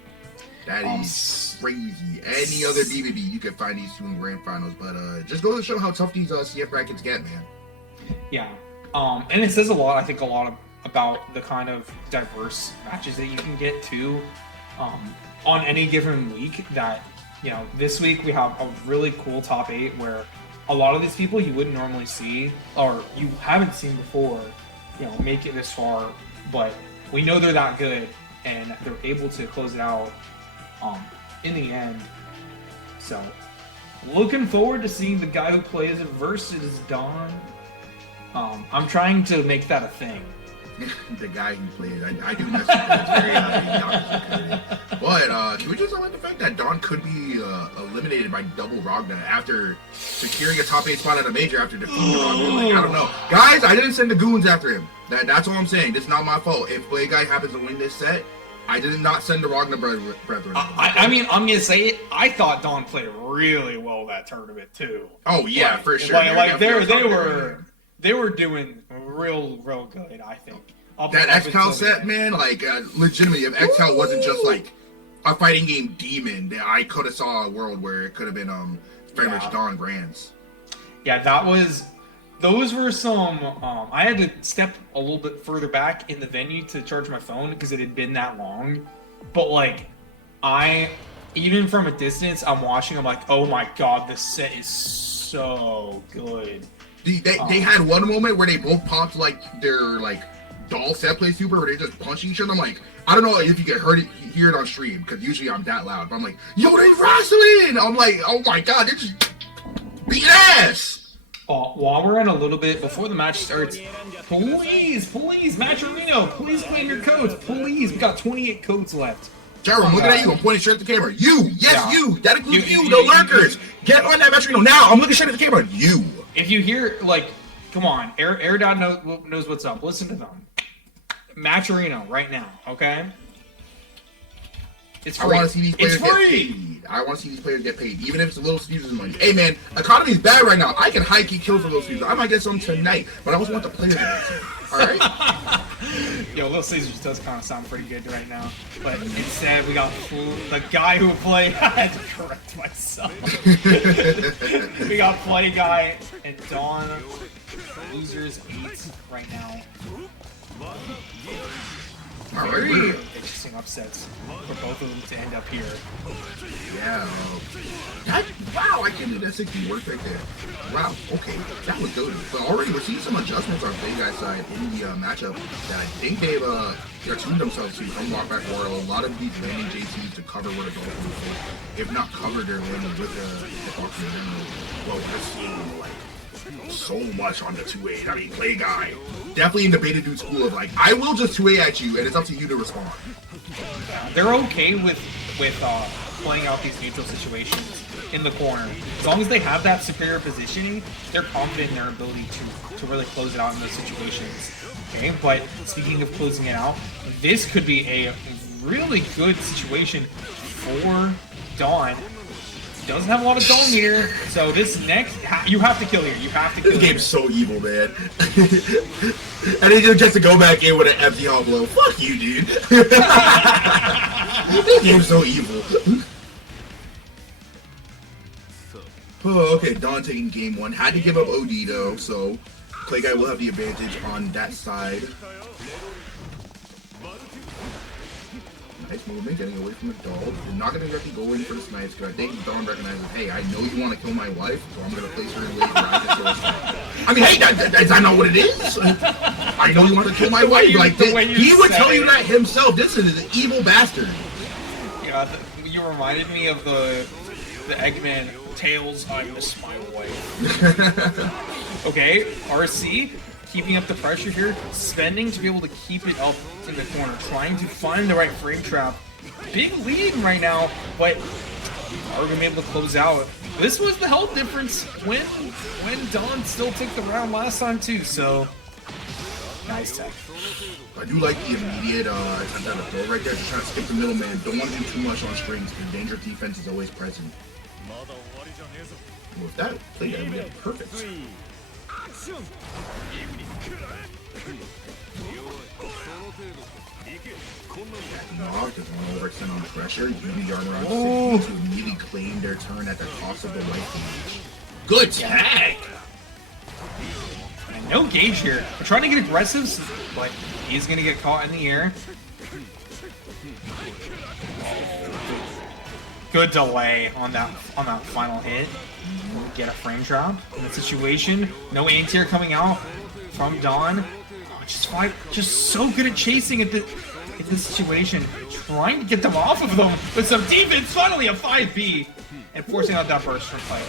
That is crazy. Any other BBB, you can find these two in grand finals. But just go to show how tough these CF brackets get, man. Yeah. And it says a lot, I think, about the kind of diverse matches that you can get to on any given week. That, you know, this week we have a really cool top 8 where a lot of these people you wouldn't normally see, or you haven't seen before, you know, make it this far, but we know they're that good, and they're able to close it out in the end. So, looking forward to seeing the guy who plays it versus Don. I'm trying to make that a thing. The guy who plays, I do mess with it. It's very but can we just highlight the fact that Don could be eliminated by double Ragna after securing a top 8 spot at a major after defeating Ragna? Like, I don't know, guys. I didn't send the goons after him. That's all I'm saying. This is not my fault. If Play Guy happens to win this set, I did not send the Ragna brethren. I mean, I'm gonna say it. I thought Don played really well that tournament too. Oh yeah, for sure. They were doing real good, I think. That XCal set, man, like legitimately, if XCal wasn't just like a fighting game demon, that I could have saw a world where it could have been very much Dawn Brands. Yeah, those were some. I had to step a little bit further back in the venue to charge my phone because it had been that long. But like, even from a distance, I'm watching. I'm like, oh my god, this set is so good. They had one moment where they both popped like their like doll set play super, where they just punching each other. I'm like, I don't know if you can hear it on stream because usually I'm that loud. But I'm like, yo, they wrestling! I'm like, oh my god, they're just beating ass. While we're in a little bit before the match starts, please, Match Arena, please claim your codes, please. We got 28 codes left. Jerome, looking at you. I'm pointing straight at the camera. You, yes, you. That includes you, the lurkers. Get on that Match Arena now. I'm looking straight at the camera. You. If you hear, like, come on, Air Dot knows what's up. Listen to them. Match Arena right now, okay? It's free. I want to see these players get paid. I want to see these players get paid, even if it's a little sneezes money. Hey man, economy's bad right now. I can high-key kill for those sneezes. I might get some tonight, but I always want the players to get some. All right? Yo, Little Caesars does kind of sound pretty good right now. But instead, we got the guy who played. I had to correct myself. We got Play Guy and Dawn. Losers 8 right now. Very interesting upsets for both of them to end up here. Yeah. Wow, I can't do that 60 work right there. Wow, okay, that was good. But already we're seeing some adjustments on Play Guy's side in the matchup that I think they're tuned themselves to from Walkbackwardo. A lot of these landing JCs to cover what a Dolphin would, if not cover their landing with the Hakumen. Well, we're seeing like so much on the 2A. I mean, Play Guy definitely in the beta dude school of like, I will just 2A at you and it's up to you to respond. They're okay with playing out these neutral situations in the corner. As long as they have that superior positioning, they're confident in their ability to really close it out in those situations. Okay, but speaking of closing it out, this could be a really good situation for Dawn. Doesn't have a lot of dome meter, so this next, you have to kill here. You have to kill. This game's so evil, man. And he just gets to go back in with an empty hall blow. Fuck you, dude. This game's so evil. Oh, okay, Dawn taking game 1. Had to give up OD though, so Play Guy will have the advantage on that side. Nice movement, getting away from the doll. You're not going to directly go in for the snipes, because I think Dawn recognizes, hey, I know you want to kill my wife, so I'm going to place her in late where I can throw a snipe. I mean, hey, is that not what it is? I know you want to kill my wife. Like, he would tell you that himself. This is an evil bastard. Yeah, you reminded me of the Eggman, Tails, I miss my wife. Okay, RC. Keeping up the pressure here, spending to be able to keep it up in the corner, trying to find the right frame trap. Big lead right now, but are we gonna be able to close out? This was the health difference when Dawn still took the round last time too, so nice tech. I do like the immediate attempt at a throw right there, just trying to skip the middleman. Don't want to do too much on strings, because danger defense is always present. With that, Play Guy would be perfect. Knocked is one overextend on pressure. UBR around 60 to immediately claim their turn at the cost of the life damage. Good tag! And no gauge here. We're trying to get aggressive, but he's gonna get caught in the air. Good delay on that final hit. Get a frame drop in the situation. No anti-air coming out from Dawn. Just so good at chasing at this situation. Trying to get them off of them with some defense. Finally a 5B. And forcing out that burst from Play.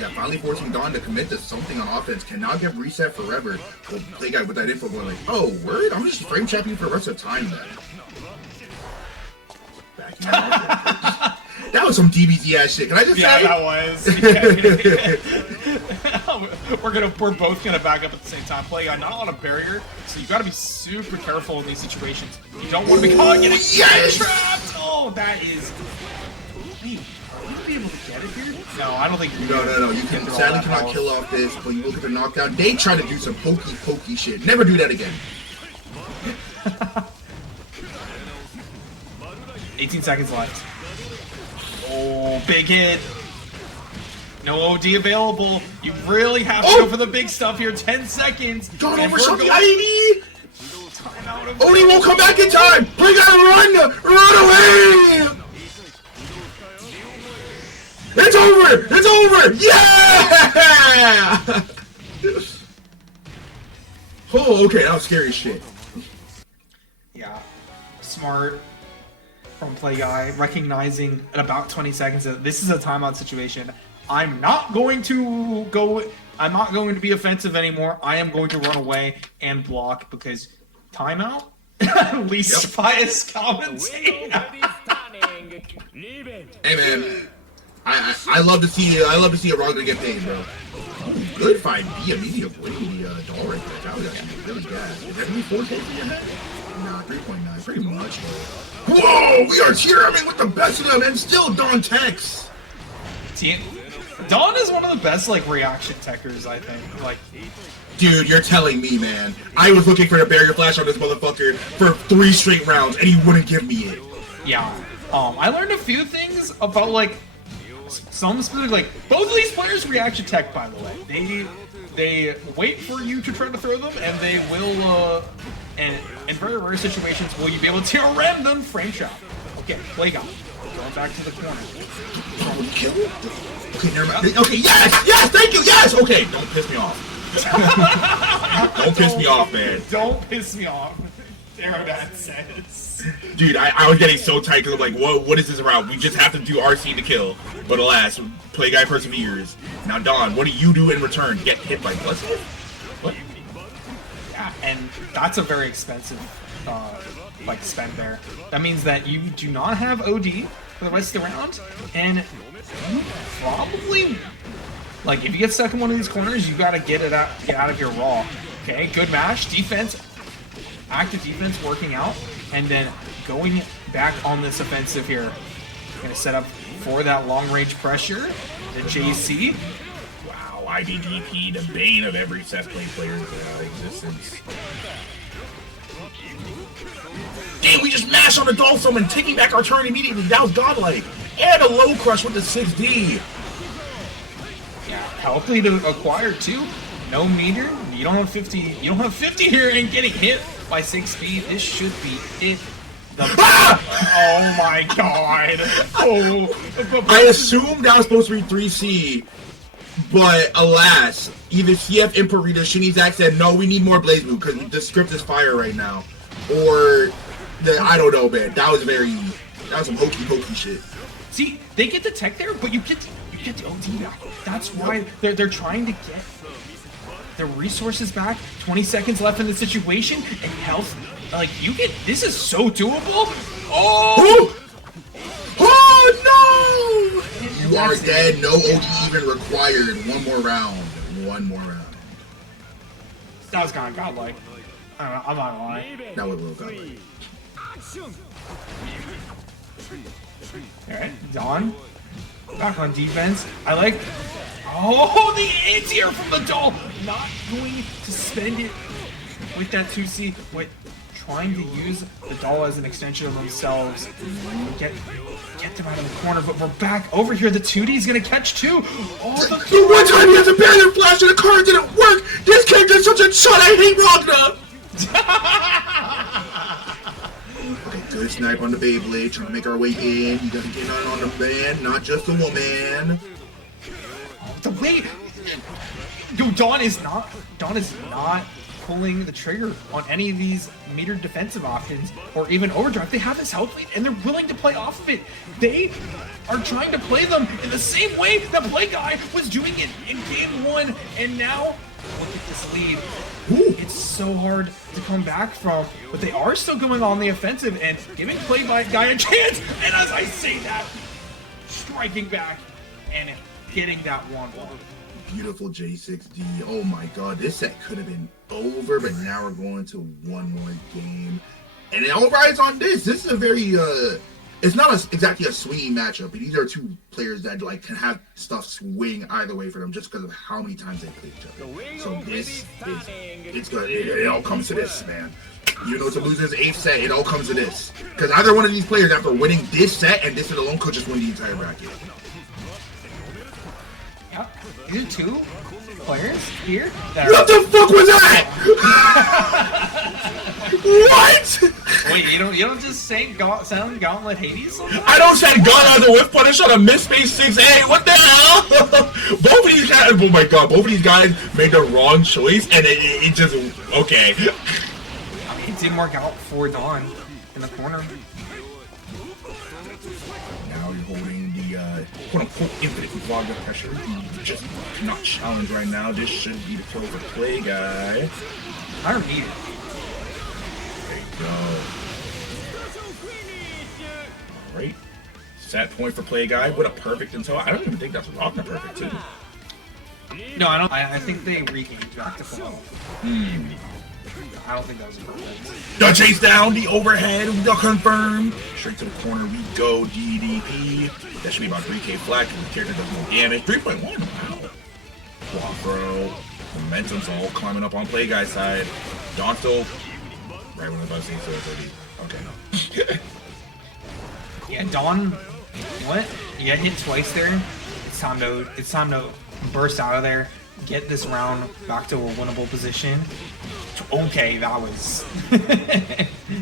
Yeah, finally forcing Dawn to commit to something on offense. Cannot get reset forever. Well, Play Guy with that info going like, oh, word? I'm just frame trapping you for the rest of the time then. Backing out. That was some DBZ ass shit. Can I just say? Yeah, that was. We're both gonna back up at the same time. Play Guy, not a lot of barrier, so you gotta be super careful in these situations. You don't want to be caught getting trapped. Oh, that is. Wait, are you gonna be able to get it here? No, I don't think. No. You can sadly cannot kill off this, but you look at the knockdown. They try to do some pokey shit. Never do that again. 18 seconds left. Oh, big hit. No OD available. You really have to go for the big stuff here. 10 seconds. Don't And overshot we're the going- IED! Timeout of- Odie won't come back in time! Bring out a run! Run away! It's over! It's over! Yeah! Oh, okay, that was scary as shit. Yeah, smart from Play Guy, recognizing at about 20 seconds that this is a timeout situation. I'm not going to be offensive anymore. I am going to run away and block because timeout? Least biased commentator. Hey man, I love to see a Ragna get paid, bro. Good fight, be immediate winning the doll right there. That was actually really bad. Is that 4 takes in your head? Nah, 3.9, pretty much. Whoa, we are cheering with the best of them, and still Don Tex. Dawn is one of the best like reaction techers, I think. Like, dude, you're telling me, man. I was looking for a barrier flash on this motherfucker for 3 straight rounds, and he wouldn't give me it. yeah. I learned a few things about like some specific, like both of these players reaction tech, by the way. They wait for you to try to throw them, and they will and in very rare situations will you be able to random frame trap. Okay, play guy. Going back to the corner. Kill? Okay, never mind. Okay, yes, thank you, yes. Okay, don't piss me off. Don't piss me off, man. Don't piss me off. That says. Dude, I was getting so tight because I'm like, what is this route? We just have to do RC to kill. But alas, Play Guy perseveres. Now, Don, what do you do in return? Get hit by Blessed? What? Yeah, and that's a very expensive like spend there. That means that you do not have OD for the rest of the round, and you probably, like, if you get stuck in one of these corners, you gotta get out of here raw. Okay, good mash, defense, active defense working out, and then going back on this offensive here. Gonna set up for that long range pressure, the JC. Wow, IBDP, the bane of every set play player's existence. Damn, we just mashed on the Dolphum and taking back our turn immediately. That was godlike. And a low crush with the 6D. Yeah, healthy to acquire too. No meter. You don't have 50. You don't have 50 here, and getting hit by 6 speed. This should be it. Oh my god. Oh. I assumed that was supposed to be 3C, but alas, either CF Imperita, Shinizak said, no, we need more blazblue because the script is fire right now. Or, I don't know, man. That was some hokey shit. See, they get the tech there, but you get the OD back. That's why they're trying to get their resources back. 20 seconds left in the situation, and health. Like, this is so doable. Oh! Oh no! You are dead. No OD even required. One more round. That was kind of godlike. I don't know, I'm not gonna lie. That was a little godlike. Alright, Dawn. Back on defense. I like... Oh, the anti-air from the doll! Not going to spend it with that 2C, with trying to use the doll as an extension of themselves. Get them out of the corner, but we're back over here. The 2D is gonna catch two. Oh, the one time he has a barrier flash and the card didn't work! This character is such a chud, I hate Ragna! Okay, good snipe on the Beyblade, trying to make our way in. You gotta get on the man, not just the woman. The way... Yo, Dawn is not pulling the trigger on any of these metered defensive options or even overdrive. They have this health lead and they're willing to play off of it. They are trying to play them in the same way that Play Guy was doing it in game 1, and now look at this lead. Ooh. It's so hard to come back from, but they are still going on the offensive and giving Play Guy a chance, and as I say that, striking back and getting that 1-1. Beautiful J6D. Oh my god, this set could have been over, but now we're going to one more game. And it all rides on this. This is a very, it's not exactly a swingy matchup, but these are two players that like can have stuff swing either way for them just because of how many times they play each other. So this is, it's good. It all comes to this, man. You know, to lose his 8th set, it all comes to this. Because either one of these players, after winning this set and this set alone, could just win the entire bracket. Yep. These are 2 players here. What the fuck was that? What? Wait, you don't just say sound Gauntlet Hades? I don't say God as a whiff punish on a misspace 6A. What the hell? Both of these guys, oh my god, both of these guys made the wrong choice, and it just, okay. I mean, it didn't work out for Dawn in the corner. Now you're holding the quote-unquote infinite vlog of pressure. You just cannot challenge right now. This should be the kill for Play Guy. I don't need it. There you go. Alright. Set point for Play Guy. What a perfect until. I don't even think that's Ragna perfect too. No, I don't. I think they regained back to flow. I don't think that was perfect. The chase down, the overhead, the confirm. Straight to the corner we go, DDP. That should be about 3k flat because the character does more damage. 3.1, wow. Block throw. Momentum's all climbing up on Play Guy's side. Dawn still, right when I was about to say 30. Okay. Yeah, Dawn, what? Yeah, hit twice there. It's time to burst out of there. Get this round back to a winnable position. Okay, that was.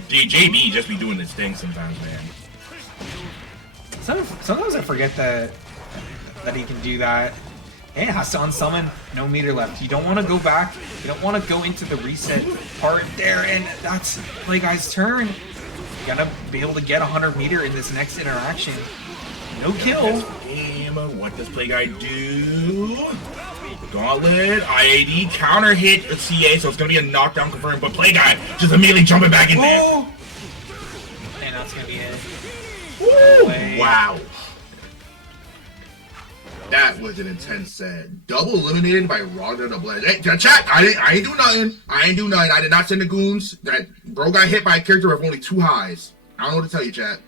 JB just be doing this thing sometimes, man. Sometimes I forget that he can do that. And has to unsummon, no meter left. You don't want to go back. You don't want to go into the reset part there, and that's Play Guy's turn. You gotta be able to get 100 meter in this next interaction. No kill. Game. What does Play Guy do? Gauntlet, IAD, counter hit a CA, so it's gonna be a knockdown confirmed, but Play Guy just immediately jumping back in there. Ooh. And that's gonna be it. Woo! Wow. That was an intense set. Double eliminated by Ragna the Blade. Hey, chat, I ain't do nothing. I did not send the goons. That bro got hit by a character with only 2 highs. I don't know what to tell you, chat.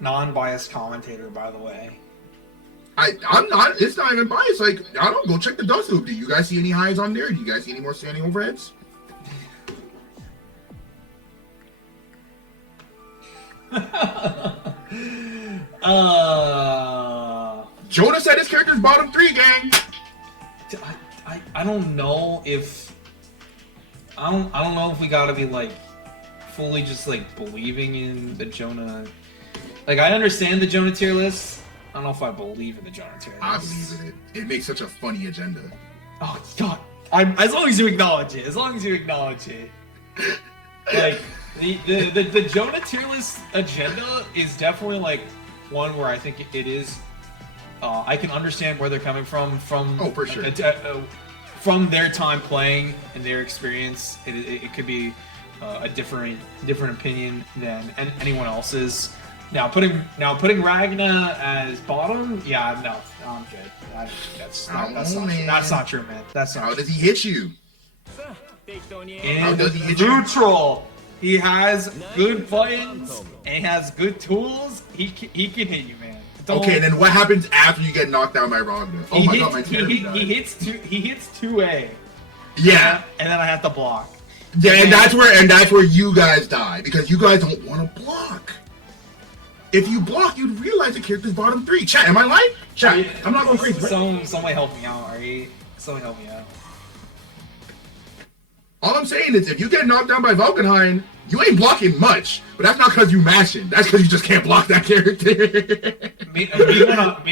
Non-biased commentator, by the way. I'm not, it's not even biased. Like, I don't go check the dust loop. Do you guys see any highs on there? Do you guys see any more standing overheads? Jonah said his character's bottom 3, gang. I don't know if I don't know if we gotta be like fully just like believing in the Jonah. Like, I understand the Jonah tier list. I don't know if I believe in the Jonah tier list. I believe in it. It makes such a funny agenda. Oh god! As long as you acknowledge it. As long as you acknowledge it. Like the Jonah tier list agenda is definitely like one where I think it is. I can understand where they're coming from. Oh, for sure. From their time playing and their experience, it could be a different opinion than anyone else's. Now putting Ragna as bottom, yeah, no, I'm good. That's not true, man. That's not. How does he hit you? How does he hit you? Neutral. He has good buttons and he has good tools. He can hit you, man. Okay, then what happens after you get knocked down by Ragna? Oh my god, my Terry died. He hits 2A. Yeah, and then I have to block. Yeah, and that's where you guys die because you guys don't want to block. If you block, you'd realize the character's bottom 3. Chat, am I lying? Chat, I'm not going crazy. Somebody help me out, alright? Somebody help me out. All I'm saying is, if you get knocked down by Valkenheim, you ain't blocking much. But that's not because you mashing. That's because you just can't block that character. me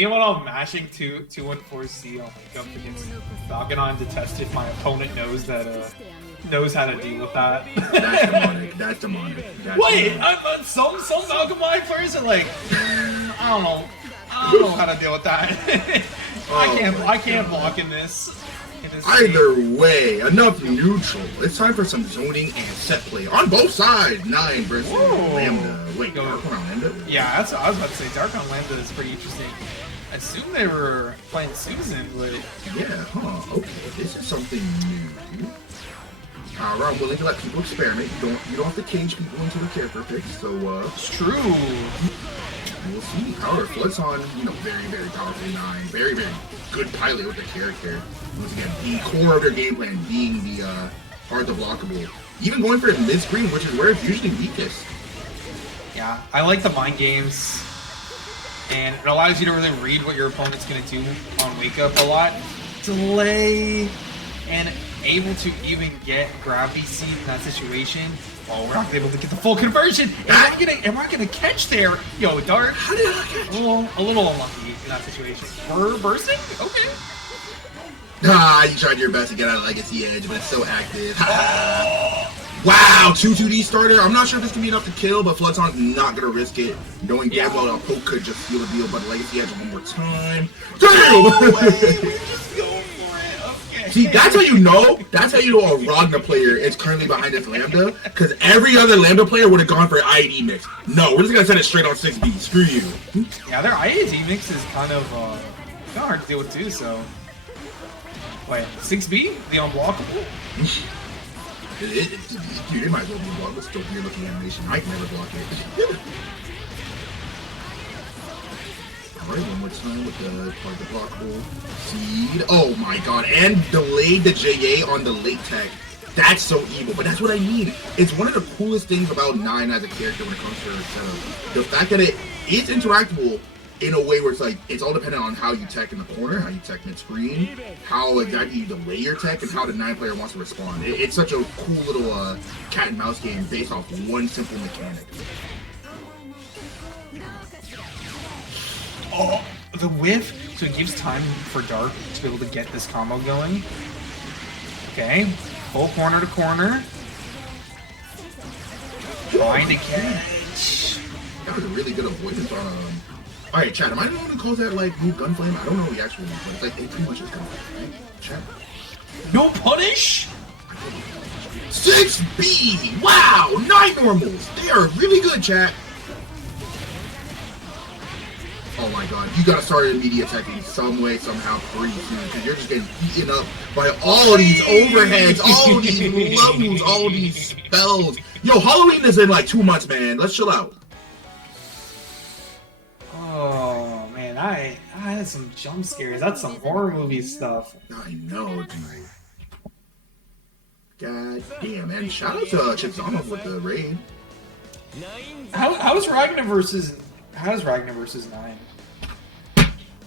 when I'm mashing 214C, I'll go up against Valkenheim to test if my opponent knows how to deal with that. That's demonic. Wait, some Valkenheim players are like, I don't know how to deal with that. I can't block in this. Either way, enough neutral. It's time for some zoning and set play on both sides. 9 versus Lambda. Wait, DarkOne Lambda? Yeah, that's what I was about to say. DarkOne Lambda is pretty interesting. I assume they were playing Susan, but yeah, huh? Okay, this is something new. I'm willing to let people experiment. You don't have to cage people into the character picks. So it's true. We'll see. However, FluddSan, very, very powerful 9. Very, very good pilot with the character. Once again, the core of their game plan being the hard to blockable. Even going for the mid screen, which is where it's usually weakest. Yeah, I like the mind games, and it allows you to really read what your opponent's going to do on wake up a lot. Delay, and able to even get gravity seed in that situation. Oh, we're not able to get the full conversion. Am I gonna catch there? Yo, Dark. How did I catch? A little unlucky in that situation. We're bursting? Okay. You tried your best to get out of Legacy Edge, but it's so active. Wow, 2-2D starter. I'm not sure if this can be enough to kill, but FluddSan's not gonna risk it. Knowing damn well a poke could just seal the deal, but Legacy Edge one more time. Damn! No way. We're just going for it. Okay. See, that's how you know. That's how you know a Ragna player is currently behind its Lambda, because every other Lambda player would have gone for IAD mix. No, we're just gonna send it straight on 6B. Screw you. Yeah, their IAD mix is kind of hard to deal with too. So, wait, 6B, the unblockable. Dude, it might as well be blocked. Let's still weird looking animation. I can never block it. Alright, one more time with the part of the blockable seed. Oh my god, and delayed the JA on the late tech. That's so evil, but that's what I mean. It's one of the coolest things about 9 as a character when it comes to her setup. The fact that it is interactable in a way where it's like, it's all dependent on how you tech in the corner, how you tech mid-screen, how exactly you delay your tech, and how the 9 player wants to respond. It's such a cool little cat and mouse game based off one simple mechanic. Oh, the whiff, so it gives time for Dark to be able to get this combo going. Okay, full corner to corner. Trying to catch. That was a really good avoidance on Alright, chat, am I the one who calls that like new gunflame? I don't know the actual name, but it's like it pretty much is gunflame, right? Chat. No punish? 6B! Wow! 9 normals! They are really good, chat! Oh my god, you gotta start immediate attacking some way, somehow, pretty soon, because you're just getting beaten up by all these overheads, all these levels, all these spells. Yo, Halloween is in like 2 months, man. Let's chill out. Oh man, I had some jump scares. That's some horror movie stuff. I know, dude. God damn, man. Shout out to Chizama with the raid. How's Ragna versus 9?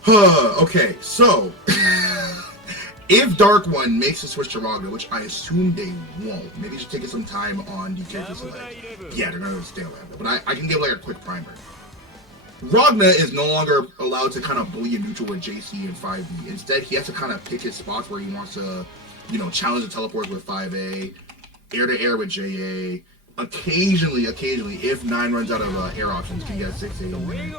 Okay, so if DarkOne makes a switch to Ragna, which I assume they won't, maybe just taking some time on the character select. Yeah, they're gonna stay on Lambda, but I can give like a quick primer. Ragna is no longer allowed to kind of bully a neutral with JC and 5B. Instead, he has to kind of pick his spots where he wants to, you know, challenge the teleports with 5A, air to air with JA. Occasionally, if 9 runs out of air options, can get a 6A win.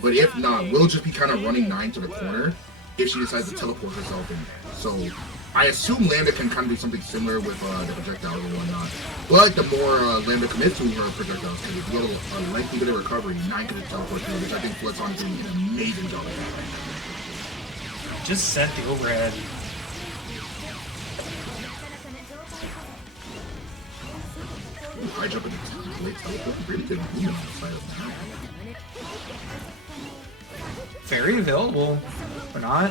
But if not, we'll just be kind of running 9 to the corner if she decides to teleport herself in there. So I assume Lambda can kind of do something similar with the projectiles and whatnot. But the more Lambda commits to her projectiles, because it's a little lengthy bit of recovery, 9 could teleport through, which I think FluddSan is doing an amazing job of. Just sent the overhead. High jump into late teleport, really good movement on the side of 9. Very available, but not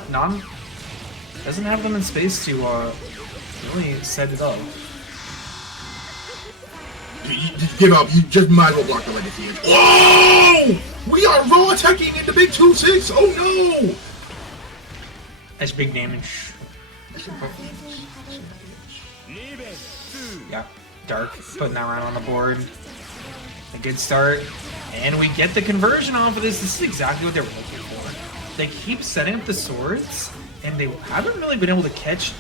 doesn't have them in space to really set it up. You give up. You just might as well block the legacy. Whoa! We are raw attacking in the big 2-6. Oh no! That's big damage. Yeah, Dark putting that round on the board. A good start. And we get the conversion off of this. This is exactly what they were looking for. They keep setting up the swords, and they haven't really been able to catch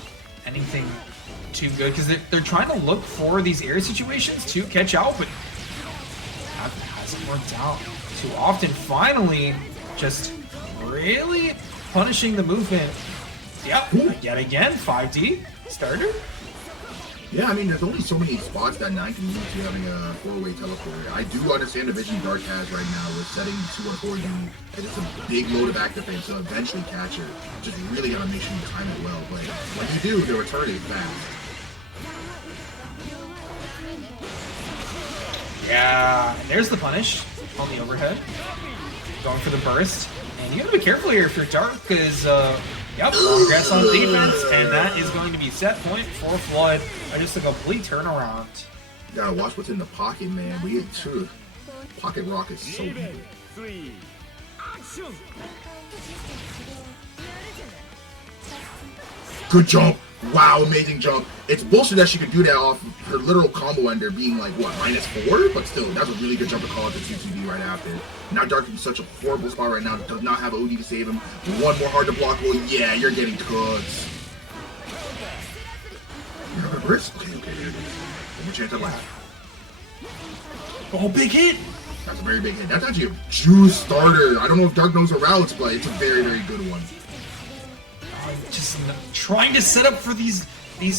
anything too good, because they're trying to look for these air situations to catch out, but that hasn't worked out too often. Finally, just really punishing the movement. Yep, yet again, 5D starter. Yeah, I mean, there's only so many spots that 9 can use to having a 4-way teleport. I do understand the vision Dark has right now with setting 2 and 4D, and it's a big load of activate to eventually catch her. Just really gotta make sure you time it well, but when you do, the return is fast. Yeah, and there's the punish on the overhead. Going for the burst. And you gotta be careful here if you're Dark, because Yep, progress on defense, and that is going to be set point for Flood. Just a complete turnaround. You gotta watch what's in the pocket, man. We get true. Pocket Rock is so good. 3 action. Good jump. Wow, amazing jump. It's bullshit that she could do that off her literal combo ender being like, what, -4? But still, that's a really good jump to call it to 2TD right after. Now Dark in such a horrible spot right now. Does not have OD to save him. One more hard to block. Well, yeah, you're getting cooked. You have a wrist? Okay, there it is. One more chance at last. Oh, big hit! That's a very big hit. That's actually a juice starter. I don't know if Dark knows the routes, but it's a very, very good one. Just trying to set up for these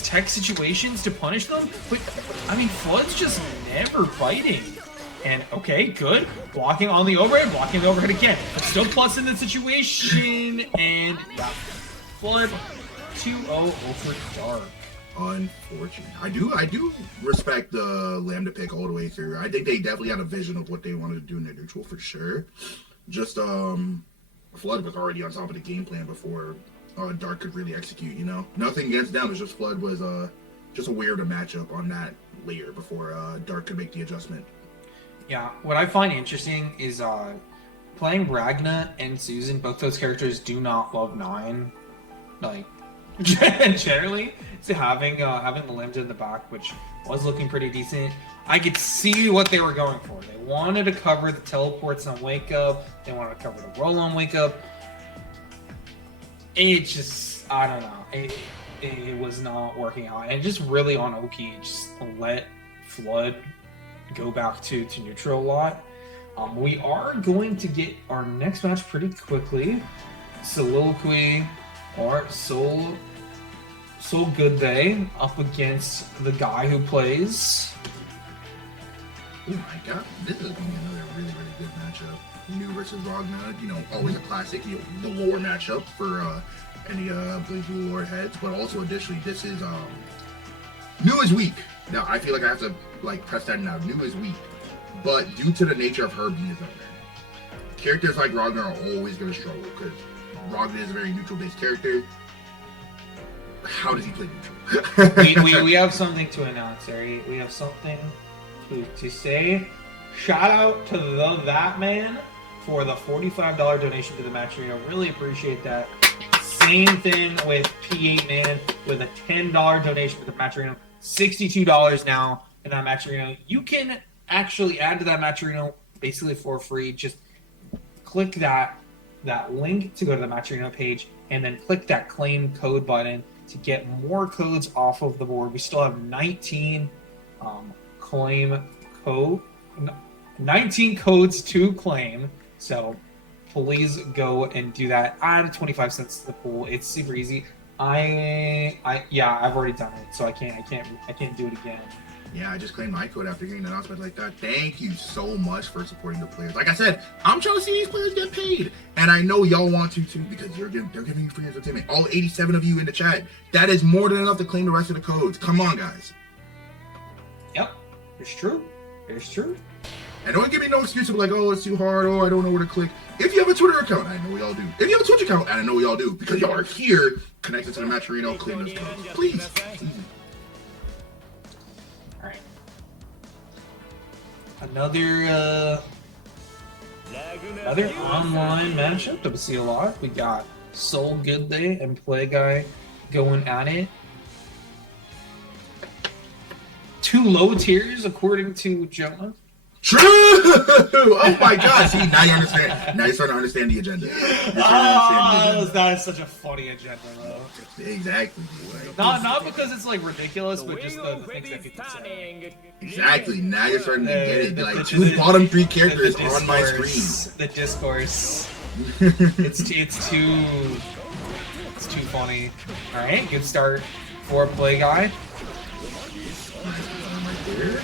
tech situations to punish them, but I mean, Flood's just never biting. And okay, good. Blocking on the overhead, blocking the overhead again. But still plus in the situation, and yeah, Flood 2-0 over Dark. Unfortunate. I do respect the Lambda pick all the way through. I think they definitely had a vision of what they wanted to do in their neutral for sure. Just Flood was already on top of the game plan before Dark could really execute, you know? Nothing against them, it's just Flood was just aware to match up on that layer before Dark could make the adjustment. Yeah, what I find interesting is playing Ragna and Susan, both those characters do not love 9. Like, generally, so having the Lambda in the back, which was looking pretty decent, I could see what they were going for. They wanted to cover the teleports on Wake Up, they wanted to cover the roll on Wake Up. It just, I don't know, it was not working out. And just really on Oki, just let Flood go back to neutral a lot. We are going to get our next match pretty quickly. Soliloquy or Soul Good Day up against the guy who plays. Oh my god, this is going to be another really, really good matchup. New versus Ragna, you know, always a classic, you know, the lore matchup for any BlazBlue lore heads, but also additionally, this is new is weak. Now, I feel like I have to like press that now. New is weak, but due to the nature of her being his owner, characters like Ragna are always going to struggle because Ragna is a very neutral-based character. How does he play neutral? we have something to announce, Ari. We have something to say. Shout out to that man for the $45 donation to the match arena. Really appreciate that. Same thing with P8 Man with a $10 donation to the match arena. $62 now in that match arena. You can actually add to that match arena basically for free. Just click that link to go to the match arena page and then click that claim code button to get more codes off of the board. We still have 19 19 codes to claim, so please go and do that. Add 25 cents to the pool. It's super easy. I've already done it, so I can't do it again. Yeah, I just claimed my code after hearing an announcement like that. Thank you so much for supporting the players. Like I said, I'm trying to see these players get paid, and I know y'all want to too because they're giving you free entertainment. All 87 of you in the chat. That is more than enough to claim the rest of the codes. Come on, guys. Yep, it's true. It's true. And don't give me no excuse of like, oh, it's too hard, oh, I don't know where to click. If you have a Twitter account, I know we all do. If you have a Twitch account, I know we all do, because y'all are here, connected to the match arena, claim those codes. Please. Alright. Another online matchup that we see a lot. We got Soul Good Day and Play Guy going at it. Two low tiers, according to Jonah. True! Oh my god, see, now you understand. Now you're starting to understand the agenda. That is such a funny agenda, though. Exactly. Not because it's like ridiculous, but just the things that people say. Exactly. Now you're starting to get it. Like two bottom three characters on my screen. The discourse. it's too funny. All right, good start for Play Guy. Right there.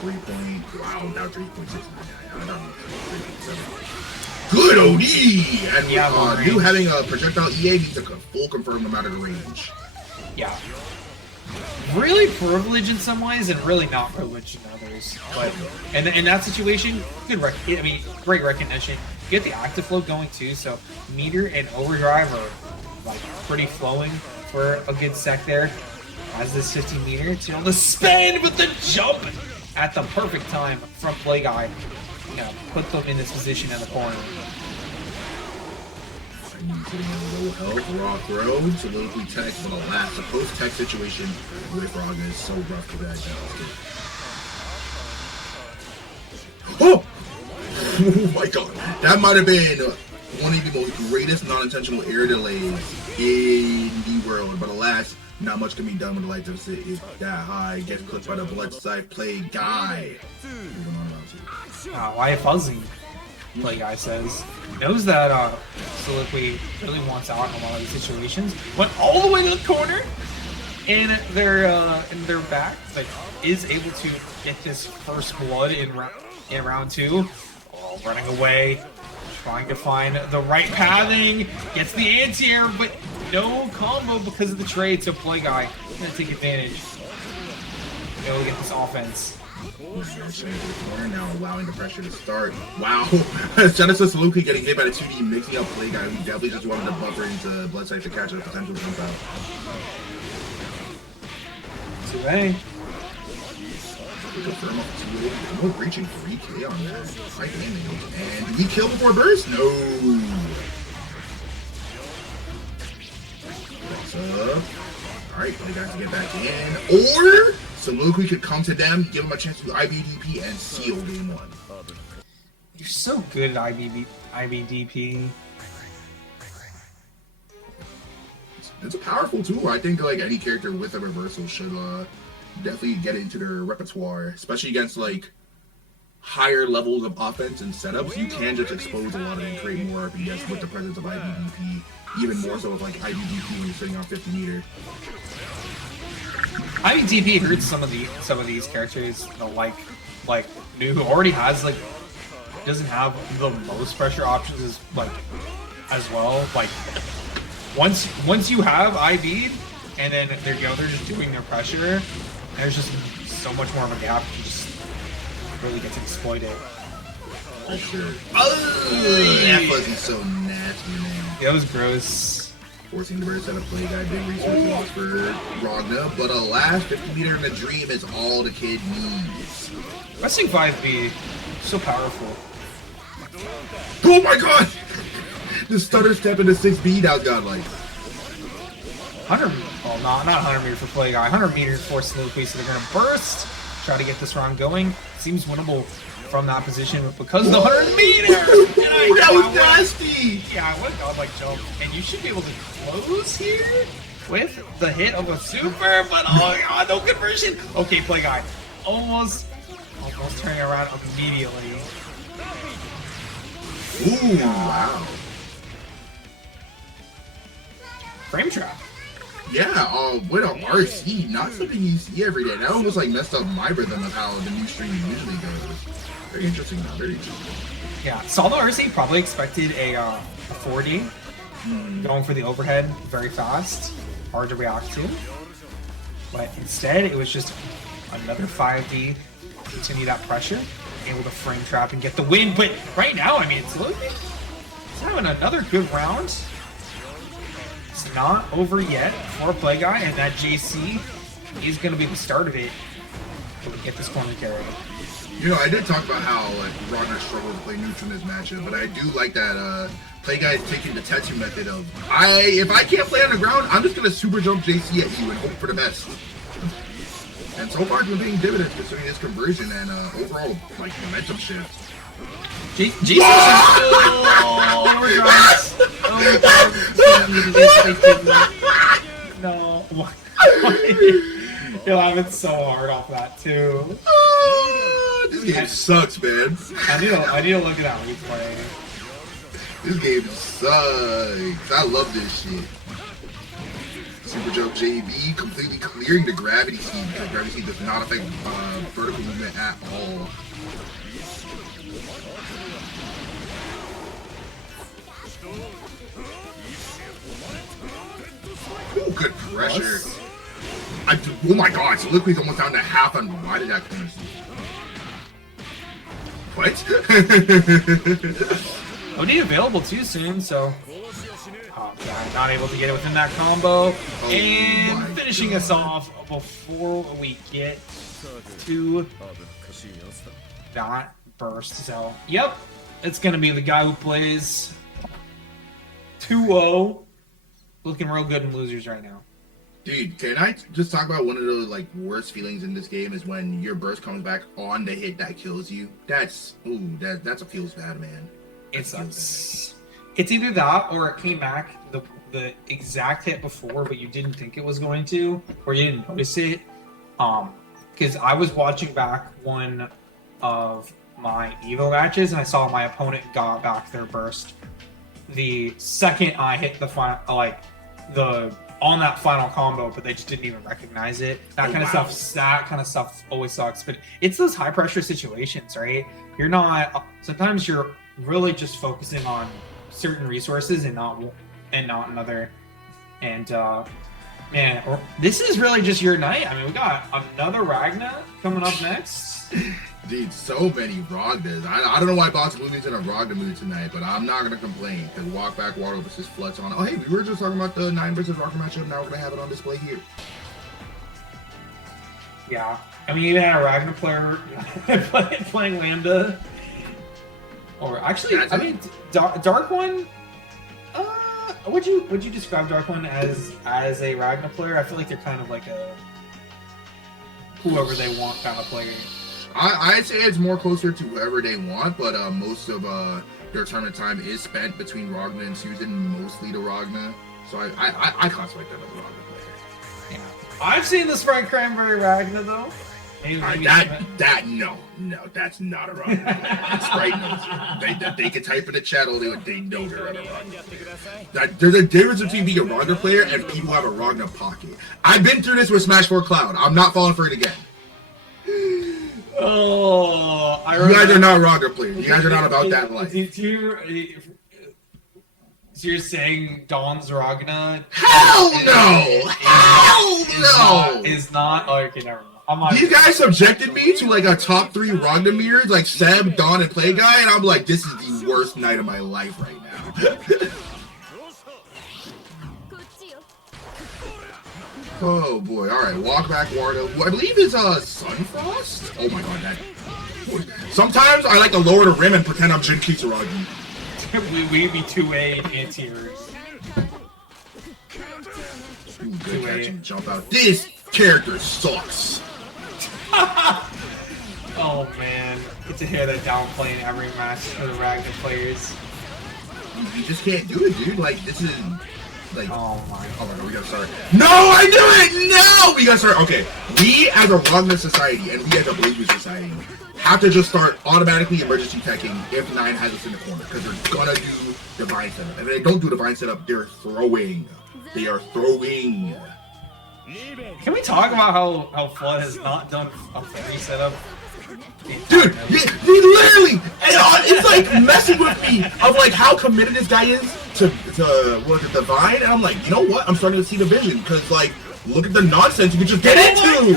3 point. Wow, now 3.69. Good OD! And you having a projectile EA means a full confirm no matter the range. Yeah. Really privileged in some ways and really not privileged in others. But in that situation, great recognition. You get the active flow going too, so meter and overdrive are like pretty flowing for a good sec there. Has this 15 meter to be able to spin with the jump at the perfect time from Play Guy. You know, put them in this position in the corner. Sitting in low health, raw throw, soliloquy tech, but alas, the post-tech situation with Ragna is so rough to that guy. Oh! Oh my god, that might have been one of the most greatest non-intentional air delays in the world, but alas, not much can be done when the light deficit is that high. Gets clipped by the blood side Play Guy. Why fuzzing? Play Guy says. Knows that Soliloquy really wants out in a lot of these situations. Went all the way to the corner in their back. Like, is able to get this first blood in round 2. Oh, running away, trying to find the right pathing. Gets the anti-air, but no combo because of the trade. So Play Guy gonna take advantage. Be able to get this offense. Now allowing the pressure to start. Wow. Thanatos Luka getting hit by the 2D, mixing up Play Guy, who definitely just wanted to buffer into Bloodsight to catch a potential jump out. 2A. Confirm up 2A. No reaching 3K on that. High damage. And did he kill before burst? No. That's up. Alright, Play Guy to get back in. Or Soliloquy could come to them, give them a chance to do IBDP, and seal game 1. You're so good at IBDP. It's a powerful tool. I think like any character with a reversal should definitely get into their repertoire, especially against like higher levels of offense and setups. You can just expose a lot and create more RPS with the presence of IBDP, even more so with like IBDP when you're sitting on 50 meter. IBDP hurts some of these characters, you know, like New, who already has like doesn't have the most pressure options as well. Like once you have IB'd and then they're just doing their pressure, there's just so much more of a gap. You just really get to exploit it. For sure. Oh, that fuzzy's so nasty, man. Yeah, that was gross. Forcing the burst out of Play Guy, big resource loss for Ragna, but alas, 50 meter in the dream is all the kid needs. Pressing 5B, so powerful. Oh my god! The stutter step into 6B, that was godlike. 100, well, not 100 meters for Play Guy, 100 meters for Soliloquy, so they're going to burst, try to get this round going. Seems winnable from that position, but because of the 100 meters! Ooh, that was nasty! Yeah, what a godlike jump. And you should be able to close here with the hit of a super, but oh god, no conversion! Okay, Play Guy, almost turning around immediately. Ooh, wow. Frame trap. Yeah, with an RC, not something you see every day. That almost like messed up my rhythm of how the new stream usually goes. Very interesting, though. Very interesting. Yeah, saw the RC, probably expected a 4D. Going for the overhead very fast. Hard to react to. But instead, it was just another 5D. Continue that pressure. Able to frame trap and get the win. But right now, I mean, it's having another good round. It's not over yet for Play Guy, and that JC is going to be the start of it. We'll get this corner carry. You know, I did talk about how like Ragna struggled to play neutral in this matchup, but I do like that Play Guy is taking the Tetsu method of if I can't play on the ground, I'm just gonna super jump JC at you and hope for the best. And so far, it's been paying dividends considering this conversion and overall like momentum shift. JC No. You're laughing so hard off that too. This game sucks, man. I need to look at that replay. This game sucks. I love this shit. Super Jump JB completely clearing the gravity seed because gravity seed does not affect vertical movement at all. Ooh, good pressure. Oh my god, so Liquid's almost down to half on why did that come? What? OD available too soon, so Yeah, not able to get it within that combo. my And finishing us God. off before we get to that burst. So, yep, it's going to be the guy who plays 2-0. Looking real good in losers right now. Dude, can I just talk about one of the like worst feelings in this game is when your burst comes back on the hit that kills you. That's a feels bad, man. It sucks. It's either that or it came back the exact hit before, but you didn't think it was going to, or you didn't notice it. Because I was watching back one of my Evo matches and I saw my opponent got back their burst the second I hit the final, on that final combo, but they just didn't even recognize it. That kind of stuff always sucks. But it's those high pressure situations, right? Sometimes you're really just focusing on certain resources and not another. And man, this is really just your night. I mean, we got another Ragna coming up next. Dude, so many Ragnas. I don't know why BoxBlue's in a Ragna mood tonight, but I'm not gonna complain because Walkbackwardo versus FluddSan. Oh hey, we were just talking about the 9 versus Ragna matchup. Now we're gonna have it on display here. Yeah, I mean, you even had a Ragna player playing Lambda, or actually, I mean, DarkOne. Would you describe DarkOne as a Ragna player? I feel like they're kind of like a whoever they want kind of player. I'd say it's more closer to whoever they want, but most of their tournament time is spent between Ragna and Susan, mostly the Ragna. So I classify them as a Ragna player. Yeah. I've seen the Spritecranberry Ragna though. Maybe No, that's not a Ragna player. Sprite knows it. They can type in the chat all they know they're not a Ragna player. There's a difference between being a Ragna player and people who have a Ragna pocket. I've been through this with Smash 4 Cloud. I'm not falling for it again. Oh, you guys are not Ragna players. You guys are not about that life. So you're saying Dawn's Ragna? Hell no! Hell no! Is not. Oh, okay, never mind. These guys subjected me to like a top 3 Ragna mirrors, like Seb, Dawn, and Play Guy, and I'm like, this is the worst night of my life right now. Oh boy! All right, Walkbackwardo, who I believe is Sunfrost. Oh my god, that. Sometimes I like to lower the rim and pretend I'm Jin Kisaragi. We'd be 2A anti-heroes. Good catch and jump out. This character sucks. Oh man, get to hear that downplaying every match for the Ragna players. You just can't do it, dude. Like this is. Like, oh my god, we gotta start. No, I knew it! No! We gotta start. Okay, we as a Ragna society and we as a BBB society have to just start automatically emergency teching if 9 has us in the corner because they're gonna do divine setup. And if they don't do divine setup, they're throwing. They are throwing. Can we talk about how Flood has not done a free setup? Dude, he literally, it's like messing with me of like how committed this guy is to divine, and I'm like, you know what? I'm starting to see the vision because like, look at the nonsense you can just get into.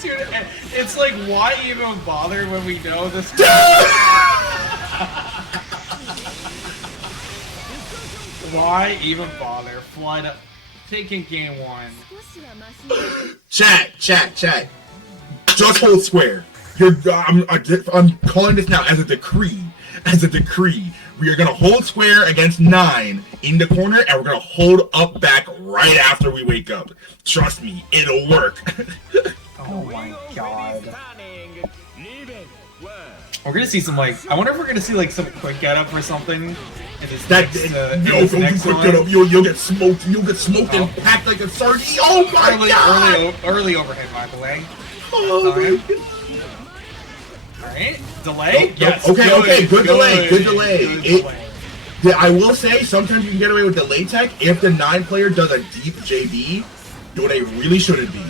Dude, it's like, why even bother when we know this? Why even bother? Flood taking game 1. Chat. Just hold square. I'm calling this now as a decree. We are gonna hold square against 9 in the corner, and we're gonna hold up back right after we wake up. Trust me, it'll work. Oh my god. We're gonna see some like. I wonder if we're gonna see like some quick get up or something. You'll get smoked. You'll get smoked and packed like a sardine. Oh my god! Early overhead, by the way. Oh my god. Alright, delay? Yes. Okay, good delay. I will say, sometimes you can get away with delay tech if the 9 player does a deep JB, though they really shouldn't be.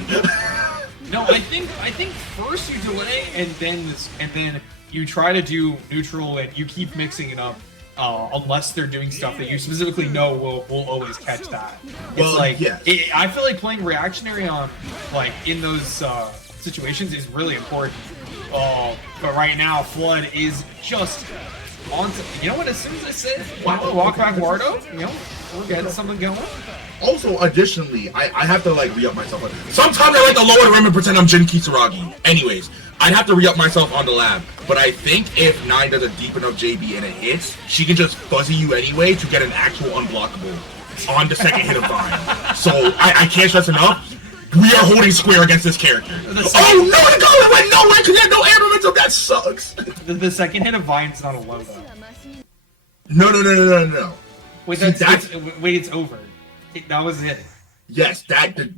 No, I think first you delay and then you try to do neutral and you keep mixing it up. Unless they're doing stuff that you specifically know will always catch that. Well, it's like yes. I feel like playing reactionary on like in those situations is really important. But right now, Flood is just on to, you know what, as soon as I said Walkbackwardo, you know, we're getting something going. Also, additionally, I have to like re-up myself. Sometimes I like to lower the rim and pretend I'm Jin Kisaragi. Anyways, I'd have to re-up myself on the lab. But I think if 9 does a deep enough JB and it hits, she can just fuzzy you anyway to get an actual unblockable on the second hit of Vine. So I can't stress enough. We are holding square against this character. Oh no, the goal went nowhere because had no air momentum. That sucks. The second hit of Vine's not a low though. No. Wait, See, it's over. That was it. Yes,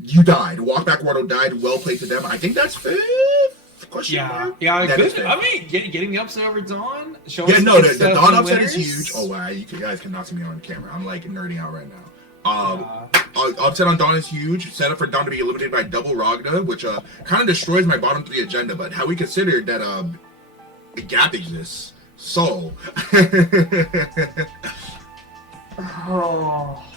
you died. Walkbackwardo died. Well played to them. I think that's fifth. Question mark? Yeah. That Good. I mean, getting the upset over Dawn. The Dawn upset is huge. Oh wow, you guys cannot see me on camera. I'm like nerding out right now. Upset on Dawn is huge. Set up for Dawn to be eliminated by double Ragna, which kind of destroys my bottom 3 agenda. But have we considered that a gap exists? So,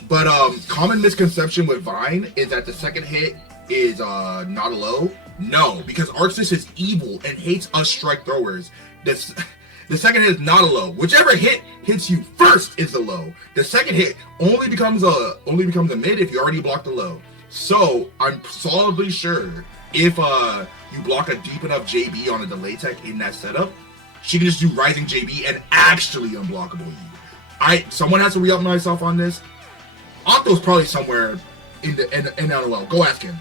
but common misconception with Vine is that the second hit is not a low. No, because Arcsys is evil and hates us strike throwers. The second hit is not a low. Whichever hit hits you first is the low. The second hit only becomes a mid if you already blocked the low. So I'm solidly sure if you block a deep enough JB on a delay tech in that setup, she can just do rising JB and actually unblockable you. Someone has to re-up myself on this. Octo's probably somewhere in LOL. Go ask him.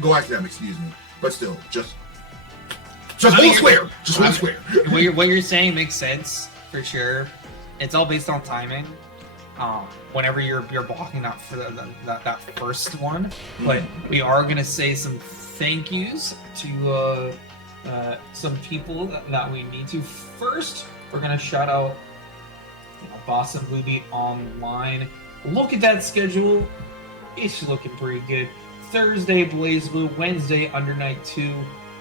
Go ask them. Excuse me. But still, just hold square. Just hold square. What you're saying makes sense for sure. It's all based on timing. Whenever you're blocking that for that first one, but we are gonna say some thank yous to some people that we need to. First, we're gonna shout out BBB Online. Look at that schedule; it's looking pretty good. Thursday, BlazBlue. Wednesday, Under Night 2.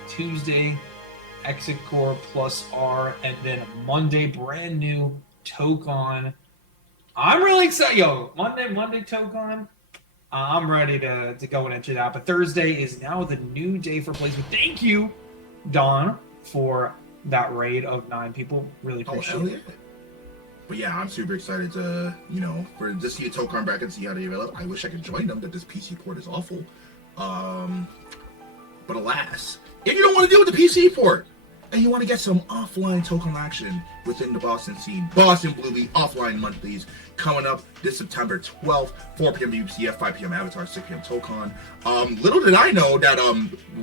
Tuesday, Exit Core plus R, and then Monday, brand new Tokon. I'm really excited. Monday Tokon. I'm ready to go and enter that. But Thursday is now the new day for BlazBlue. Thank you, Don, for that raid of 9 people. Really appreciate it. But yeah, I'm super excited to, to see a Tokon back and see how they develop. I wish I could join them, that this PC port is awful. But alas, if you don't want to deal with the PC port, and you want to get some offline Tokon action within the Boston scene, Boston Blue League offline monthlies coming up this September 12th, 4 p.m. BBCF, 5 p.m. Avatar, 6 p.m. Tokon. Little did I know that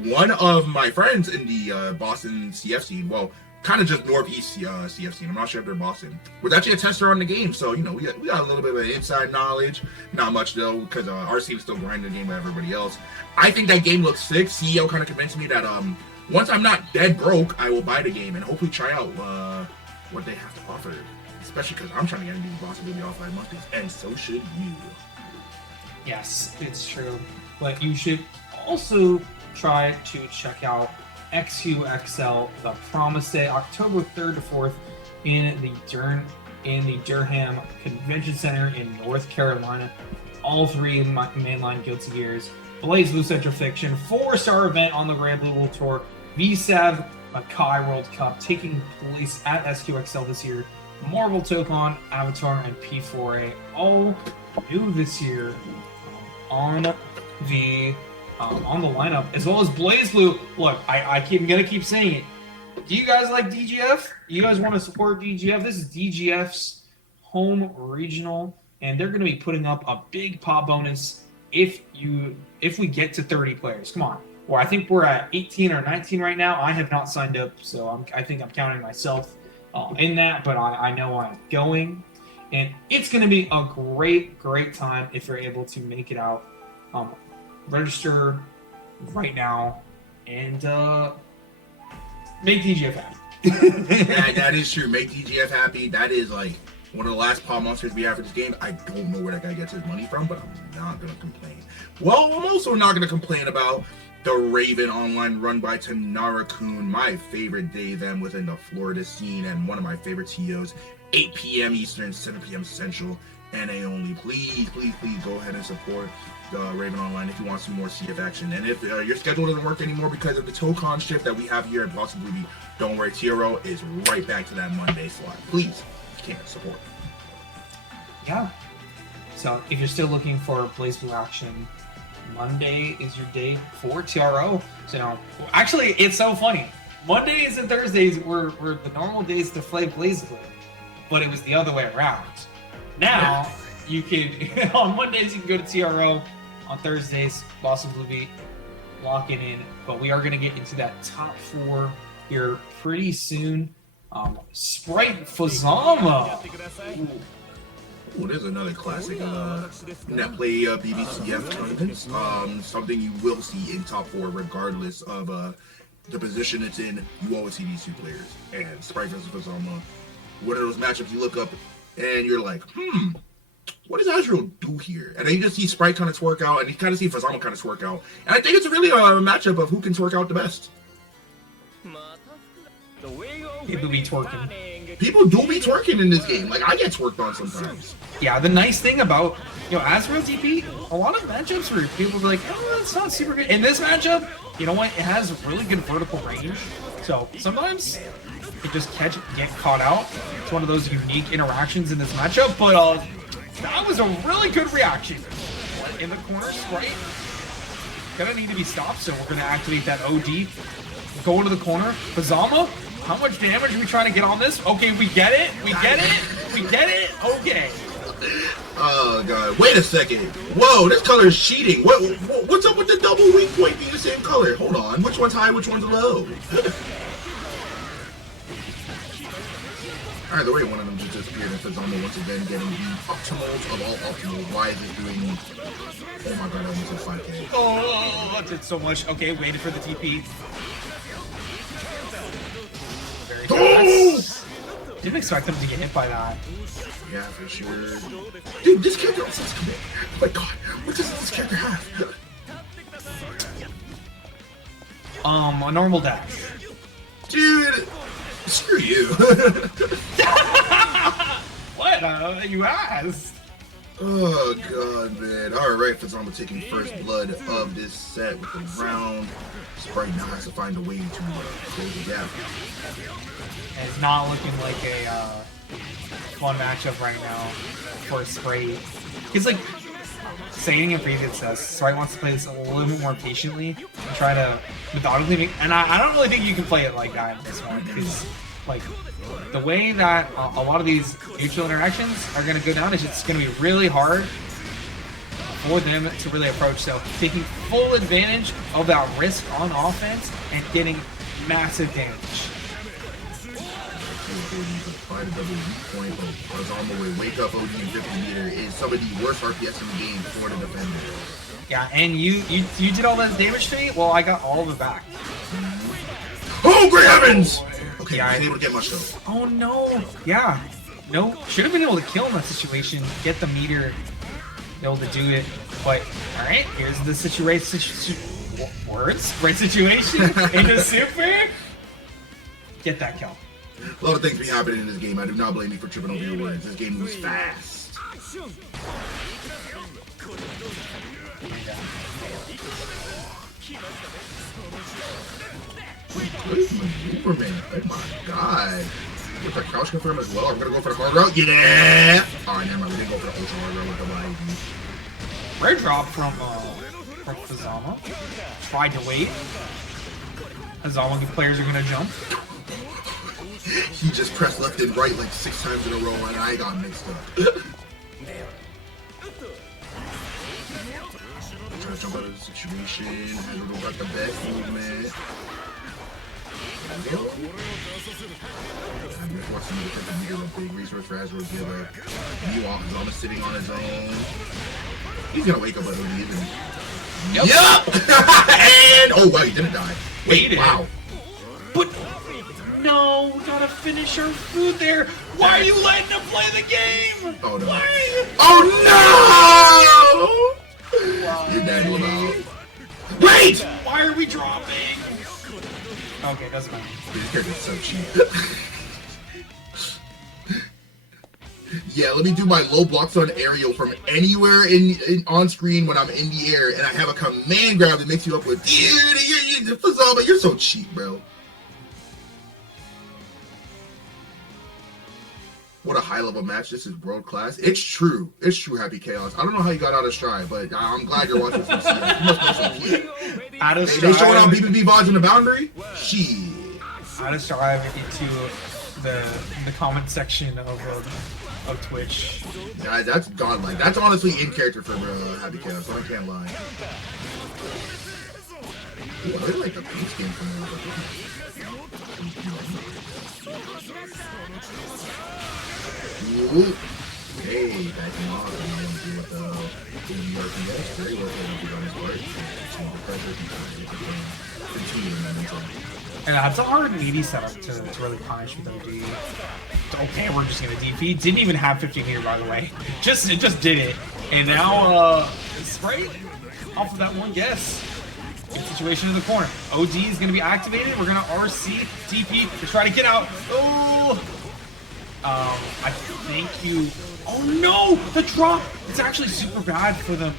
one of my friends in the Boston CF scene, well, kind of just northeast CF scene, I'm not sure if they're Boston, was actually a tester on the game, so we got a little bit of inside knowledge. Not much though, because our scene is still grinding the game with everybody else. I think that game looks sick. CEO kind of convinced me that once I'm not dead broke, I will buy the game and hopefully try out what they have to offer. Especially because I'm trying to get into these Boston Blue League offline monthlies, and so should you. Yes, it's true. But you should also try to check out XUXL, the Promise Day, October 3rd to 4th in the Durham Convention Center in North Carolina. All 3 mainline Guilty Gears, BlazBlue Central Fiction, 4-star event on the Grand Blue World Tour, VSAV Makai World Cup taking place at SQXL this year, Marvel Tokon, Avatar, and P4A, all new this year on the lineup, as well as BlazBlue. Look, I'm gonna keep saying it. Do you guys like DGF? You guys want to support DGF? This is DGF's home regional, and they're gonna be putting up a big pop bonus if we get to 30 players. Come on. Well, I think we're at 18 or 19 right now. I have not signed up, so I think I'm counting myself in that, but I know I'm going, and it's gonna be a great time if you're able to make it out. Register right now and make DGF happy. That is true. Make DGF happy. That is like one of the last pop monsters we have for this game. I don't know where that guy gets his money from, but I'm not gonna complain. Well, I'm also not gonna complain about the Raven Online run by Tanara-kun, my favorite day then within the Florida scene and one of my favorite TOs. 8 p.m. Eastern, 7 p.m. Central. NA only. Please, please, please go ahead and support Raven Online if you want some more CF action. And if your schedule doesn't work anymore because of the TOCON shift that we have here at Boston Blue, don't worry, TRO is right back to that Monday slot. Please, you can't support. Yeah. So if you're still looking for blazblue action, Monday is your day for TRO. So actually, it's so funny. Mondays and Thursdays were the normal days to play blazblue, but it was the other way around. Now you can on Mondays you can go to TRO. On Thursdays, Boston Blue Beat, lock it in. But we are going to get into that top 4 here pretty soon. Sprite Fuzzama. Ooh, there's another classic net play BBCF tournaments. Something you will see in top 4 regardless of the position it's in. You always see these 2 players. And Sprite versus Fuzzama, one of those matchups you look up and you're like, what does Azrael do here? And then you just see Sprite kind of twerk out, and you kind of see Fuzzama kind of twerk out. And I think it's really a matchup of who can twerk out the best. People be twerking. People do be twerking in this game. Like, I get twerked on sometimes. Yeah, the nice thing about, Azrael TP, a lot of matchups where people be like, oh, it's not super good. In this matchup, you know what? It has really good vertical range. So sometimes it just get caught out. It's one of those unique interactions in this matchup, but that was a really good reaction. In the corner, Sprite gonna need to be stopped, so we're gonna activate that OD. Go into the corner. Fuzzama, how much damage are we trying to get on this? Okay, we get it. We get it. We get it. Okay. Oh god! Wait a second. Whoa, this color is cheating. What's up with the double weak point being the same color? Hold on. Which one's high? Which one's low? Either way, one of them just disappeared, and Fuzzama once again getting the optimal of all optimal. Why is it doing? Oh my god! I almost hit 5K. Oh, I did so much. Okay, waited for the TP. Very fast. Didn't expect them to get hit by that. Yeah, for sure. Dude, this character also has commit. Oh my god, what does this character have? A normal dash. Dude, screw you. What? You asked. Oh god, man. Alright, Fuzzama taking first blood of this set with the round. Sprite now has to find a way to close the gap. And it's not looking like a fun matchup right now for Sprite. He's like saying in previous sets, Sprite wants to play this a little bit more patiently and try to methodically make. And I don't really think you can play it like that in this one because, like, the way that a lot of these mutual interactions are going to go down is it's going to be really hard for them to really approach. So taking full advantage of that risk on offense and getting massive damage. Find a double weak point, but Fuzzama with wake up OD and 50 meter is some of the worst RPS in the game for the defender. Yeah, and you did all that damage to me? Well, I got all of it back. Oh, great heavens! Okay, Yeah, I wasn't able to get much though. Oh no! Yeah, no, should have been able to kill in that situation, get the meter, be able to do it. But all right, here's the situation. Right situation into super. Get that kill. A lot of things be happening in this game. I do not blame you for tripping over your words. This game moves fast. Good maneuver, man. Oh my god. With the crouch confirm as well. I'm gonna go for the hard route. Yeah! Alright, never mind. We didn't go for the ultra hard route with the live. Rare drop from Fuzzama. Tried to wait. Hazama players are gonna jump. He just pressed left and right like 6 times in a row and I got mixed up. Trying to jump out of the situation. Azrael got the best movement. I'm just watching the defensive meter, a big resource for Azrael to give a new off. Hazama sitting on his own. He's gonna wake up at OD, isn't he? Yup! And oh wow, he didn't die. Wait, wow. But no, we gotta finish our food there. Why are you letting him play the game? Oh no. Why? Oh no! You're dead, Lamau. Wait! Why are we dropping? Okay, doesn't matter. This character's so cheap. Yeah, let me do my low blocks on aerial from anywhere in on screen when I'm in the air, and I have a command grab that makes you up with Fuzzama. You're so cheap, bro. What a high level match. This is world class. It's true. It's true, Happy Chaos. I don't know how you got out of stride, but I'm glad you're watching some CS. You must know some shit. Out of They showing out stride. BBB VODs in the boundary? Shit. Out of stride into the comment section of Twitch. Yeah, that's godlike. That's honestly in character for Happy Chaos, so I can't lie. Ooh, I really like the paint scheme from there. Ooh. Hey, backing off. I don't want to deal with the New York and that's very well played on his part. The pressure continue in that mentality. And that's a hard meaty setup to really punish with OD. Okay, we're just gonna DP. Didn't even have 50 meter, by the way. It just did it. And now Sprite off of that one guess. Good situation in the corner. OD is gonna be activated. We're gonna RC DP to try to get out. Oh, I think you. Oh no, the drop. It's actually super bad for them.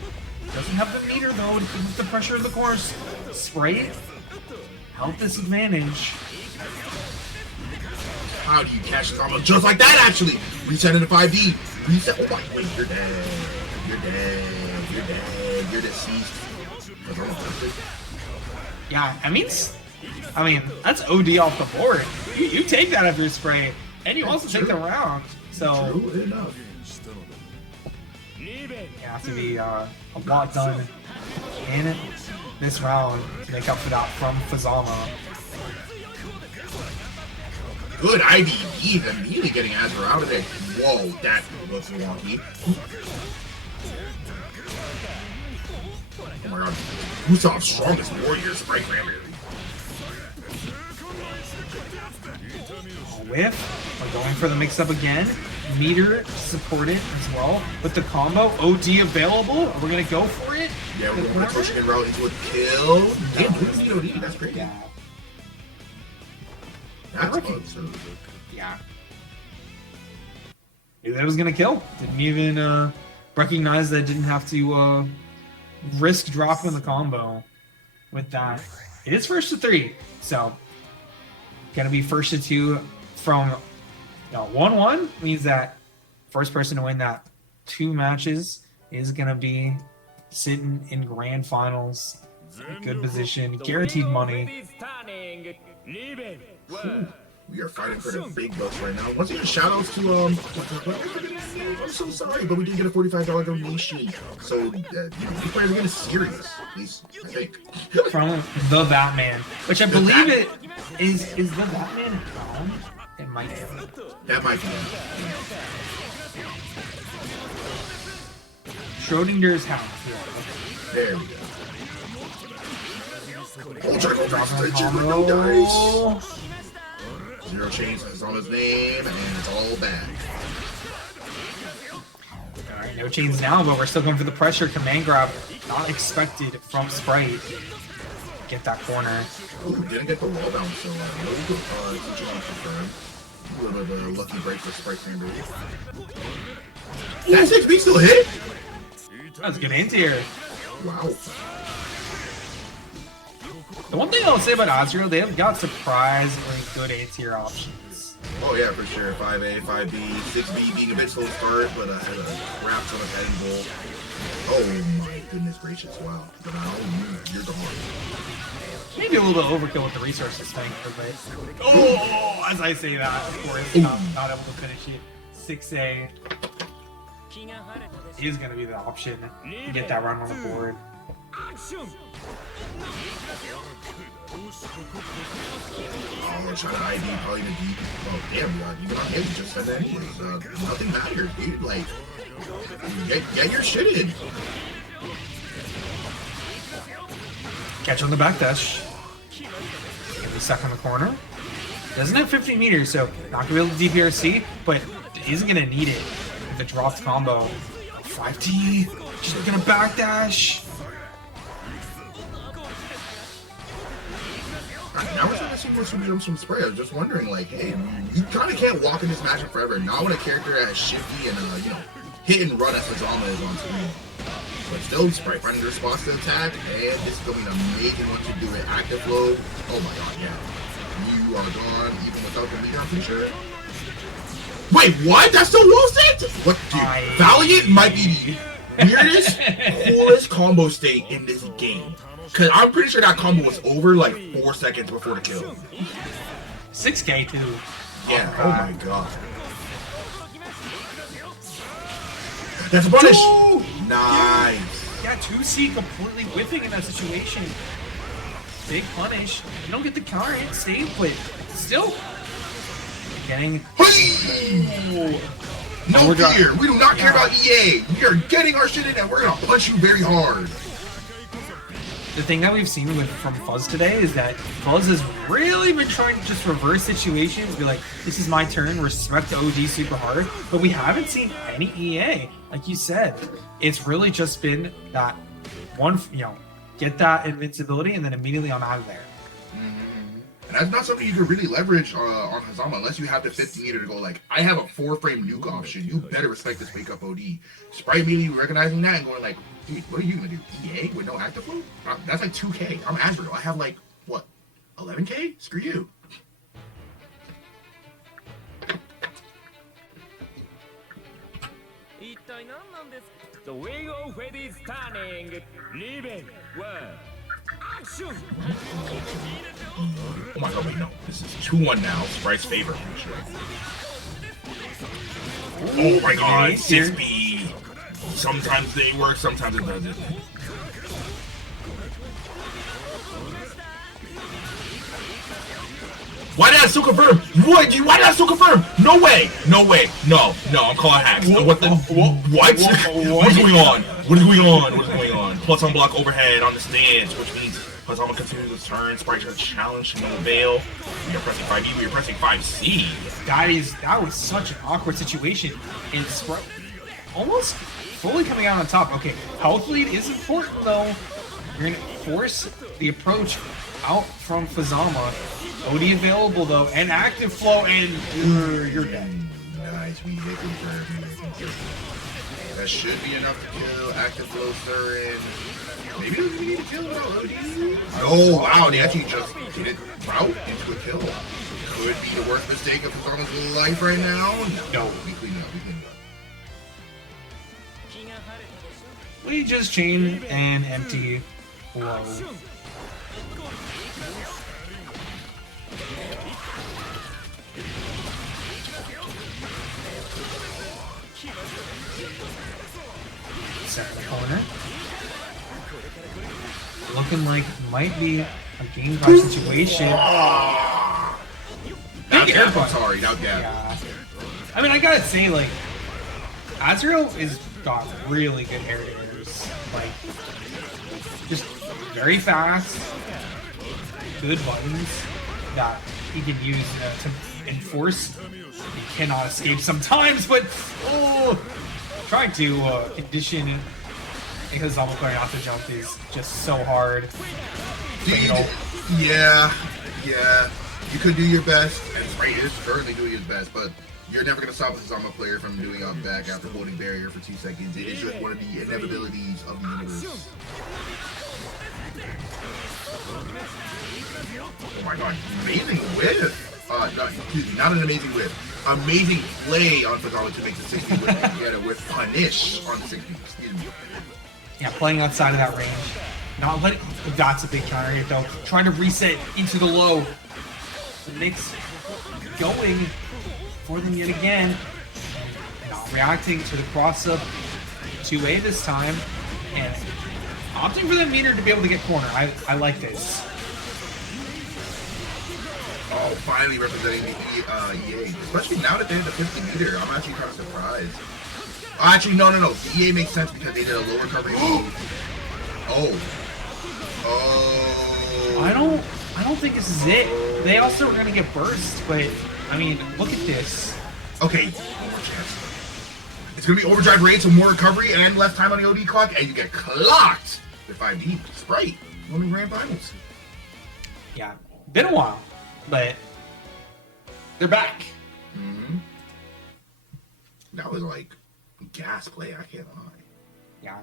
Doesn't have the meter though to keep the pressure in the course. Sprite held this advantage. How do you catch the combo just like that, actually? Reset into 5D. Reset. Oh my, wait, you're dead. You're dead. You're dead. You're deceased. Yeah, I mean, that's OD off the board. You take that after Spray, and you also take the round. So True enough. you have to be a lot done in this round to make up for that from Fuzzama. Good IDD, immediately getting Azrael out of there. Whoa, that looks wonky. Oh my god. Usopp's strongest warrior, Spritecranberry. Whiff. We're going for the mix-up again. Meter supported as well. With the combo, OD available. We're going to go for it. Yeah, we're going to push him route into a kill. Damn, who's the OD? That's crazy. Yeah. That's absurd. Yeah. Knew that was going to kill. Didn't even recognize that it didn't have to risk dropping the combo with that. It is first to 3. So, going to be first to 2 from 1-1 means that first person to win that 2 matches is going to be sitting in grand finals. Good position, guaranteed money. We are fighting for the big bucks right now. Once again, shout outs to I'm so sorry, but we did get a $45 donation. So these players are getting serious. At least I think. From the Batman, which I believe it is the Batman down? It might be. That might be. Schrodinger's house. There we go. Oh, Draco drops attention with no dice. Zero chains is on his name, and it's all back. Alright, no chains now, but we're still going for the pressure. Command grab, not expected from Sprite. Get that corner. Ooh, didn't get the wall down, so no good teaching on confirm. A little bit of a lucky break for Spritecranberry. That 6B still hit? That's good anti-air. Wow. The one thing I'll say about Azrael, they have got surprisingly good anti-air options. Oh yeah, for sure. 5A, 5B, 6B being a bit slow start, but had a crap ton of heading goal. Oh my goodness gracious, wow. But now you're gone. Maybe a little bit overkill with the resources thing, but oh, as I say that, of course, not able to finish it. 6A is going to be the option to get that run on the board. Oh, they're trying to ID probably the deep. Oh, damn, you got hit. You just said that anyways. Nothing matters, dude. Like, get your shit in. Catch on the backdash. Gonna be stuck in the corner. Doesn't have 50 meters, so not gonna be able to DPRC, but isn't gonna need it with the dropped combo. 5T. She's gonna backdash. Now we're starting to seen more super jumps from Spray. I was just wondering, like, hey, you kind of can't walk in this matchup forever. Not when a character as shifty and, you know, hit and run as Hazama is on screen. But still, Sprite finding the response to attack, and this is going to be an amazing one to do it. Active flow. Oh my god, yeah. You are gone, even without the leader, I'm pretty sure. Wait, what? That's still wall set? What, dude? Valiant might be the weirdest, coolest combo state in this game. Because I'm pretty sure that combo was over like 4 seconds before the kill. 6K too. Yeah, oh my god. That's a punish! Nice! Yeah, 2C completely whiffing in that situation. Big punish. You don't get the counter hit save, but still getting. Hey! No fear! We do not care about EA! We are getting our shit in and we're gonna punch you very hard! The thing that we've seen from Fuzz today is that Fuzz has really been trying to just reverse situations, be like, this is my turn, respect OD super hard, but we haven't seen any EA. Like you said, it's really just been that one, you know, get that invincibility and then immediately I'm out of there. And that's not something you can really leverage on Hazama unless you have the 50 meter to go like, I have a 4-frame nuke option. You better respect this wake up OD. Sprite immediately recognizing that and going like, dude, what are you gonna do? EA with no active flow? That's like 2K. I'm Azrael. I have like, what, 11K? Screw you. 一体何なんです The wheel of fate is turning. Riven 1 action. Oh my god, wait, no. This is 2-1 now. Sprite's favor. Sure. Oh my god, 6B. Sometimes they work, sometimes it doesn't. Why did I still confirm? What? Why did I still confirm? No way! No way! No! No! I'm calling hacks. What the? What? What's going on? What is going on? What is going on? Plus unblock overhead on the stance, which means Hazama continues his turn. Sprite a challenge, no avail. We are pressing 5E. We are pressing 5C. That was such an awkward situation. And Sprite almost fully coming out on top. Okay, health lead is important though. You're gonna force the approach out from Fuzzama. OD available though, and active flow, and you're dead. Nice, we hit confirm. That should be enough to kill. Active flow stirring. Maybe we need to kill without OD. Oh wow, they actually just did it route into a kill. Could be the worst mistake of Fuzzama's life right now. No, we clean up. We clean up. We just chain and empty flow. Center the corner. Looking like might be a game clock situation. Big air button. Sorry, now yeah. I mean, I gotta say, like, Azrael is got really good air daggers. Like, just very fast, good buttons that he can use to enforce. He cannot escape sometimes, but trying to condition a Hazama player not to jump is just so hard. Fatal. Yeah. You could do your best, and Sprite is currently doing his best, but you're never going to stop a Hazama player from doing up back after holding barrier for 2 seconds. It is just one of the inevitabilities of the universe. Oh my god, amazing whiff! Not an amazing whiff. Amazing play on Fuzzama to make the 60 whiff and get it with punish on the 60. Excuse me. Yeah, playing outside of that range. Not letting. That's a big counter hit though. Trying to reset into the low. The Knicks going for them yet again. Not reacting to the cross up 2A this time. And opting for the meter to be able to get corner. I like this. Oh, finally representing the EA. Especially now that they have the 50 meter. I'm actually kind of surprised. Actually, no. The EA makes sense because they did a low recovery move. I don't think this is it. They also are gonna get burst, but I mean, look at this. Okay, one more chance. It's gonna be overdrive rate, so more recovery and less time on the OD clock, and you get clocked with 5D. Sprite, winning grand finals. Yeah, been a while. but they're back. Mm-hmm. That was like gas play, I can't lie. Yeah.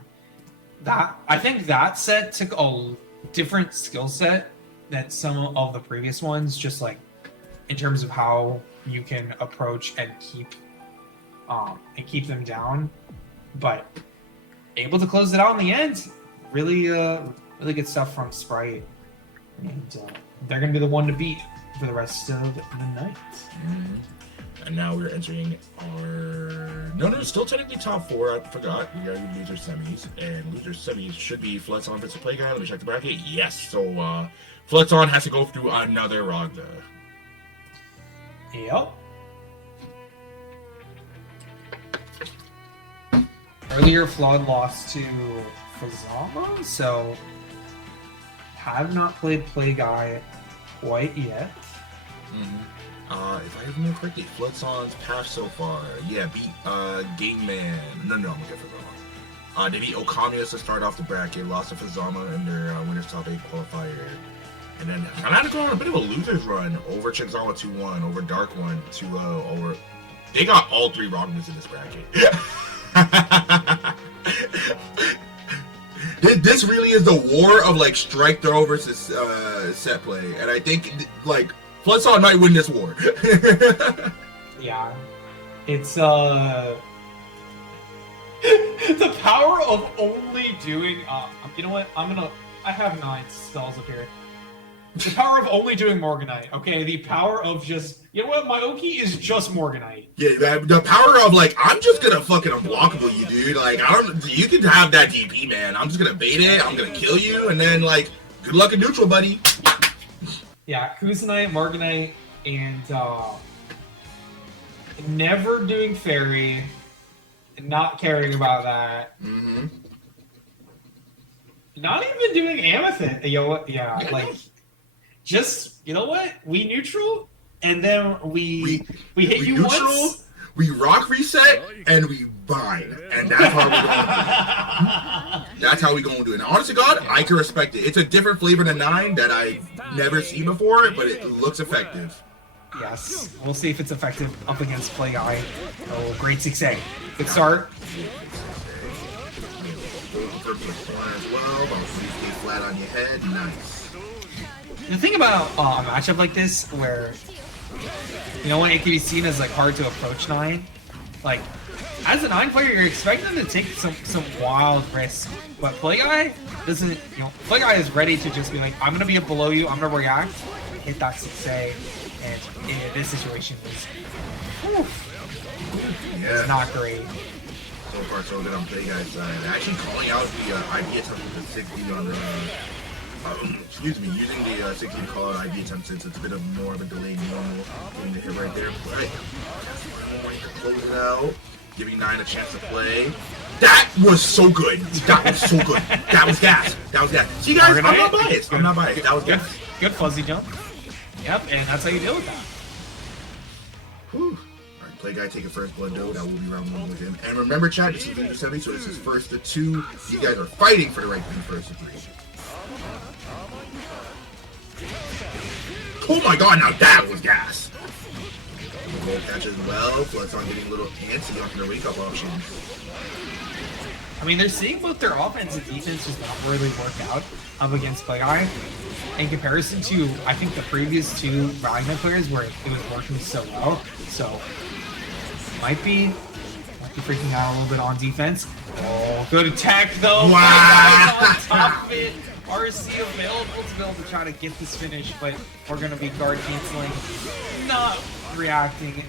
I think that set took a different skill set than some of the previous ones, just like in terms of how you can approach and keep them down. But able to close it out in the end. Really good stuff from Sprite. And they're gonna be the one to beat for the rest of the night. Mm-hmm. And now we're entering our... No, still technically top 4. I forgot. We are loser semis. And loser semis should be FluddSan versus Play Guy. Let me check the bracket. Yes. So, FluddSan has to go through another Ragna. Yep. Earlier, Flood lost to Fuzzama, so have not played Play Guy quite yet. Mm-hmm. If I remember correctly, FluddSan's path so far, beat Game Man. No, I'm looking for that one. They beat Okamiya to start off the bracket, lost to Fuzzama in their winners top 8 qualifier, and then Thanatos on a bit of a losers run over Chigzawa 2-1, over DarkOne 2-0, over. They got all 3 Ragnas in this bracket. This really is the war of like strike throw versus set play, and I think like FluddSan might win this war. Yeah, it's the power of only doing. You know what? I have 9 spells up here. The power of only doing Morganite. Okay, the power of just. You know what? My Oki is just Morganite. Yeah, the power of like I'm just gonna fucking unblockable you, dude. Like you can have that DP, man. I'm just gonna bait it. I'm gonna kill you, and then like good luck in neutral, buddy. Yeah, Kusanite, Morganite, and never doing Fairy, and not caring about that. Mm-hmm. Not even doing Amethyst. Like just you know what? We neutral. And then we hit you neutral, once. We rock reset and we bind, and that's how we're gonna do it. That's how we gonna do it. Now, honest to God, I can respect it. It's a different flavor than 9 that I've never seen before, but it looks effective. Yes, we'll see if it's effective up against Play Guy. Oh, great 6A. Good start. As well, about 3 flat on your head. Nice. The thing about a matchup like this, where when it can be seen as like hard to approach 9, like as a 9 player, you're expecting them to take some wild risks, but Play Guy doesn't. Play Guy is ready to just be like, I'm gonna be below you, I'm gonna react, hit that 6A, and in this situation is, it's not great. So far, so good on Play Guy's side. Actually calling out the IB attempt with the 60 on the. Using the 60 to call out IB attempt since it's a bit of more of a delayed normal getting the hit right there. But close it out, giving 9 a chance to play. That was so good. That was so good. That was gas. That was gas. See guys, I'm not biased. I'm not biased. That was gas. Good fuzzy jump. Yep, and that's how you deal with that. Whew. Alright, Play Guy taking first blood though. That will be round 1 with him. And remember, chat, this is the 70, so this is first to 2. You guys are fighting for the right to be first to 3. Oh my god, now that was gas! Goal catch as well. FluddSan getting a little antsy on their wake-up options. I mean, they're seeing both their offense and defense just not really work out up against Play Guy. In comparison to, I think, the previous 2 Ragna players where it was working so well. So, might be freaking out a little bit on defense. Oh, good attack though! Wow! On top of it! RC available to be able to try to get this finish, but we're going to be guard canceling, not reacting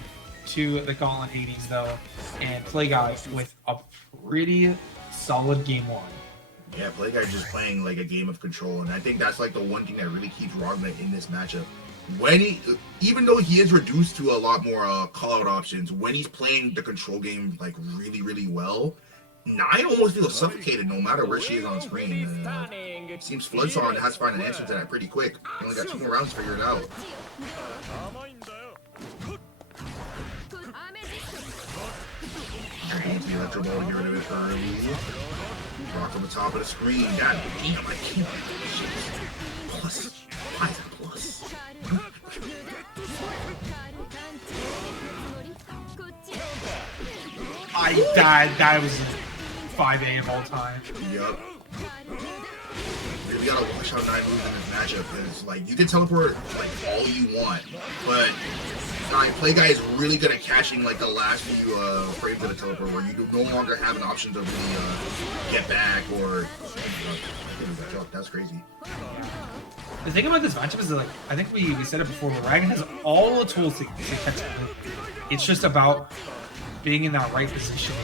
to the Gauntlet 80s though, and Play Guy with a pretty solid game 1. Yeah, Play Guy just playing like a game of control, and I think that's like the one thing that really keeps Ragna in this matchup. When even though he is reduced to a lot more call-out options, when he's playing the control game like really well, 9 almost feels suffocated no matter where she is on screen. Seems FluddSan has to find an answer to that pretty quick. He only got 2 more rounds to figure it out. The Electro Ball to get rid of it early. Rock on the top of the screen. God damn, I can't. Plus. Why is that plus? That was 5A of all time. Yep. We gotta watch how 9 moves in this matchup because, like, you can teleport like all you want, but Play Guy is really good at catching like the last few frames of the teleport where you no longer have an option to really get back or. That's crazy. The thing about this matchup is that, like, I think we said it before, but Ragna has all the tools to catch it. It's just about being in that right position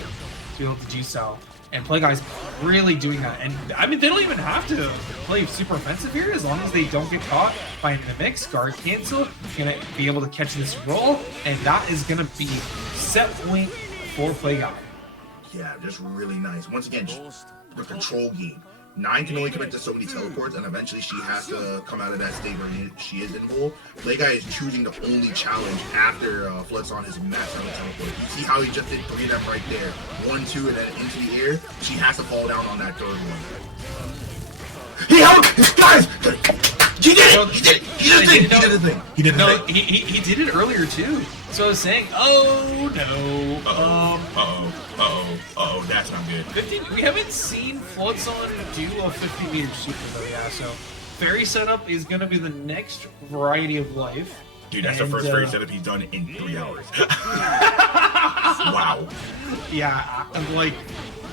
to be able to do so. And Play Guy's really doing that. And I mean, they don't even have to play super offensive here as long as they don't get caught by the mix. Guard cancel, gonna be able to catch this roll, and that is gonna be set point for Play Guy. Yeah, just really nice. Once again, the control game. 9 can only commit to so many teleports, and eventually she has to come out of that state where she is invulnerable. Play Guy is choosing the only challenge after FluddSan has maxed out the teleport. You see how he just did 3 of them right there. 1, 2, and then into the air. She has to fall down on that 3rd one. He helped! Guys! He did it! He did it! He did the thing! He did the thing! He did the thing! He did it earlier too. So I was saying, oh no. That's not good. 15, we haven't seen FluddSan do a 50-meter super though, yeah, so fairy setup is going to be the next variety of life. Dude, that's the first fairy setup he's done in 3 hours. Wow. Yeah, I'm like,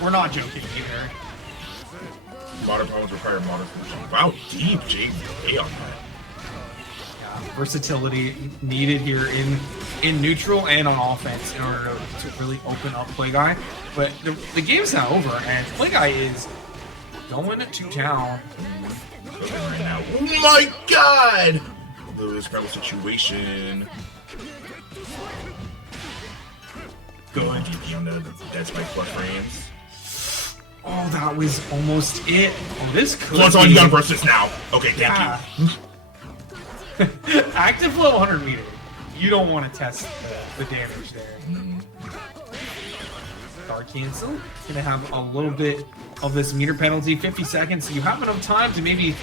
we're not joking either. Modern problems require modern solutions. Wow, deep JV on that. Yeah, versatility needed here in neutral and on offense in order to really open up Play Guy. But the game's not over, and Play Guy is going to town. Right now. Oh my god! The scramble situation. Good. That's my plus frames. Oh, that was almost it. Oh, this could FluddSan, you gotta burst this now. Okay, thank you. Active flow 100 meter. You don't want to test the damage there. Guard cancel. Gonna have a little bit of this meter penalty. 50 seconds. So you have enough time to maybe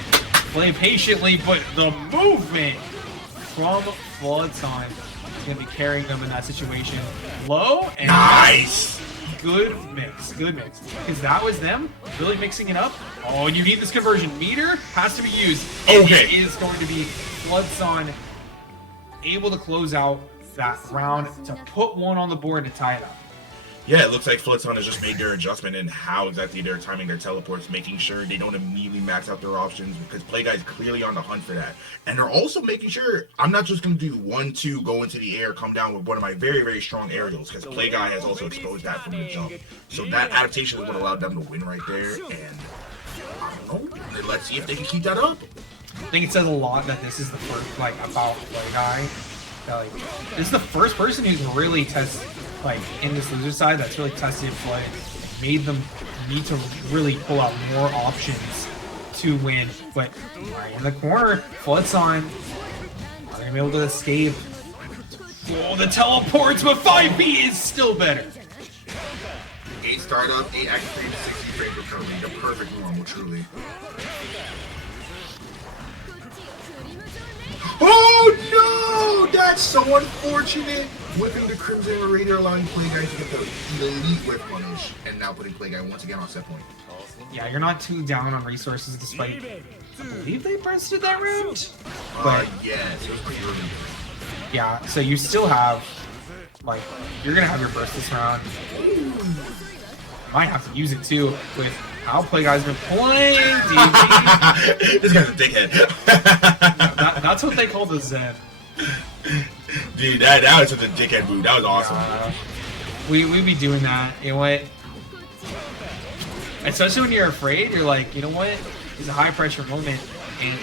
play patiently, but the movement from FluddSan is gonna be carrying them in that situation. Low and nice. Good mix, because that was them really mixing it up. Oh, and you need this conversion. Meter has to be used. Okay. It is going to be FluddSan able to close out that round to put one on the board to tie it up. Yeah, it looks like FluddSan has just made their adjustment in how exactly they're timing their teleports, making sure they don't immediately max out their options because Play Guy is clearly on the hunt for that. And they're also making sure I'm not just going to do 1, 2, go into the air, come down with one of my very, very strong aerials because Play Guy has also exposed that from the jump. So that adaptation is what allowed them to win right there. And I don't know. Let's see if they can keep that up. I think it says a lot that this is the first, like, about Play Guy. Like, this is the first person who's really tested, like, in this loser side that's really tested play, made them need to really pull out more options to win. But right in the corner, FluddSan are gonna be able to escape. Oh, the teleports, but 5B is still better. 8 startup, 8 active frames, 60 frames recovery. The perfect normal, truly. Oh no! That's so unfortunate! Whipping the Crimson Raider, allowing Play Guy to get the elite whip punish, and now putting Play Guy once again on set point. Yeah, you're not too down on resources despite, I believe they bursted that round? But yes, it was pretty early. yeah, so you still have, like, you're gonna have your burst this round. You might have to use it too with how Play Guy's been playing. This guy's a dickhead. That's what they call the Zen. Dude, that was just a dickhead move. That was awesome. We be doing that. You know what? Especially when you're afraid, you're like, you know what? It's a high pressure moment, and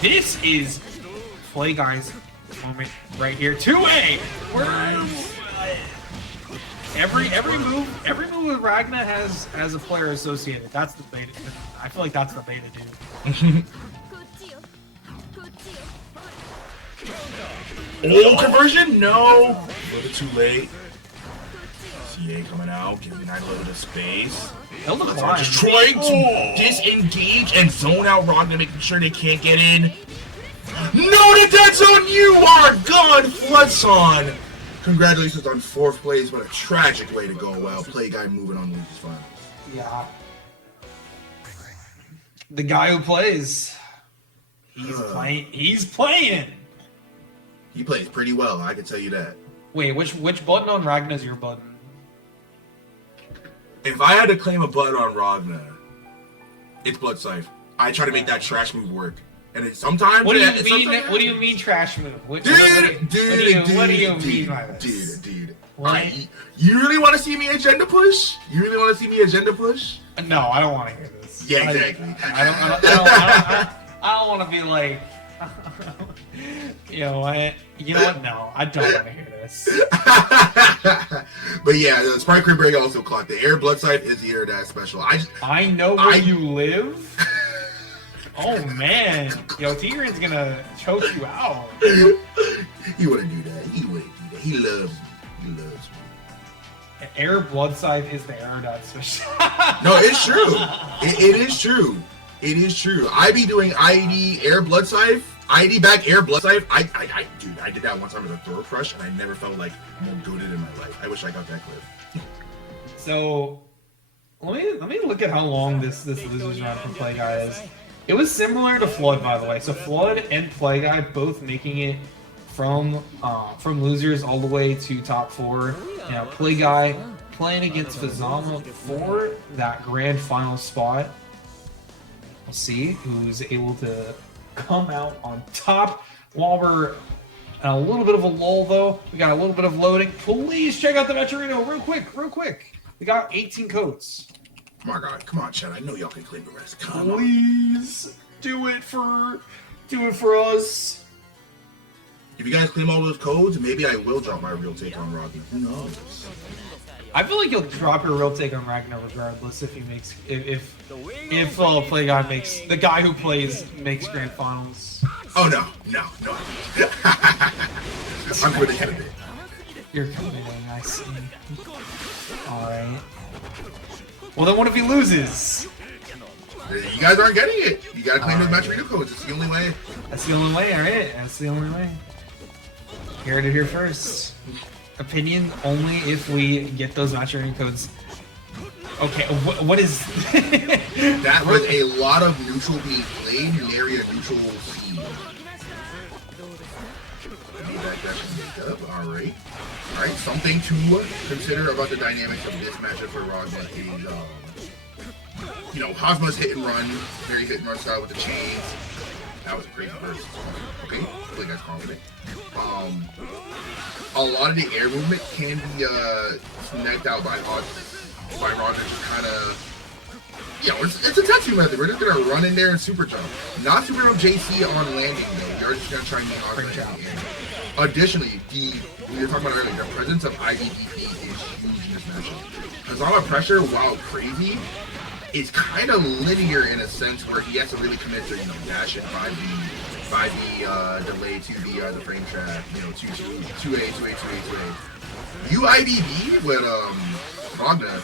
this is Play Guy's moment right here. 2A. Every move with Ragna has a player associated. That's the beta. I feel like that's the beta dude. Oh, conversion? No. A little too late. CA coming out, giving that a little bit of space. FluddSan Just trying to disengage and zone out Ragna, making sure they can't get in. No, the dead zone, you are gone, FluddSan. Congratulations on 4th place. What a tragic way to go. Well, Play Guy moving on to lose his finals. Yeah. The guy who plays. He's playing. He's playing. He plays pretty well, I can tell you that. Wait, which button on Ragna is your button? If I had to claim a button on Ragna, it's Blood Scythe. I try to make that trash move work. And it, sometimes... What do you mean trash move? What do you mean by this? Dude. What? You really want to see me agenda push? You really want to see me agenda push? No, I don't want to hear this. Yeah, exactly. I don't want to be like... You know what? No, I don't want to hear this. But yeah, the Spritecranberry also clocked. The Air Blood Scythe is the Air Dash special. I know where you live? Oh man. Yo, Tigran's gonna choke you out. He wouldn't do that. He wouldn't do that. He loves me. He loves me. Air Blood Scythe is the Air Dash special. No, it's true. It is true. It is true. I be doing ID Air Blood Scythe. ID back Air Blood Scythe. Dude, I did that one time with a Throw Crush, and I never felt like more goated in my life. I wish I got that clip. So, let me look at how long this losers run from Play Guy is. It was similar to Flood, by the way. So Flood and Play Guy both making it from losers all the way to top 4. Now Play Guy playing against Fuzzama for that grand final spot. We'll see who's able to come out on top. While we're in a little bit of a lull, though, we got a little bit of loading. Please check out the Veterino real quick. We got 18 codes. Oh my God, come on, Chad. I know y'all can claim the rest. Come on. Please do it for us. If you guys claim all those codes, maybe I will drop my real take on Ragna. Who knows? I feel like you'll drop your real take on Ragna regardless if he makes if Play Guy makes the guy who plays makes grand finals. Oh no. I'm putting it a bit. You're coming, I see. Alright. Well then what if he loses? You guys aren't getting it. You gotta claim those match reader codes. It's the only way. That's the only way, alright? That's the only way. You heard it here first. Opinion only if we get those match reader codes. Okay, what is... That was a lot of neutral being played in the area of neutral seed. Alright. Alright, something to consider about the dynamics of this matchup for Ragna is, Hazama's hit and run, very hit and run style with the chains. That was a crazy burst. Okay, Play Guy's confident. A lot of the air movement can be snagged out by Ragna, just kind of, it's a Tetsu method. We're just gonna run in there and super jump. Not super jump JC on landing though. You're just gonna try and get on landing. Additionally, we were talking about earlier, the presence of IDDP is huge in this matchup. Hazama pressure, while crazy, is kind of linear in a sense where he has to really commit to, dash it by the delay to the frame trap, 2A. UIBB with Ragna,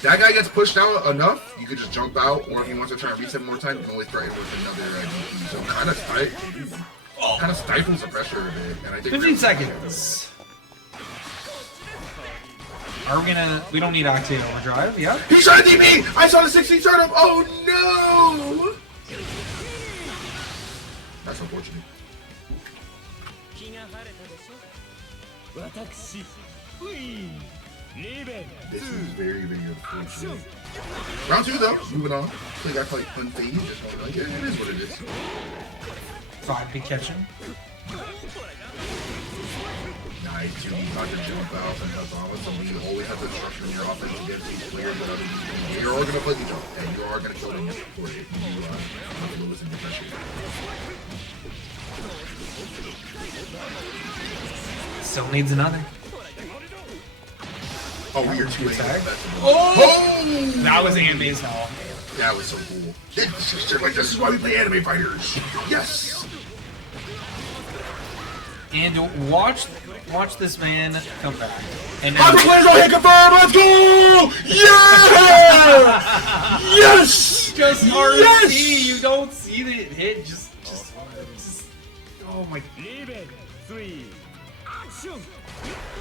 that guy gets pushed out enough, you could just jump out, or if he wants to try and reset more time, you can always threaten with another DP. So kind of stifles the pressure a bit. And I think 15 seconds. Are we gonna... We don't need Octane Overdrive, yeah? He shot a DP! I saw the 16 startup! Oh no! That's unfortunate. This is very, very unfortunate. Round 2 though, moving on. Play Guy played unfazed, just like, yeah, it is what it is. 5B catching. Nice, you got to jump out and Hazama, so you always have to structure your offense against these players that other people. You're all going to play the jump, and you are going to kill them for it. You have to lose in the pressure. Still needs another. Oh, we are 2 tag. Oh! That was anime style. That was so cool. This is why we play anime fighters. Yes! And watch this man come back. And now players on hit confirm. Let's go! Yeah! Yes! Just RC. Yes! You don't see the hit. Just oh my.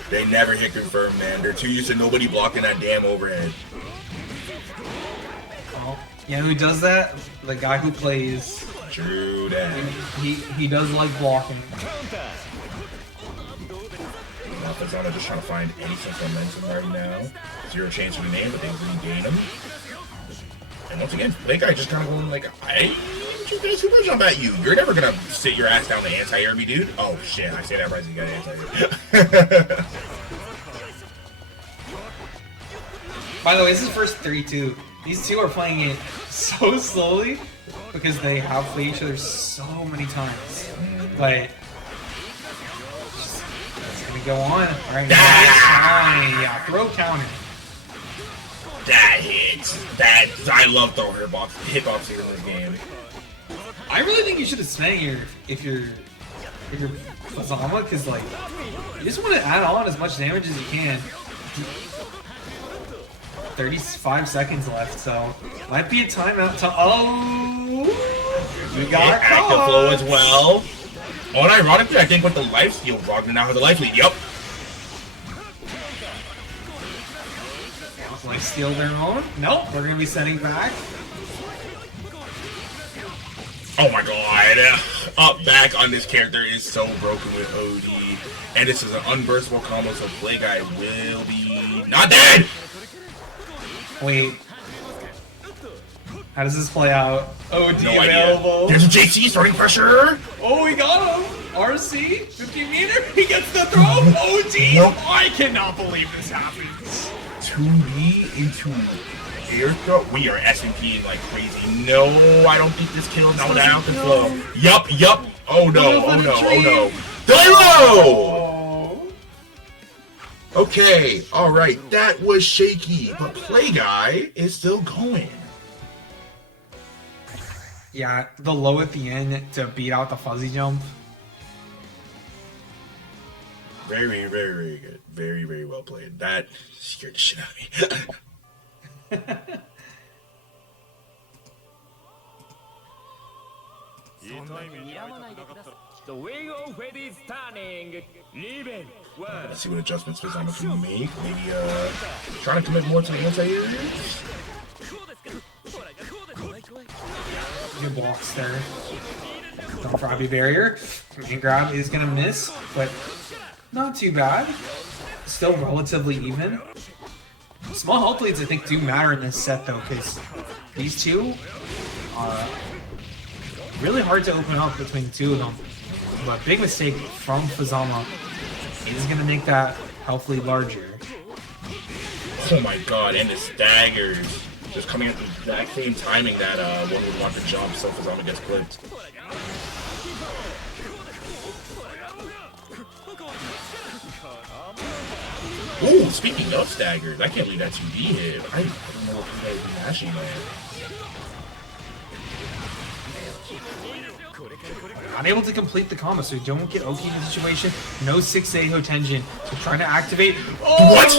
They never hit confirm, man. They're too used to nobody blocking that damn overhead. Oh, yeah, who does that? The guy who plays. True that. He does like blocking. Now Fuzzama just trying to find any sense of momentum right now. Zero change to the name, but they regain him. And once again, that guy just kind of going like, I'm just gonna super jump at you. You're never gonna sit your ass down to anti-air me, dude. Oh shit, I say that right, you got anti-air. By the way, this is first 3-2. These two are playing it so slowly because they have played each other so many times. But it's gonna go on right now. Yeah, throw counter. That hits. That I love throwing hitbox here in this game. I really think you should have spent here if you're Fuzzama, because like you just want to add on as much damage as you can. 35 seconds left, so might be a timeout. We got active flow as well. Oh, and ironically, I think with the life steal, Ragna now has a life lead. Yep. Life steal their own. Nope, we're gonna be sending back. Oh my god. Up back on this character is so broken with OD. And this is an unburstable combo, so Play Guy will be not dead! Wait. How does this play out? OD No available. idea. There's a JC starting pressure! Oh, he got him! RC, 50 meter, he gets the throw! OD! Nope. I cannot believe this happens! 2B into air throw. We are S&Ping like crazy. No, I don't think this kills now without the flow. Yup. Oh no, oh no. Dylo! Okay, alright, that was shaky, but Play Guy is still going. Yeah, the low at the end to beat out the fuzzy jump. Very, very, very good. Very, very well played. That scared the shit out of me. Let's see what adjustments Fuzzama can make. Maybe trying to commit more to the anti-areas. Good blocks there. Don't grab your barrier. Main grab is gonna miss, but not too bad. Still relatively even. Small health leads, I think, do matter in this set, though, because these two are really hard to open up between the two of them. But big mistake from Fuzzama is going to make that health lead larger. Oh my god, and the staggers. Just coming at the exact same timing that one would want to jump, so Fuzzama gets clipped. Ooh, speaking of staggers, I can't believe that 2D hit. I don't know what you guys are mashing on. Unable to complete the combo, so you don't get Oki in the situation. No 6A Hotenjin. So trying to activate. Oh, what?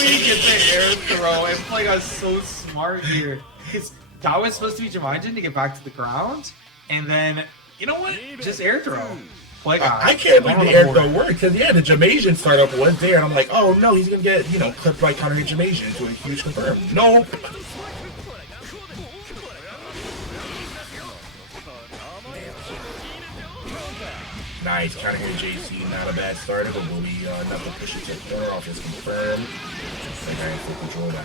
We get the air throw. And Play Guy's so smart here. Because that was supposed to be Jamaijin to get back to the ground. And then, you know what? Just air throw. Play Guy. I can't believe the air throw worked, because yeah, the Jamasian startup was there, and I'm like, oh no, he's gonna get, clipped by counter hit Jamasian into a huge confirm. Nope. Nice, counter hit JC, not a bad starter, but will be enough to push it to the corner off his confirm. That guy in full control now.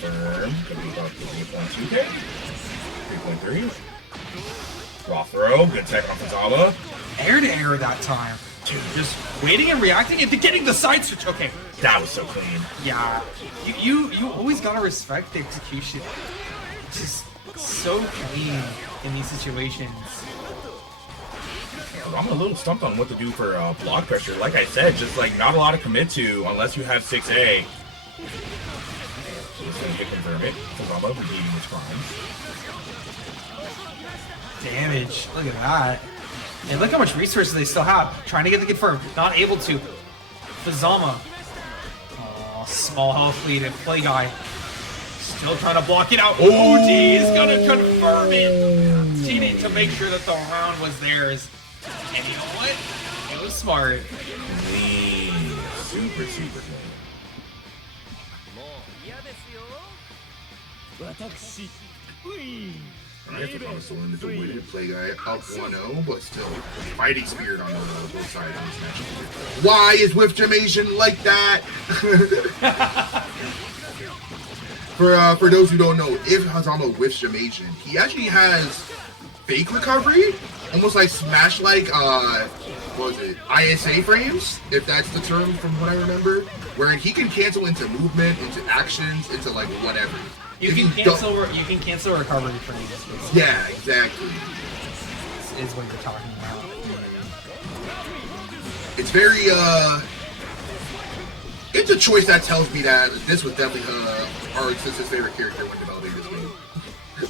Confirm, gonna be about 3.2K. 3.3. Raw throw, good tech on Fuzzama. Air to air that time. Dude, just waiting and reacting and getting the side switch. Okay. That was so clean. Yeah. You always gotta respect the execution. It's just so clean in these situations. I'm a little stumped on what to do for block pressure. Like I said, just like not a lot to commit to unless you have 6A. Just gonna get confirm it. Fuzzama redeeming his crime. Damage. Look at that. And look how much resources they still have. Trying to get the confirm. Not able to. Fuzzama. Oh, small health lead and Play Guy. Still trying to block it out. OD is gonna confirm it. needed to make sure that the round was theirs. And you know what? It was smart. Clean. Super, super clean. Alright, Thanatos still in the win. Play guy up 1-0, but still fighting spirit on both sides of this match. Why is Whiff Jamasian like that? For those who don't know, if Hazama whiffs Jamasian, he actually has fake recovery, almost like Smash-like, what was it, ISA frames, if that's the term from what I remember, where he can cancel into movement, into actions, into like whatever. You can cancel recovery frames. Yeah, exactly. Is what you're talking about. It's very it's a choice that tells me that this was definitely arcsys' favorite character when developing this game.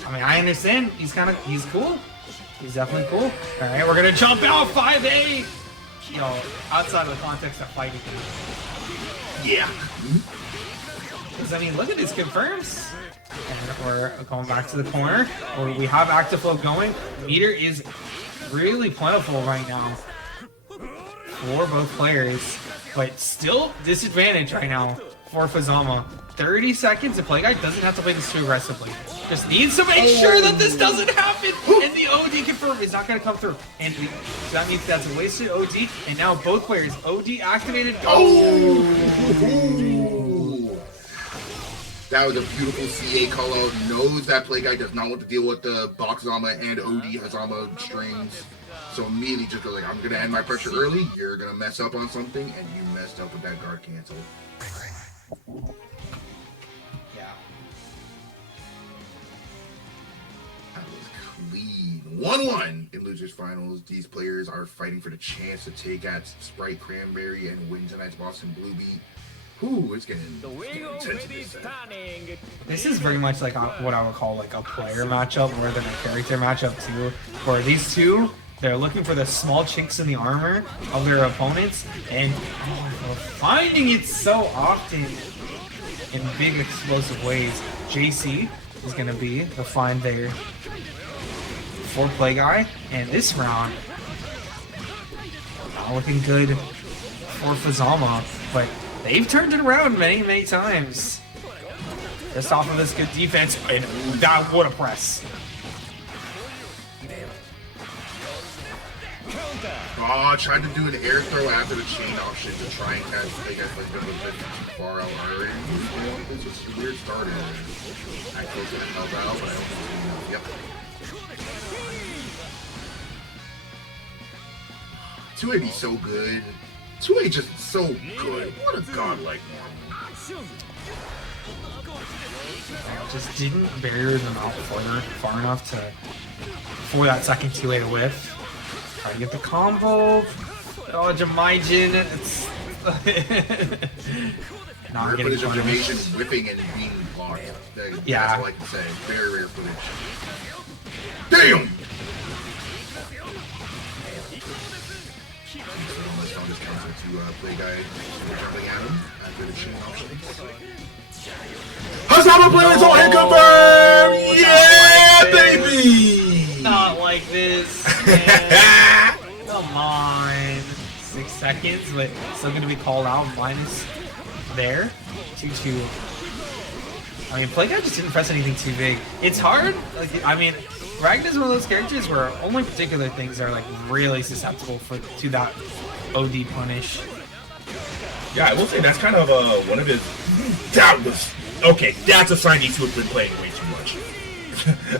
I mean, I understand. He's cool. He's definitely cool. All right, we're gonna jump out 5A. You know, outside of the context of fighting. Yeah. Because I mean, look at these confirms. And we're going back to the corner. We have active flow going. Meter is really plentiful right now for both players, but still disadvantage right now for Fuzzama. 30 seconds. The play guy doesn't have to play this too aggressively. Just needs to make sure that this doesn't happen. And the OD confirm is not going to come through. And so that means that's a wasted OD. And now both players, OD activated. That was a beautiful CA call out. Knows that play guy does not want to deal with the box Hazama and OD Hazama strings. So immediately just goes like, I'm gonna end my pressure early, you're gonna mess up on something, and you messed up with that guard cancel. Yeah. That was clean. 1-1 in losers finals. These players are fighting for the chance to take at Spritecranberry and win tonight's Boston Blue Beat. Ooh, it's getting intense. This is very much like what I would call like a player matchup more than a character matchup too. Where these two, they're looking for the small chinks in the armor of their opponents, and we're finding it so often in big explosive ways. JC is going to be the find there for play guy, and this round not looking good for Fuzzama, but they've turned it around many times. Just off of this good defense, and that what a press. Oh, tried to do an air throw after the chain option to try and catch the guys like a bit too far out already. This was a weird start. I close it and help out, but I don't think yep. 2A be so good. 2A just so good. What a godlike one. Just didn't barrier them out far enough for that second 2A to whiff. Try to get the combo. Oh, Jamaijin. It's not getting footage of Jamasian whipping and being blocked. Yeah. That's all I can say. Very rare footage. Damn! Play guy jumping at him after the chain option. Hazama players on confirm! Yeah, baby! Not like this, man. Come on. 6 seconds, but still going to be called out. Minus there. 2-2. I mean, play guy just didn't press anything too big. It's hard. Like, I mean, Ragna is one of those characters where only particular things are like really susceptible to that OD punish. Yeah, I will say that's kind of one of his. That was okay. That's a sign these two have been playing way too much.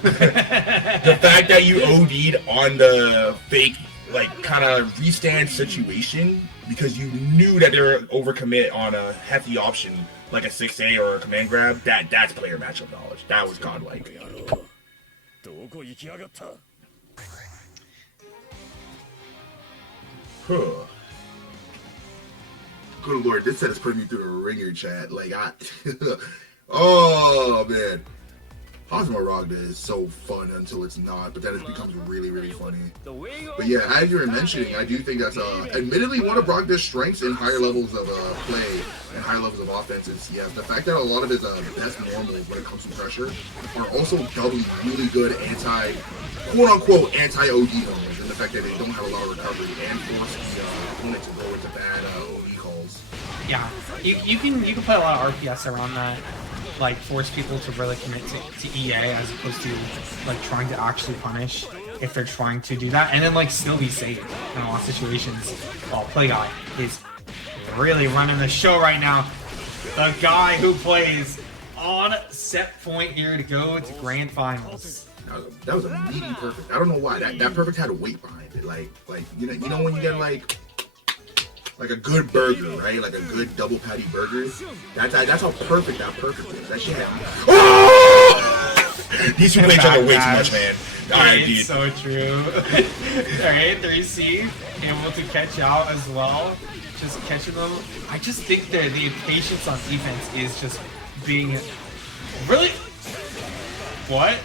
The fact that you OD'd on the fake, like, kind of restand situation because you knew that they were overcommit on a hefty option like a 6A or a command grab. That's player matchup knowledge. That was godlike. Huh. Good lord, this set is putting me through a ringer chat. Like, oh man. Hazama Ragna is so fun until it's not, but then it becomes really, really funny. But yeah, as you were mentioning, I do think that's admittedly one of Ragna's strengths in higher levels of play and higher levels of offense is, yeah, the fact that a lot of his best normals when it comes to pressure are also doubly really good quote-unquote anti-OD moments, and the fact that they don't have a lot of recovery and force the opponent to go into bad OD calls. Yeah, you can play a lot of RPS around that, like force people to really commit to EA as opposed to like trying to actually punish if they're trying to do that, and then like still be safe in a lot of situations. While Play Guy is really running the show right now. The guy who plays on set point here to go to grand finals. That was a meaty perfect. I don't know why that perfect had a weight behind it. Like you know when you get like a good burger, right? Like a good double patty burger. That's how perfect that perfect is. That shit had. Oh! These two play each other way too much, man. Alright, dude. It's so true. Alright, 3C able to catch out as well. Just catching them. I just think that the impatience on defense is just being really. What?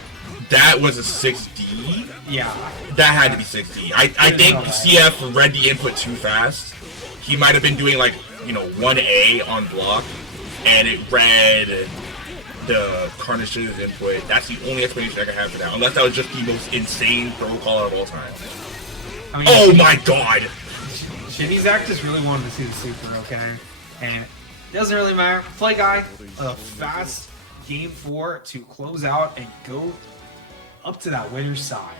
That was a 6D? Yeah. That had to be 6D. I think CF read the input too fast. He might have been doing like, 1A on block, and it read the Carnage's input. That's the only explanation I can have for that. Unless that was just the most insane throw call of all time. I mean, oh my god! Shinny's act just really wanted to see the super, okay? And it doesn't really matter. Play Guy, a fast game 4 to close out and go up to that winner's side.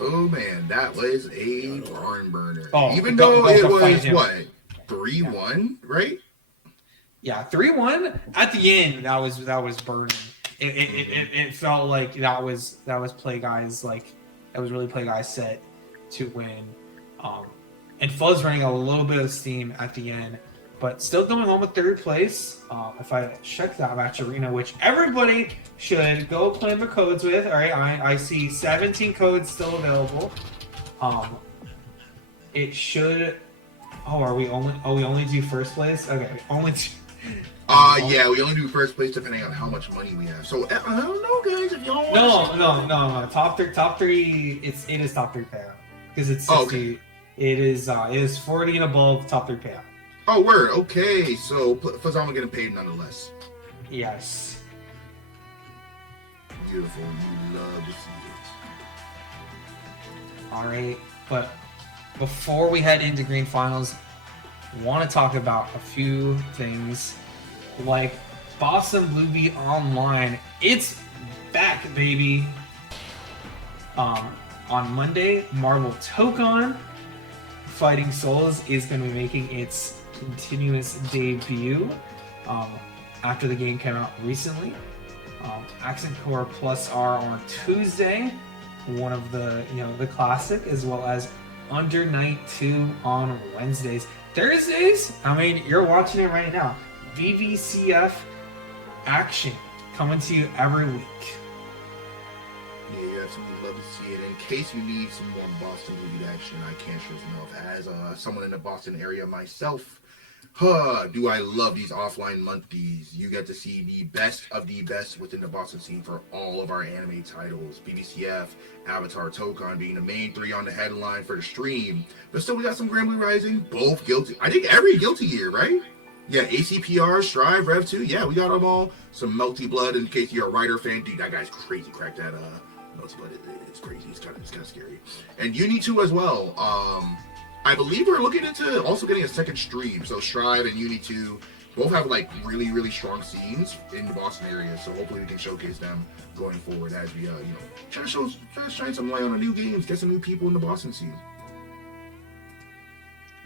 Oh man, that was a barn burner. Oh, even though it was him. What 3-1, right? Yeah, 3-1 at the end. That was burning. It felt like that was Play Guy's that was really Play Guy's set to win. And Fuzz running a little bit of steam at the end, but still going home with 3rd place. If I check that match arena, which everybody should go claim their codes with. All right, I see 17 codes still available. It should. Oh, we only do 1st place? Okay, only two. Yeah, we only do 1st place depending on how much money we have. So I don't know, guys. If y'all want no. Top three. It is top 3 payout because it's 60. Okay. It is 40 and above top 3 payout. Oh, word. Okay, so Fuzzama getting paid nonetheless. Yes. Beautiful. You love to see it. All right, but before we head into green finals, want to talk about a few things like BBB Online. It's back, baby. On Monday, Marvel Tokon Fighting Souls is going to be making its continuous debut after the game came out recently. Accent Core Plus R on Tuesday, one of the the classic, as well as Under Night 2 on Wednesdays. Thursdays, I mean, you're watching it right now. BBCF action coming to you every week. Yeah, you absolutely love to see it. In case you need some more Boston movie action, I can't stress enough. As someone in the Boston area myself, do I love these offline monthlies. You get to see the best of the best within the Boston scene for all of our anime titles. BBCF, Avatar, Tokon being the main 3 on the headline for the stream. But still, we got some Grammy Rising, both Guilty. I think every Guilty year, right? Yeah, ACPR, Strive, Rev 2. Yeah, we got them all. Some Melty Blood in case you're a Rider fan. Dude, that guy's crazy. Crack that Melty Blood. It's crazy. It's kind of scary. And Uni 2 as well. I believe we're looking into also getting a second stream. So Strive and Uni 2 both have really, really strong scenes in the Boston area. So hopefully we can showcase them going forward as we, try to shine some light on the new games, get some new people in the Boston scene.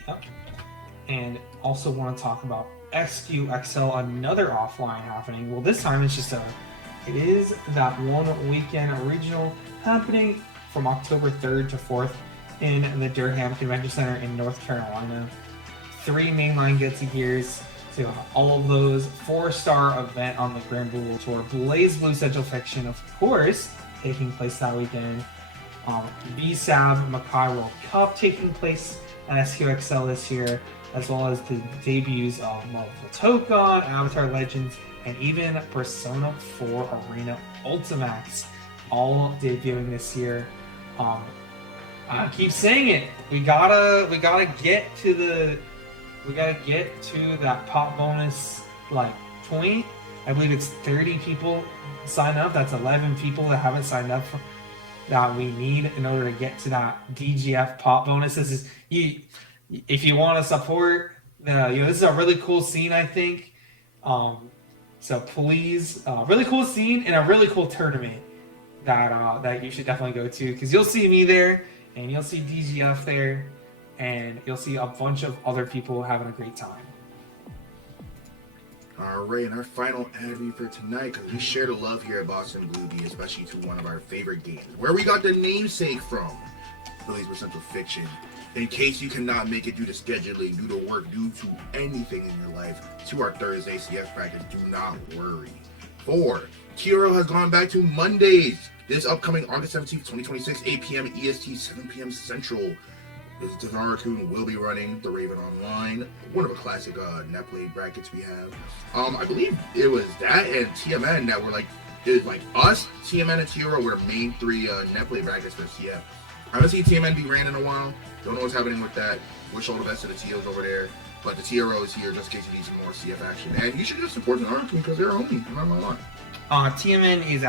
Yep. And also want to talk about XQXL, another offline happening. Well, this time it is that one weekend regional happening from October 3rd to 4th in the Durham Convention Center in North Carolina. 3 mainline get-togethers to all of those. 4-star event on the Grand Blue World Tour. BlazBlue Central Fiction, of course, taking place that weekend. BSAB Makai World Cup taking place at SQXL this year, as well as the debuts of Marvel Tokon, Avatar Legends, and even Persona 4 Arena Ultimax, all debuting this year. I keep saying it. We gotta get to that pop bonus point. I believe it's 30 people sign up. That's 11 people that haven't signed up that we need in order to get to that DGF pop bonus. This is if you want to support, this is a really cool scene, I think. So please, really cool scene and a really cool tournament that you should definitely go to, because you'll see me there and you'll see DGF there and you'll see a bunch of other people having a great time. All right, and our final ad read for tonight, because we share the love here at Boston Blue Bee, especially to one of our favorite games, where we got the namesake from, Phillies Central Fiction. In case you cannot make it due to scheduling, due to work, due to anything in your life, to our Thursday CF practice, do not worry. 4. CHARA has gone back to Mondays. This upcoming August 17th, 2026, 8 p.m. EST, 7 p.m. Central. Hakumen will be running the Raven Online, one of the classic net play brackets we have. I believe it was that and TMN that were us, TMN, and CHARA were the main 3 net play brackets for CF. I haven't seen TMN be ran in a while. Don't know what's happening with that. Wish all the best to the TOs over there. But the TRO is here just in case you need some more CF action. And you should just support the Arc because they're homie. I'm not gonna lie. TMN is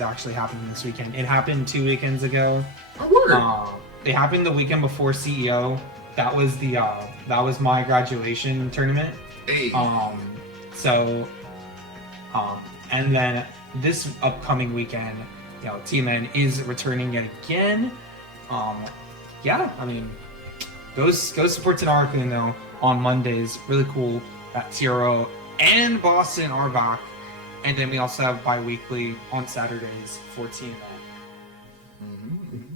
actually happening this weekend. It happened 2 weekends ago. Oh, word. It happened the weekend before CEO. That was my graduation tournament. Hey. And then this upcoming weekend, TMN is returning yet again. Go support Hakumen though on Mondays. Really cool that TRO and Boston are back. And then we also have bi-weekly on Saturdays for TMN. Mm-hmm.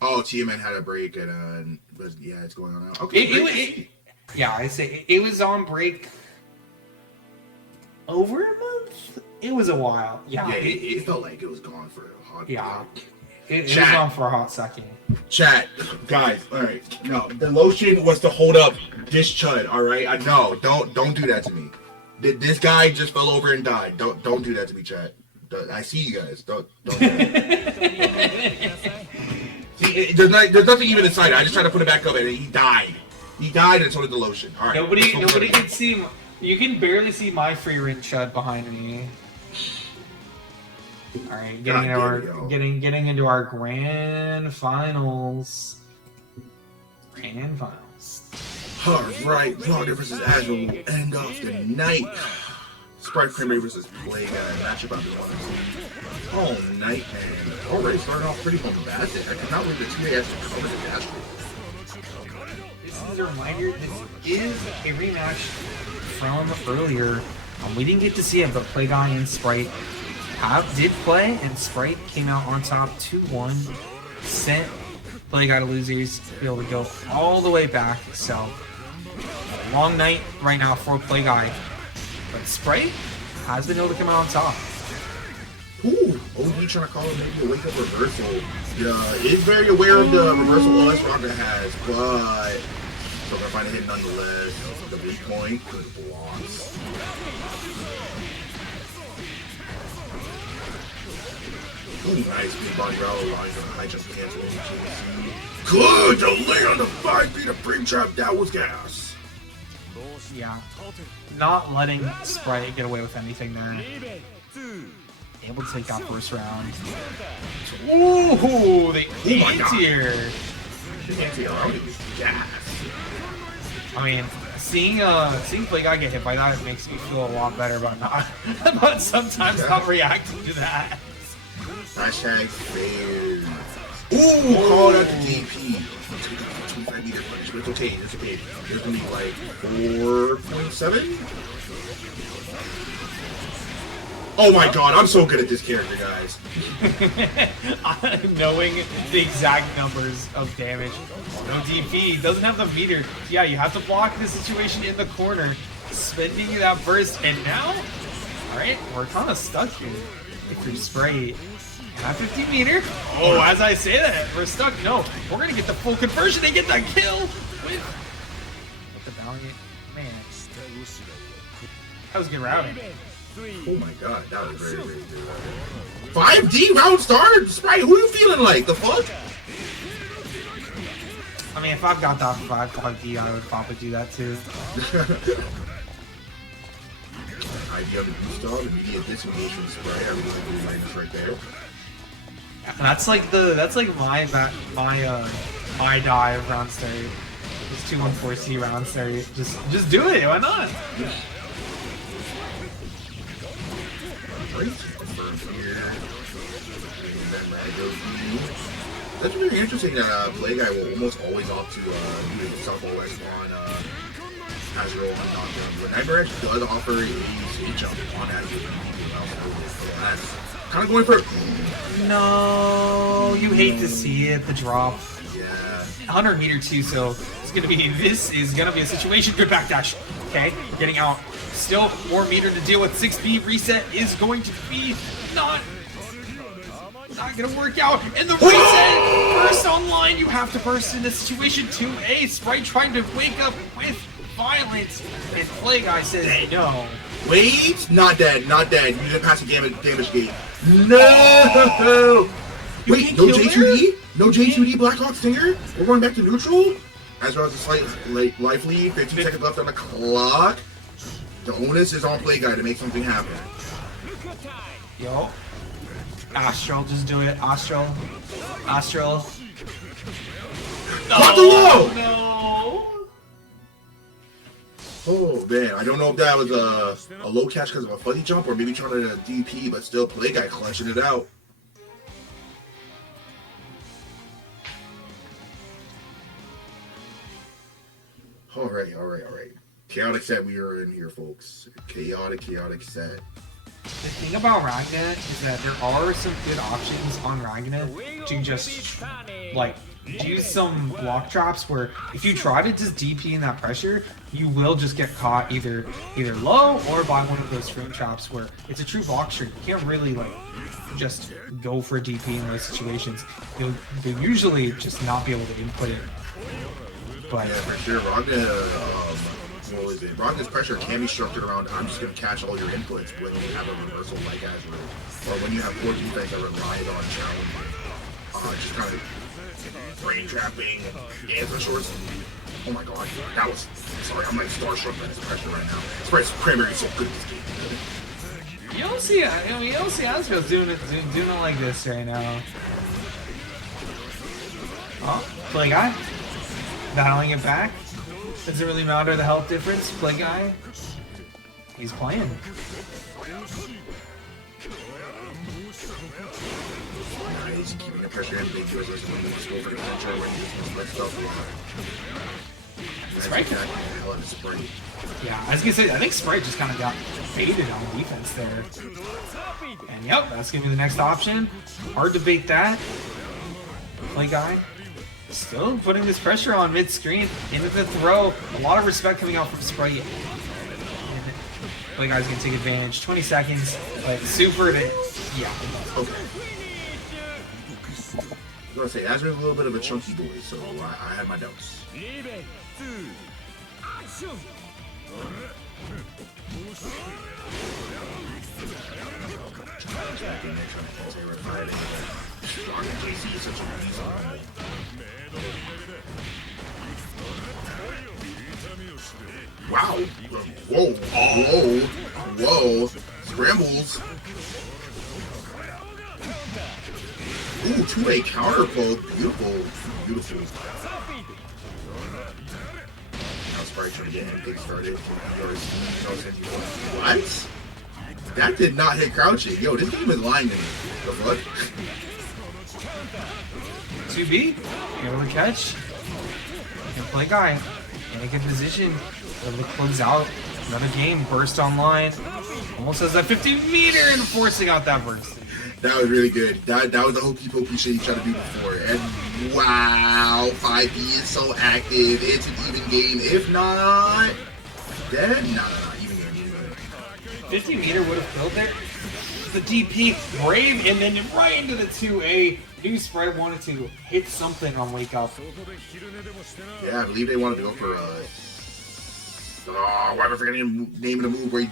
Oh, TMN had a break and it's going on now. Okay. It was on break over a month. It was a while. It felt like it was gone for a hot. Yeah. It was on for a hot second. Chat, guys, all right. No, the lotion was to hold up this chud. All right, I know. Don't do that to me. This guy just fell over and died. Don't do that to me, chat. I see you guys. Don't do that. See, there's nothing even inside. I just tried to put it back up and he died. He died and so did the lotion. All right. Nobody can see. You can barely see my free ring chud behind me. All right, getting into our grand finals. All right, Ragna versus Azrael will end off the night. Spritecranberry versus matchup I've been watching all night, and already starting off pretty bombastic. I cannot wait the 2 AS to cover the dash. This is a reminder. This is a rematch from earlier. We didn't get to see it, but Playguy and Sprite did play, and Sprite came out on top 2-1, sent Playguy to losers, to be able to go all the way back. So, a long night right now for Playguy, but Sprite has been able to come out on top. Ooh, OD trying to call it maybe a wake-up reversal. Is very aware of the reversal OS Ragna has, but still gonna find a hit nonetheless. The weak point, good blocks. Ooh, nice big body roll lines on the high just cancel. Good delay on the 5 feet of frame trap. That was gas. Yeah, not letting Sprite get away with anything there. Able to take that first round. Ooh, the anti-air. Gas. I mean, seeing Playguy get hit by that, it makes me feel a lot better about sometimes not reacting to that. Hashtag fair. Ooh, call out the DP. 25 meter punch, but it's okay. It's okay. There's gonna be like 4.7. Oh my god, I'm so good at this character, guys. Knowing the exact numbers of damage. No DP, doesn't have the meter. Yeah, you have to block the situation in the corner, spending that burst, and now, alright, we're kind of stuck here. If you're Sprite, at 50 meter. Oh, as I say that, we're stuck. No, we're gonna get the full conversion and get that kill with the Valiant. Man, that was good routing. Oh my god, that was very, very good. 5D round start? Sprite, who are you feeling like? The fuck? I mean, if I've got that 5D, I would probably do that too. Idea of the boost dog, immediate disengage from Sprite. I really like the minus right there. That's like my dive round start. Just 2-1-4C round start. Just do it. Why not? That's really interesting that Play Guy will almost always opt to do the South OS on Azrael on Knockdown. But Nightmare Edge does offer a speed jump on Azrael. That's kind of going for No, you hate to see it, the drop. yeah. 100 meter too, so this is gonna be a situation. Good backdash. Okay, getting out. Still more meter to deal with. 6B reset is going to be not gonna work out. And the reset burst online. You have to burst into situation 2A. Sprite trying to wake up with violence, and Play Guy says no. Wait, not dead. You didn't pass the damage gate. No! Wait, no J2D? No J2D Blackhawk Stinger? We're going back to neutral? Azrael has a slight life lead, 15 seconds left on the clock. The onus is on Play Guy to make something happen. Yo. Astral, just do it. Astral. Caught the low! No! Oh man, I don't know if that was a low catch because of a fuzzy jump or maybe trying to DP, but still Play Guy clutching it out. Alright. Chaotic set we are in here, folks. Chaotic set. The thing about Ragna is that there are some good options on Ragna to just, like, do some block drops where if you try to just DP in that pressure, you will just get caught either low or by one of those frame traps where it's a true block string. You can't really, like, just go for a DP in those situations. You'll usually just not be able to input it. But yeah, for sure. Ragna, what is it? Ragna's pressure can be structured around I'm just going to catch all your inputs when you have a reversal like Azrael. Or when you have poor defense that relies on challenge. Just kind of brain trapping and the shorts. Oh my god, that was... Sorry, I'm like starstruck by this pressure right now. Spritecranberry is so good this game. you don't see Azrael doing it like this right now. Oh, Play Guy. Battling it back. Doesn't really matter the health difference. Play Guy. He's playing. Nice, keeping the pressure ambiguous as when you just go for the pressure when you just let stuff Sprite. Yeah, I was gonna say, I think Sprite just kind of got baited on defense there. And yep, that's gonna be the next option. Hard to bait that. Play Guy. Still putting this pressure on mid-screen into the throw. A lot of respect coming out from Sprite. Play Guy's gonna take advantage. 20 seconds, but super to... Yeah. Okay. I was gonna say, Azrael's a little bit of a chunky boy, so I had my doubts. Wow! Whoa! Scrambles! Ooh, 2A counter pull. Beautiful. Now Sprite trying to get anything started. What? That did not hit crouching. Yo, this game is lying to me. The fuck? 2B, able to catch. And Play Guy in a good position. Able to close out another game. Burst online. Almost has that 50-meter and forcing out that burst. That was really good. That was the hokey pokey shit he tried to do before. And wow, 5B is so active. It's an even game. If not dead, no, even game. 50-meter would have killed there. The DP, brave, and then right into the 2A. New Sprite wanted to hit something on Wake Up. Yeah, I believe they wanted to go for why am I forgetting the name of the move where he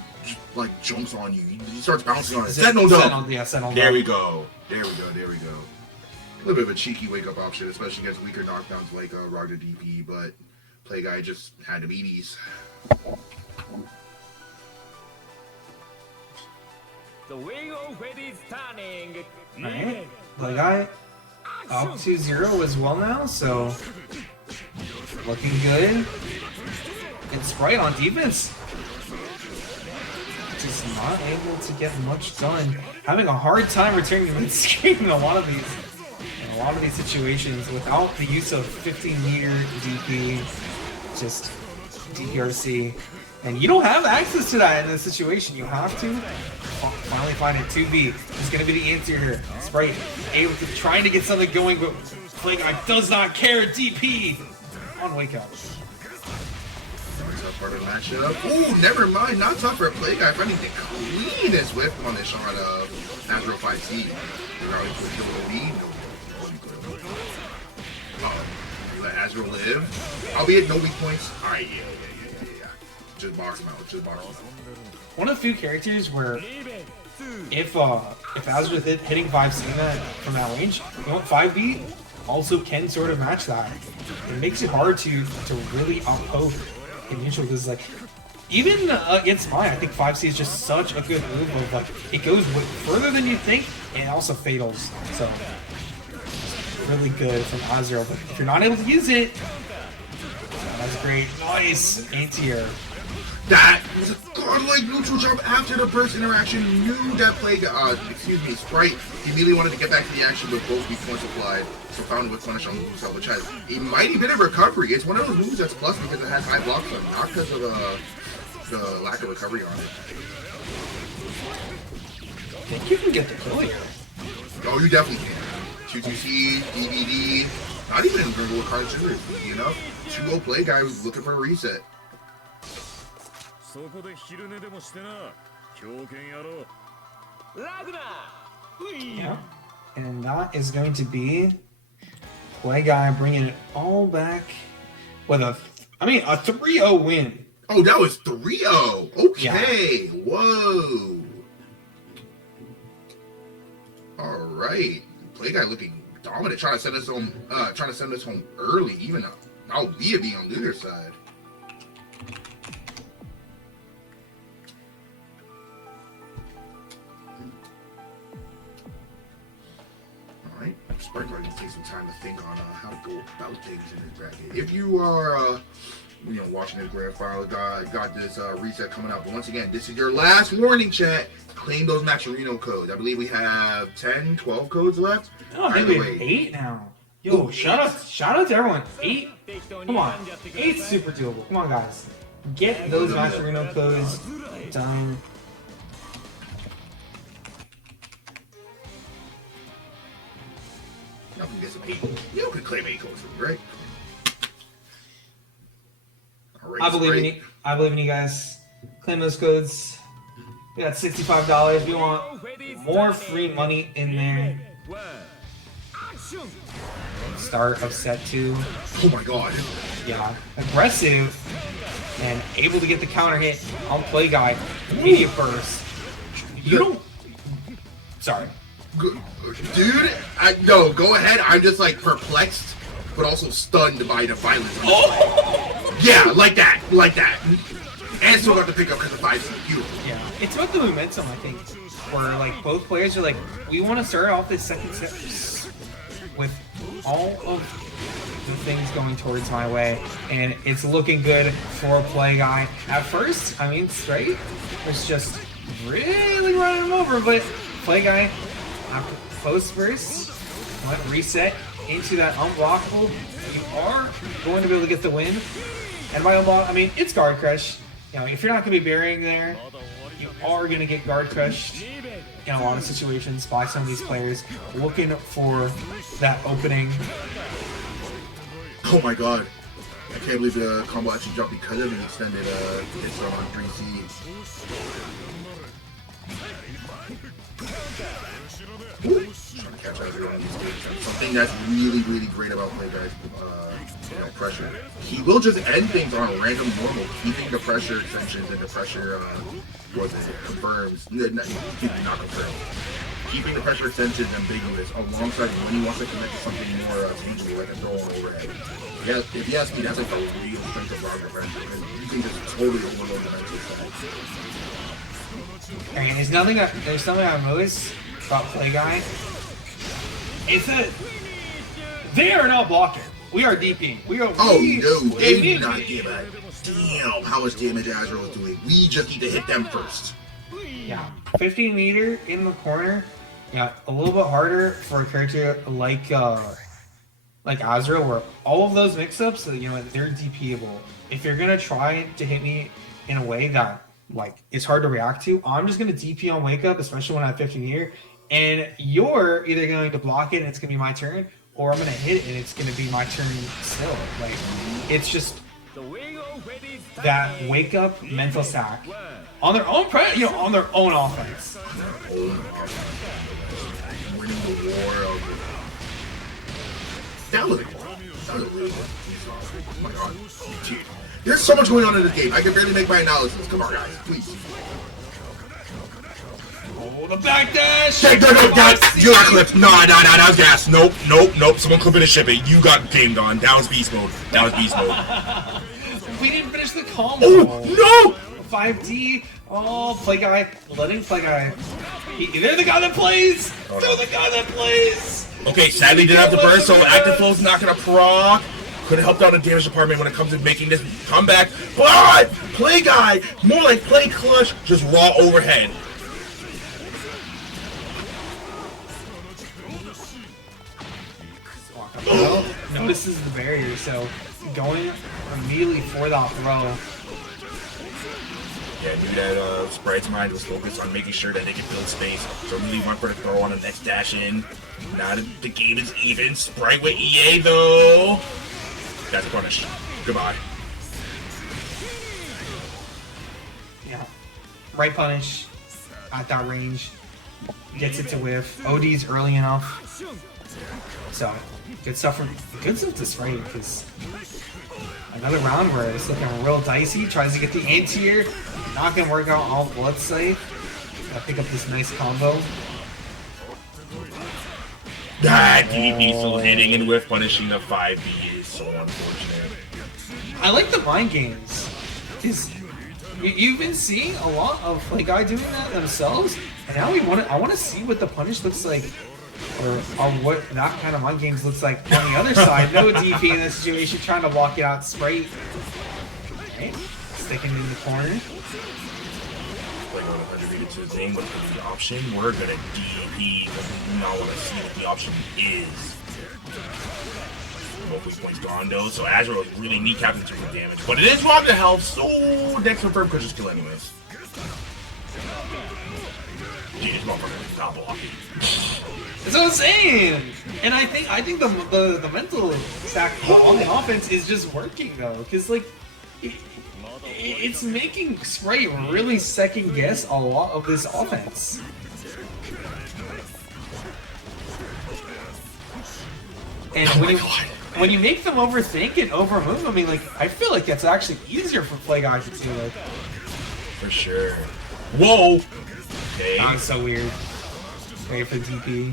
like jumps on you? He starts bouncing on it. Sentinel Dome. Yeah, Sentinel There Dome. we go. A little bit of a cheeky wake up option, especially against weaker knockdowns like Ragna DP, but Play Guy just had to beat these. The wheel is turning. Alright. Play Guy up 2-0 as well now, so looking good. And Sprite on defense, just not able to get much done. Having a hard time returning mid-screen in a lot of these situations without the use of 15-meter DP, just DPRC. And you don't have access to that in this situation. You have to finally find it. 2B is going to be the answer here. Sprite able to trying to get something going, but Play Guy does not care. DP on Wake Up. Part of the matchup. Ooh, never mind. Not tough for a Play Guy. Finding the cleanest whip on this shot of Azrael 5C. Let Azrael live. Albeit no weak points. Alright, yeah. Just box him out. Just box him out. One of the few characters where if Azrael is hitting 5C from that range, you want 5B also can sort of match that. It makes it hard to really up-poke in neutral, because like even against mine, I think 5C is just such a good move of like it goes further than you think and it also fatals. So really good from Azrael, but if you're not able to use it, that's great. Nice anti-air. That was a godlike neutral jump after the burst interaction. Knew that Sprite immediately wanted to get back to the action with both weak points applied. So found with punish on himself, which has a mighty bit of recovery. It's one of those moves that's plus because it has high blocks on, not because of the lack of recovery on it. I think you can get the kill here. Oh, you definitely can. 2-2C, DVD, not even in Gringle with card scissors. You know, 2-0 Play Guy who's looking for a reset. Yeah, and that is going to be Play Guy bringing it all back with a 3-0 win. Oh, that was 3-0. Okay, yeah. Whoa. All right, Play Guy looking dominant, trying to send us home early, even albeit being on the other side. Sprite going to take some time to think on how to go about things in this bracket. If you are, watching this grand final, got this reset coming up. But once again, this is your last warning, chat. Claim those Maxerino codes. I believe we have 10, 12 codes left. Oh, I think we have 8 now. Yo, shout out to everyone. 8. Come on, 8's super doable. Come on, guys, get those Maxerino codes done. Nothing gets a 8. You could claim 8 codes, right? All right, I believe in you guys. Claim those codes. We got $65. We want more free money in there. Start of set 2. Oh my god. Yeah, aggressive and able to get the counter hit on Play Guy. Immediate burst. You don't. Sorry. Dude, no, go ahead. I'm just like perplexed, but also stunned by the violence. Oh! Yeah, like that. And still got the pickup because of 5C. Beautiful. Yeah, it's about the momentum, I think, where like both players are like, we want to start off this second set with all of the things going towards my way, and it's looking good for Play Guy. At first, Sprite was just really running him over, but Play Guy, after post burst, went reset into that unblockable. You are going to be able to get the win. And by unblock, it's guard crush. If you're not going to be burying there, you are going to get guard crushed in a lot of situations by some of these players looking for that opening. Oh my god. I can't believe the combo actually dropped because of an extended hit on 3C. Ooh, trying to catch Azrael on these games. Something that's really, really great about Play Guy's pressure. He will just end things on a random normal, keeping the pressure extensions and the pressure, confirms, not confirmed. Keeping the pressure extensions ambiguous alongside when he wants to commit to something more tangible, like a throw on overhead. Yeah, if you ask me, that's like the real strength of Ragna pressure. You can just totally overload the mental side. There's something I've noticed about Play Guy. It's that they are not blocking. We are DPing. We are. Oh no, they do not give a damn how much damage Azrael is doing. We just need to hit them first. Yeah, 15 meter in the corner. Yeah, a little bit harder for a character like Azrael, where all of those mix-ups, you know, they're DPable. If you're gonna try to hit me in a way that like it's hard to react to, I'm just gonna DP on wake up, especially when I have 15 meter, and you're either going to block it and it's gonna be my turn, or I'm gonna hit it and it's gonna be my turn still. Like it's just that wake up mental sack on their own, on their own offense. Winning the war. That was really good. Oh my god. Dude, there's so much going on in this game. I can barely make my analysis. Come on, guys, please. Oh, the back dash! You got clipped. No, that was gas. Nope. Someone clip it and ship it. You got gamed on. That was beast mode. We didn't finish the combo. Oh, no! 5D. Oh, play guy. Letting play guy. They're the guy that plays. They're the guy that plays. Okay, sadly didn't have the burst, so active flow's not gonna proc. Could have helped out the damage department when it comes to making this comeback. But play guy, more like play clutch, just raw overhead. Notices the barrier, so going immediately for that throw. Yeah, I knew that Sprite's mind was focused on making sure that they could build space, so really went for a throw on the next dash in. Now that the game is even. Sprite with EA though. That's punished. Goodbye. Yeah. Right punish at that range. Gets it to whiff. OD's early enough. So good stuff to Sprite, because another round where it's looking real dicey. Tries to get the anti-air. Not gonna work out all blood safe. Gotta pick up this nice combo. That PvP still hitting and whiff punishing the 5B is so unfortunate. I like the mind games. You've been seeing a lot of play guy doing that themselves, and now I want to see what the punish looks like, or what that kind of mind games looks like on the other side. No DP in this situation, trying to block it out straight. Okay. Sticking in the corner. To the thing with the option, we're gonna DP, but we do not want to see what the option is. Both points gone though, so Azrael is really kneecapping in terms of damage. But it is Ragna health, so Dex confirmed could just kill anyways. Gee, this motherfucker is not blocking. That's what I'm saying! And I think the mental stack on the offense is just working though, because like it's making Sprite really second guess a lot of this offense. And when you make them overthink and overmove, I mean, like, I feel like that's actually easier for play guys to do it. For sure. Whoa! Okay. That was so weird. Wait for DP.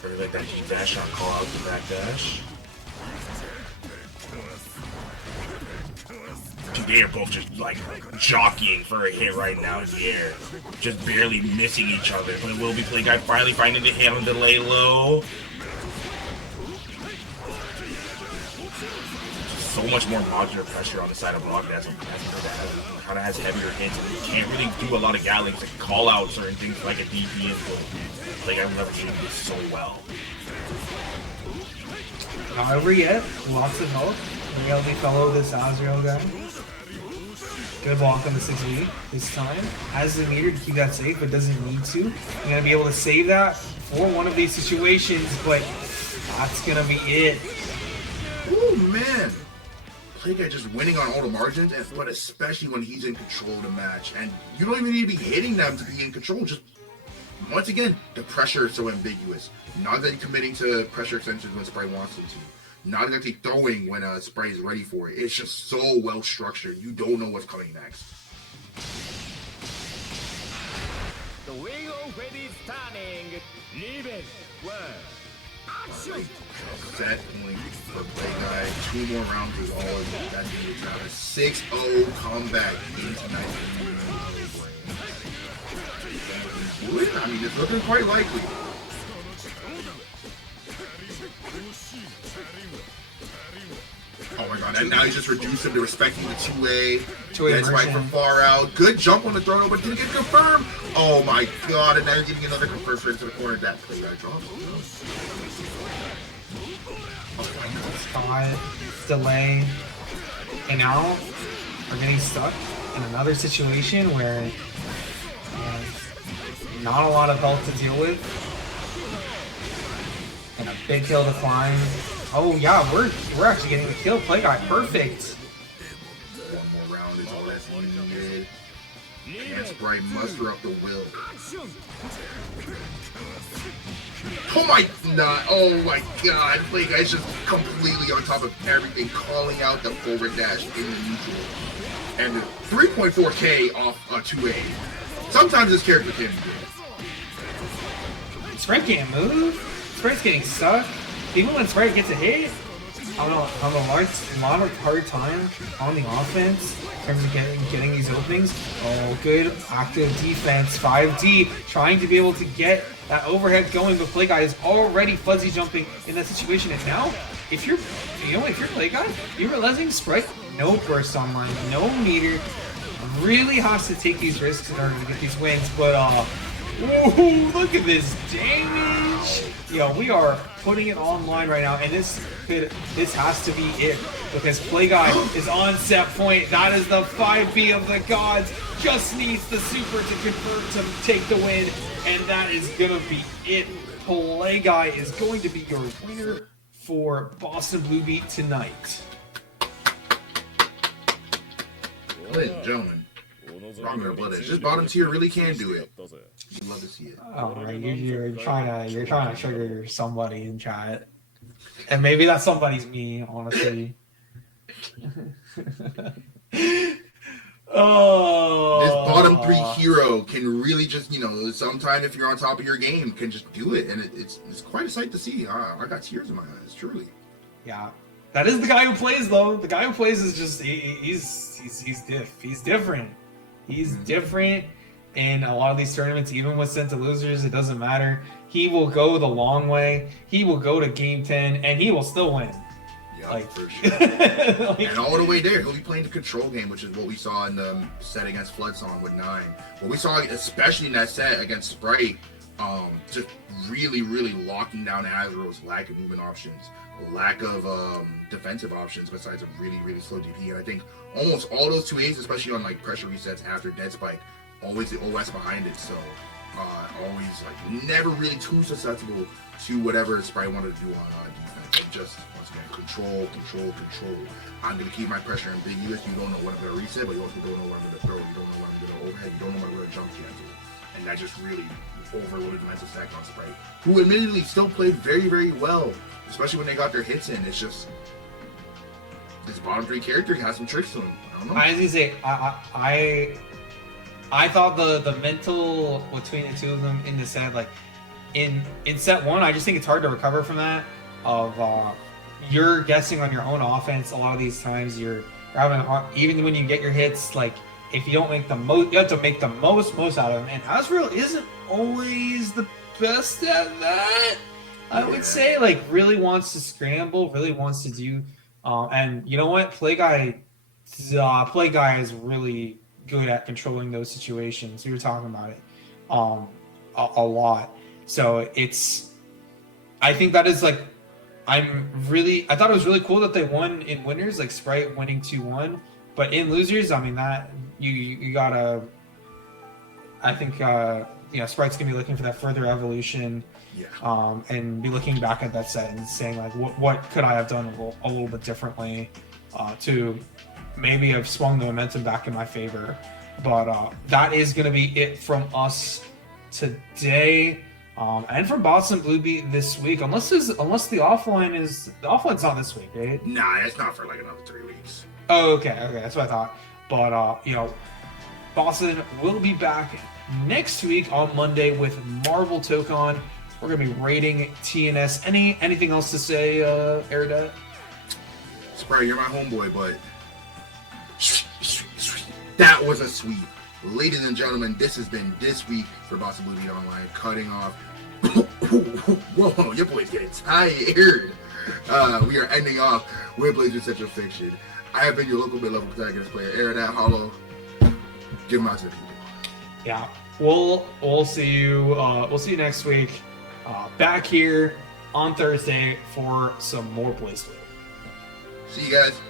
Pretty like that dash shot call out the back dash. They're both just like jockeying for a hit right now in the air. Just barely missing each other. But it will be play guy finally finding the hit on the lay low. So much more modular pressure on the side of Block that kind of has heavier hits. And you can't really do a lot of gallings to call out certain things like a DP and like I've never seen this so well. Not over yet. Lots of health. Maybe I'll follow this Azrael guy. Good block on the 6V this time. Has the meter to keep that safe, but doesn't need to. I'm gonna be able to save that for one of these situations, but that's gonna be it. Oh man. Play guy just winning on all the margins, but especially when he's in control of the match. And you don't even need to be hitting them to be in control. Just once again, the pressure is so ambiguous. Not that he's committing to pressure extensions when Sprite wants him to. Not exactly throwing when Sprite is ready for it. It's just so well structured. You don't know what's coming next. The wheel ready turning. Revenge. One. Action. Set point for play guy. 2 more rounds is all it is. That's it. Now a 6-0 comeback into night. I mean, it's looking quite likely. Oh my god, and now he's just reduced him to respecting the two-way. Two-way That's right version. from far out. Good jump on the throw, but didn't get confirmed. Oh my god, and now he's getting another confirmed straight into the corner. That play that drop. Spot, delay, and now we're getting stuck in another situation where not a lot of health to deal with, and a big hill to climb. Oh yeah, we're actually getting the kill. Play guy, perfect. One more round is all that's needed. And Sprite muster up the will. Oh my god, Play Guy's just completely on top of everything, calling out the forward dash in the neutral. And 3.4k off a 2A. Sometimes this character can be good. Sprite can't move. Sprite's getting stuck. Even when Sprite gets a hit, I don't know, have a lot of hard time on the offense in terms of getting these openings. Oh, good active defense, 5D, trying to be able to get that overhead going, but Play Guy is already fuzzy jumping in that situation. And now, if you're Play Guy, you're realizing Sprite, no burst online, no meter, really has to take these risks in order to get these wins. But ooh, look at this damage! Yo, we are putting it online right now, and this has to be it, because Play Guy is on set point. That is the 5B of the gods. Just needs the super to convert to take the win, and that is gonna be it. Play Guy is going to be your winner for Boston Blue Beat tonight. Ladies and gentlemen, Ragna Blood Edge. This bottom tier really can do it. You'd love to see it. All right, you're trying to trigger somebody in chat, and maybe that somebody's me, honestly. Oh, this bottom three hero can really just, sometime if you're on top of your game, can just do it, and it's quite a sight to see. I got tears in my eyes, truly. Yeah, that is the guy who plays though. The guy who plays is just he's different. He's different in a lot of these tournaments. Even with sent to losers, it doesn't matter. He will go the long way. He will go to game 10, and he will still win. Yeah, for sure. And all the way there, he'll be playing the control game, which is what we saw in the set against FluddSan with 9. What we saw, especially in that set against Sprite, just really, really locking down Azrael's lack of movement options, lack of defensive options besides a really, really slow DP. And I think almost all those 2As, especially on like pressure resets after Dead Spike, always the OS behind it. So always like never really too susceptible to whatever Sprite wanted to do on defense. Like, just once again, control. I'm gonna keep my pressure ambiguous. You don't know what I'm gonna reset, but you also don't know what I'm gonna throw. You don't know what I'm gonna overhead. You don't know what I'm gonna jump cancel. And that just really overloaded the mental stack on Sprite, who admittedly still played very, very well, especially when they got their hits in. It's just this bottom three character has some tricks to him. I don't know. I was gonna say, I thought the mental between the two of them in the set, like in set 1, I just think it's hard to recover from that. You're guessing on your own offense a lot of these times. You're having even when you get your hits, like if you don't make the most, you have to make the most out of them. And Azrael isn't always the best at that. I would say, like, really wants to scramble, really wants to do, and you know what, Play Guy is really good at controlling those situations. We were talking about it a lot. So I think that is like, I thought it was really cool that they won in winners, like Sprite winning 2-1, but in losers, I mean, that you gotta, I think Sprite's gonna be looking for that further evolution. Yeah. And be looking back at that set and saying, like, what could I have done a little bit differently to maybe have swung the momentum back in my favor. But that is going to be it from us today, and from Boston Blue Beat this week. Unless the offline's not this week, right? Nah, it's not for like another 3 weeks. Oh, okay, that's what I thought. But Boston will be back next week on Monday with Marvel Tokon. We're gonna be rating TNS. Anything else to say, Erda? Sprite, you're my homeboy, but that was a sweep. Ladies and gentlemen, this has been this week for Blue Beat Online, cutting off. Whoa, your boy's getting tired. we are ending off with Blazer Central Fiction. I have been your local mid-level protagonist player, Aaron at Hollow. Give them out to the people. Yeah, we'll see you. We'll see you next week. Back here on Thursday for some more BlazBlue. See you guys.